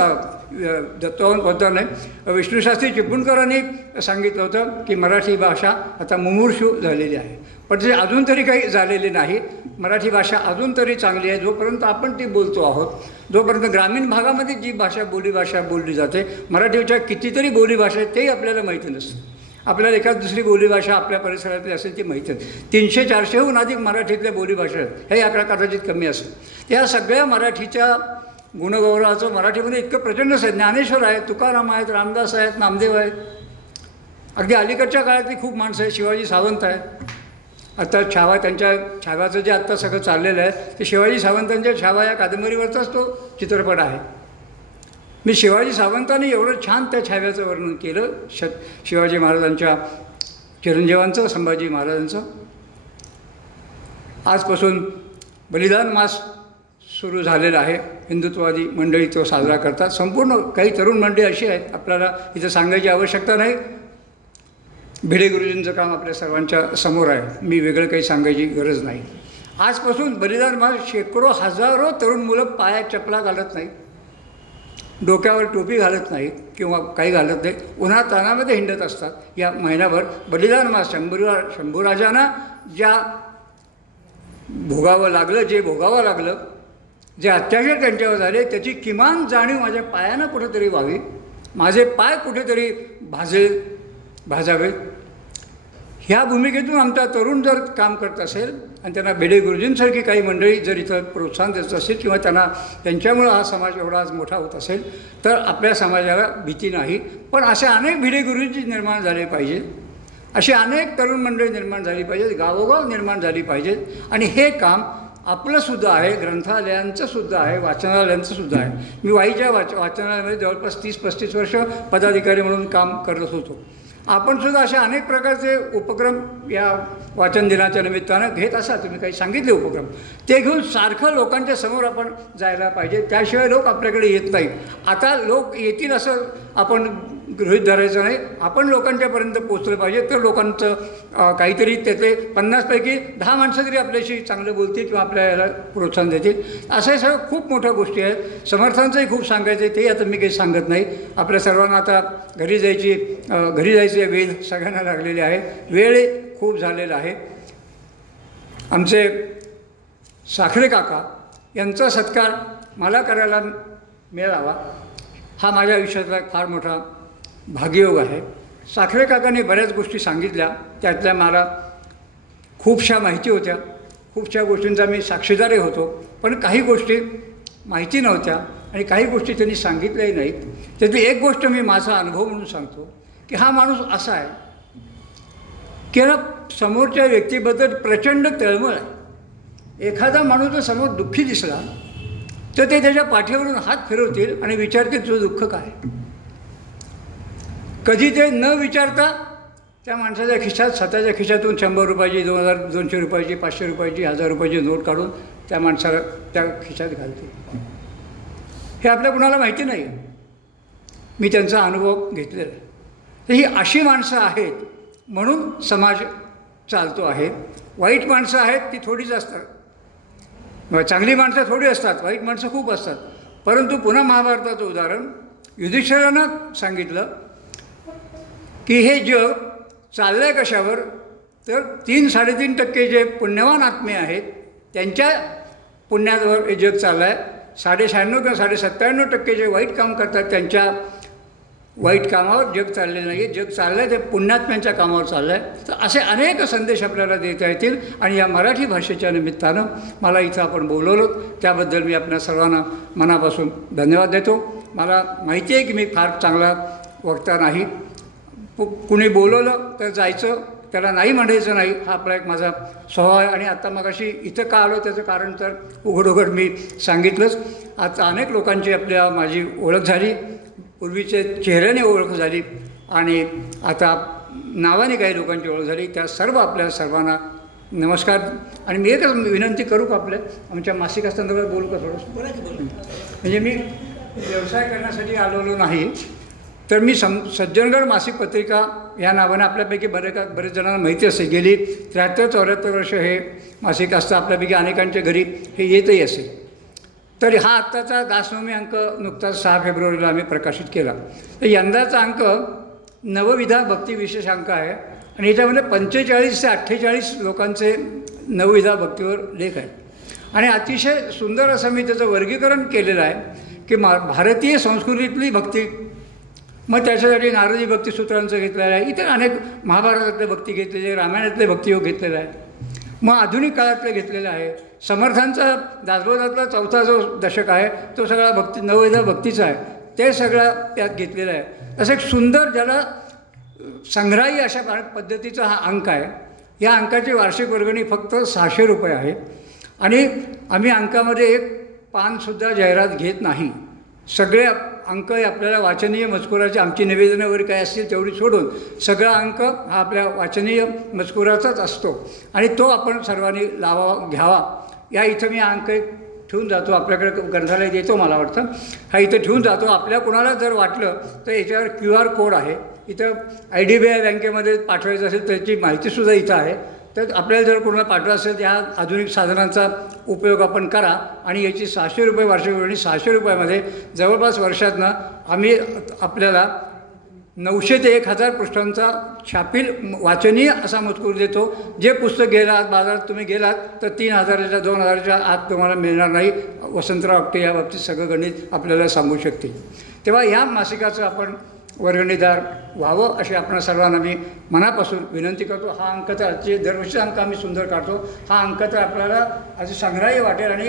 दत्तवान पोद्दारांनी विष्णूशास्त्री चिपळूणकरांनी सांगितलं होतं की मराठी भाषा आता मुमूर्षू झालेली आहे. पण ते अजून तरी काही झालेले नाही. मराठी भाषा अजून तरी चांगली आहे. जोपर्यंत आपण ती बोलतो आहोत, जोपर्यंत ग्रामीण भागामध्ये जी बोलीभाषा बोलली जाते, मराठीच्या कितीतरी बोलीभाषा आहेत तेही आपल्याला माहिती नसतं. आपल्याला एखाद दुसरी बोलीभाषा आपल्या परिसरातली असेल ती माहिती आहे. 300-400हून अधिक मराठीतल्या बोलीभाषा आहेत. हे आकडा कदाचित कमी असेल. त्या सगळ्या मराठीच्या गुणगौरवाचं मराठीमध्ये इतकं प्रचंड आहे. ज्ञानेश्वर आहेत, तुकाराम आहेत, रामदास आहेत, नामदेव आहेत. अगदी अलीकडच्या काळातली खूप माणसं आहेत. शिवाजी सावंत आहेत. आता छावा, त्यांच्या छाव्याचं जे आत्ता सगळं चाललेलं आहे ते शिवाजी सावंतांच्या छावा या कादंबरीवरचाच तो चित्रपट आहे. मी शिवाजी सावंतांनी एवढं छान त्या छाव्याचं वर्णन केलं, शिवाजी महाराजांच्या चिरंजीवांचं, संभाजी महाराजांचं. आजपासून बलिदान मास सुरू झालेला आहे. हिंदुत्ववादी मंडळी तो साजरा करतात. संपूर्ण काही तरुण मंडळी अशी आहेत, आपल्याला इथं सांगायची आवश्यकता नाही. भिडे गुरुजींचं काम आपल्या सर्वांच्या समोर आहे. मी वेगळं काही सांगायची गरज नाही. आजपासून बलिदान मास शेकडो हजारो तरुण मुलं पायात चपला घालत नाहीत, डोक्यावर टोपी घालत नाहीत किंवा काही घालत नाहीत, उन्हातानामध्ये हिंडत असतात या महिनाभर. बलिदान मास शंभूराजांना ज्या भोगावं लागलं, जे भोगावं लागलं, जे अत्याचार त्यांच्यावर झाले, त्याची किमान जाणीव माझ्या पायानं कुठेतरी व्हावी, माझे पाय कुठेतरी भाजावेत. ह्या भूमिकेतून आमचा तरुण जर काम करत असेल आणि त्यांना भिडे गुरुजींसारखी काही मंडळी जर इथं प्रोत्साहन देत असेल किंवा त्यांच्यामुळं हा समाज एवढा आज मोठा होत असेल तर आपल्या समाजाला भीती नाही. पण असे अनेक भिडे गुरुजी निर्माण झाले पाहिजेत, अशी अनेक तरुण मंडळी निर्माण झाली पाहिजेत, गावोगाव निर्माण झाली पाहिजेत. आणि हे काम आपलंसुद्धा आहे, ग्रंथालयांचंसुद्धा आहे, वाचनालयांचंसुद्धा आहे. मी वाईच्या वाचनालयामध्ये जवळपास 30-35 वर्ष पदाधिकारी म्हणून काम करत होतो. आपणसुद्धा अशा अनेक प्रकारचे उपक्रम या वाचन दिनाच्या निमित्तानं घेत असा. तुम्ही काही सांगितले उपक्रम, ते घेऊन सारखं लोकांच्या समोर आपण जायला पाहिजे. त्याशिवाय लोक आपल्याकडे येत नाहीत. आता लोक येतील असं आपण गृहीत धरायचं नाही. आपण लोकांच्यापर्यंत पोचलं पाहिजे. तर लोकांचं काहीतरी त्यातले 50पैकी 10 माणसं तरी आपल्याशी चांगलं बोलतील किंवा आपल्याला प्रोत्साहन देतील. असं हे सगळं खूप मोठ्या गोष्टी आहेत. समर्थांचंही खूप सांगायचं आहे, तेही आता मी काही सांगत नाही. आपल्या सर्वांना आता घरी जायचे वेळ सगळ्यांना लागलेले आहे. वेळ खूप झालेला आहे. आमचे साखरे काका यांचा सत्कार मला करायला मिळावा हा माझ्या आयुष्यातला फार मोठा भाग्ययोग आहे. साखरे काकांनी बऱ्याच गोष्टी सांगितल्या, त्यातल्या मला खूपशा माहिती होत्या, खूपशा गोष्टींचा मी साक्षीदारही होतो. पण काही गोष्टी माहिती नव्हत्या आणि काही गोष्टी त्यांनी सांगितल्याही नाहीत. त्यातली एक गोष्ट मी माझा अनुभव म्हणून सांगतो की हा माणूस असा आहे की याला समोरच्या व्यक्तीबद्दल प्रचंड तळमळ आहे. एखादा माणूस जर समोर दुःखी दिसला तर ते त्याच्या पाठीवरून हात फिरवतील आणि विचारतील तुझं दुःख काय. कधी ते न विचारता त्या माणसाच्या खिशात, स्वतःच्या खिशातून 100 रुपयाची, 2000, 200 रुपयाची, 500 रुपयाची, 1000 रुपयाची नोट काढून त्या माणसाला त्या खिशात घालते. हे आपल्या कुणाला माहिती नाही. मी त्यांचा अनुभव घेतलेला आहे. तर ही अशी माणसं आहेत म्हणून समाज चालतो आहे. वाईट माणसं आहेत ती थोडीच असतात. चांगली माणसं थोडी असतात, वाईट माणसं खूप असतात. परंतु पुन्हा महाभारताचं उदाहरण युधिष्ठिरानं सांगितलं की हे जग चाललं आहे कशावर, तर 3-3.5% जे पुण्यवान आत्मे आहेत त्यांच्या पुण्यावर हे जग चाललं आहे. 96 किंवा 97% जे वाईट काम करतात त्यांच्या वाईट कामावर जग चाललेलं नाही आहे. जग चाललं आहे ते पुण्यात्म्यांच्या कामावर चाललं आहे. तर असे अनेक संदेश आपल्याला देता येतील. आणि या मराठी भाषेच्या निमित्तानं मला इथं आपण बोलवलं त्याबद्दल मी आपल्या सर्वांना मनापासून धन्यवाद देतो. मला माहिती आहे की मी फार चांगला वक्ता नाही. कुणी बोलवलं तर जायचं, त्याला नाही म्हणायचं नाही, हा आपला एक माझा स्वभाव आहे. आणि आता मगाशी इथं का आलो त्याचं कारण तर उघड मी सांगितलंच. आता अनेक लोकांची माझी ओळख झाली. पूर्वीचे चेहऱ्याने ओळख झाली आणि आता नावाने काही लोकांची ओळख झाली. त्या आपल्या सर्वांना नमस्कार. आणि मी एकच विनंती करू का, आमच्या मासिकासंदर्भात बोलू का थोडंसं, म्हणजे मी व्यवसाय करण्यासाठी आलेलो नाही, तर मी सज्जनगड मासिक पत्रिका या नावाने आपल्यापैकी बरेच जणांना माहिती असेल. गेली 73-74 वर्ष हे मासिक असतं. आपल्यापैकी अनेकांच्या घरी हे येतही असेल. तर हा आत्ताचा 10नवमी अंक नुकताच 6 फेब्रुवारीला आम्ही प्रकाशित केला. तर यंदाचा अंक नवविधा भक्ती विशेष अंक आहे आणि याच्यामध्ये 45 ते 48 लोकांचे नवविधा भक्तीवर लेख आहेत. आणि अतिशय सुंदर असं मी त्याचं वर्गीकरण केलेलं आहे की भारतीय संस्कृतीतली भक्ती, मग त्याच्यासाठी नारदी भक्तिसूत्रांचं घेतलेलं आहे, इतर अनेक महाभारतातले भक्ती घेतलेले, रामायणातले भक्तियोग घेतलेले आहे, मग आधुनिक काळातलं घेतलेलं आहे, समर्थांचा दासबोधातला 4था जो दशक आहे तो सगळा नवविधा भक्तीचा आहे, ते सगळं त्यात घेतलेलं आहे. असं एक सुंदर ज्याला संग्रही अशा पद्धतीचा हा अंक आहे. या अंकाची वार्षिक वर्गणी फक्त 600 रुपये आहे आणि आम्ही अंकामध्ये एक पानसुद्धा जाहिरात घेत नाही. सगळे अंक आपल्याला वाचनीय मजकुराची, आमची निवेदनं वगैरे काय असतील तेवढी सोडून सगळा अंक हा आपल्या वाचनीय मजकुराचाच असतो आणि तो आपण सर्वांनी लावावा, घ्यावा. या इथं मी अंक ठेवून जातो. आपल्याकडे ग्रंथालय देतो मला वाटतं, हा इथं ठेवून जातो. आपल्या कोणाला जर वाटलं तर याच्यावर QR कोड आहे. इथं IDBI बँकेमध्ये पाठवायचं असेल त्याची माहितीसुद्धा इथं आहे. तर आपल्याला जर कोणाला पाठवायचं असेल तर ह्या आधुनिक साधनांचा उपयोग आपण करा आणि याची 600 रुपये वार्षिक वर्गणी. 600 रुपयामध्ये जवळपास वर्षातनं आम्ही आपल्याला 900 ते 1000 पृष्ठांचा छापील वाचनीय असा मजकूर देतो. जे पुस्तक गेलात बाजारात तुम्ही गेलात तर 3000च्या 2000च्या आत तुम्हाला मिळणार नाही. वसंतराव आपटे या बाबतीत सगळं गणित आपल्याला सांगू शकते. तेव्हा ह्या मासिकाचं आपण वर्गणीदार व्हावं अशी आपण सर्वांना मी मनापासून विनंती करतो. हा अंक तर आजचे दरवर्षी अंक आम्ही सुंदर काढतो. हा अंक तर आपल्याला आज संग्रही वाटेल आणि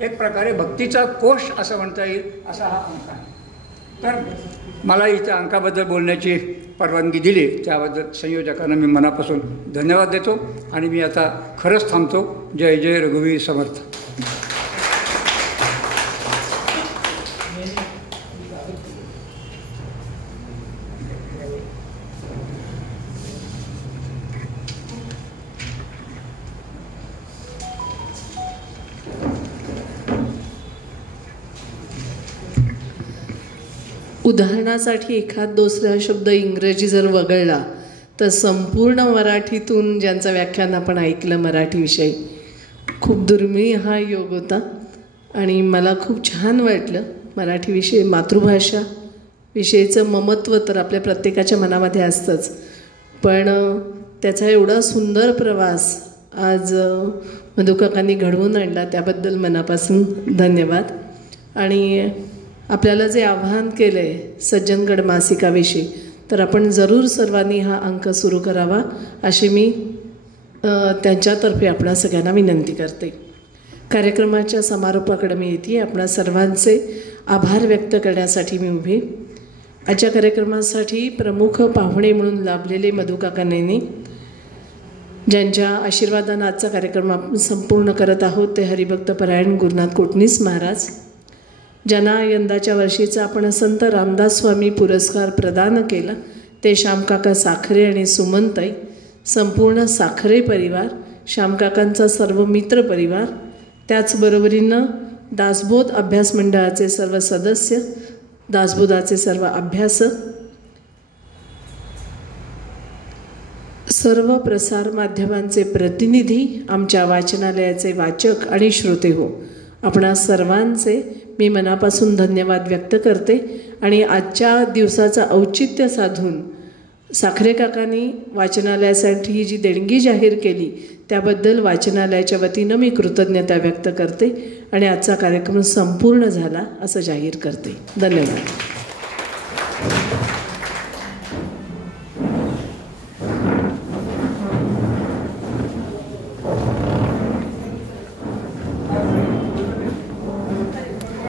एक प्रकारे भक्तीचा कोश असं म्हणता येईल असा हा अंक आहे. तर मला इथं अंकाबद्दल बोलण्याची परवानगी दिली त्याबद्दल संयोजकांना मी मनापासून धन्यवाद देतो आणि मी आता खरंच थांबतो. जय जय रघुवीर समर्थ. उदाहरणासाठी एखाद दुसरा शब्द इंग्रजी जर वगळला तर संपूर्ण मराठीतून ज्यांचं व्याख्यान आपण ऐकलं मराठीविषयी, खूप दुर्मिळ हा योग होता आणि मला खूप छान वाटलं. मराठीविषयी, मातृभाषा विषयीचं ममत्व तर आपल्या प्रत्येकाच्या मनामध्ये असतंच, पण त्याचा एवढा सुंदर प्रवास आज मधुकाकांनी घडवून आणला त्याबद्दल मनापासून धन्यवाद. आणि आपल्याला जे आवाहन केलं आहे सज्जनगड मासिकाविषयी, तर आपण जरूर सर्वांनी हा अंक सुरू करावा अशी मी त्यांच्यातर्फे आपणा सगळ्यांना विनंती करते. कार्यक्रमाच्या समारोपाकडे मी येते. आपणा सर्वांचे आभार व्यक्त करण्यासाठी मी उभे. आजच्या कार्यक्रमासाठी प्रमुख पाहुणे म्हणून लाभलेले मधुकाकांनी, ज्यांच्या आशीर्वादानं आजचा कार्यक्रम आपण संपूर्ण करत आहोत, ते हरिभक्तपरायण गुरुनाथ कोटणीस महाराज, ज्यांना यंदाच्या वर्षीचा आपण संत रामदास स्वामी पुरस्कार प्रदान केला, ते श्यामकाका साखरे आणि सुमनताई, संपूर्ण साखरे परिवार, श्यामकाकांचा सर्व मित्र परिवार, त्याचबरोबरीनं दासबोध अभ्यास मंडळाचे सर्व सदस्य, दासबोधाचे सर्व अभ्यासक, सर्व प्रसार माध्यमांचे प्रतिनिधी, आमच्या वाचनालयाचे वाचक आणि श्रोते हो, आपणा सर्वांचे मी मनापासून धन्यवाद व्यक्त करते. आणि आजच्या दिवसाचं औचित्य साधून साखरे काकांनी वाचनालयासाठी ही जी देणगी जाहीर केली त्याबद्दल वाचनालयाच्या वतीनं मी कृतज्ञता व्यक्त करते आणि आजचा कार्यक्रम संपूर्ण झाला असं जाहीर करते. धन्यवाद.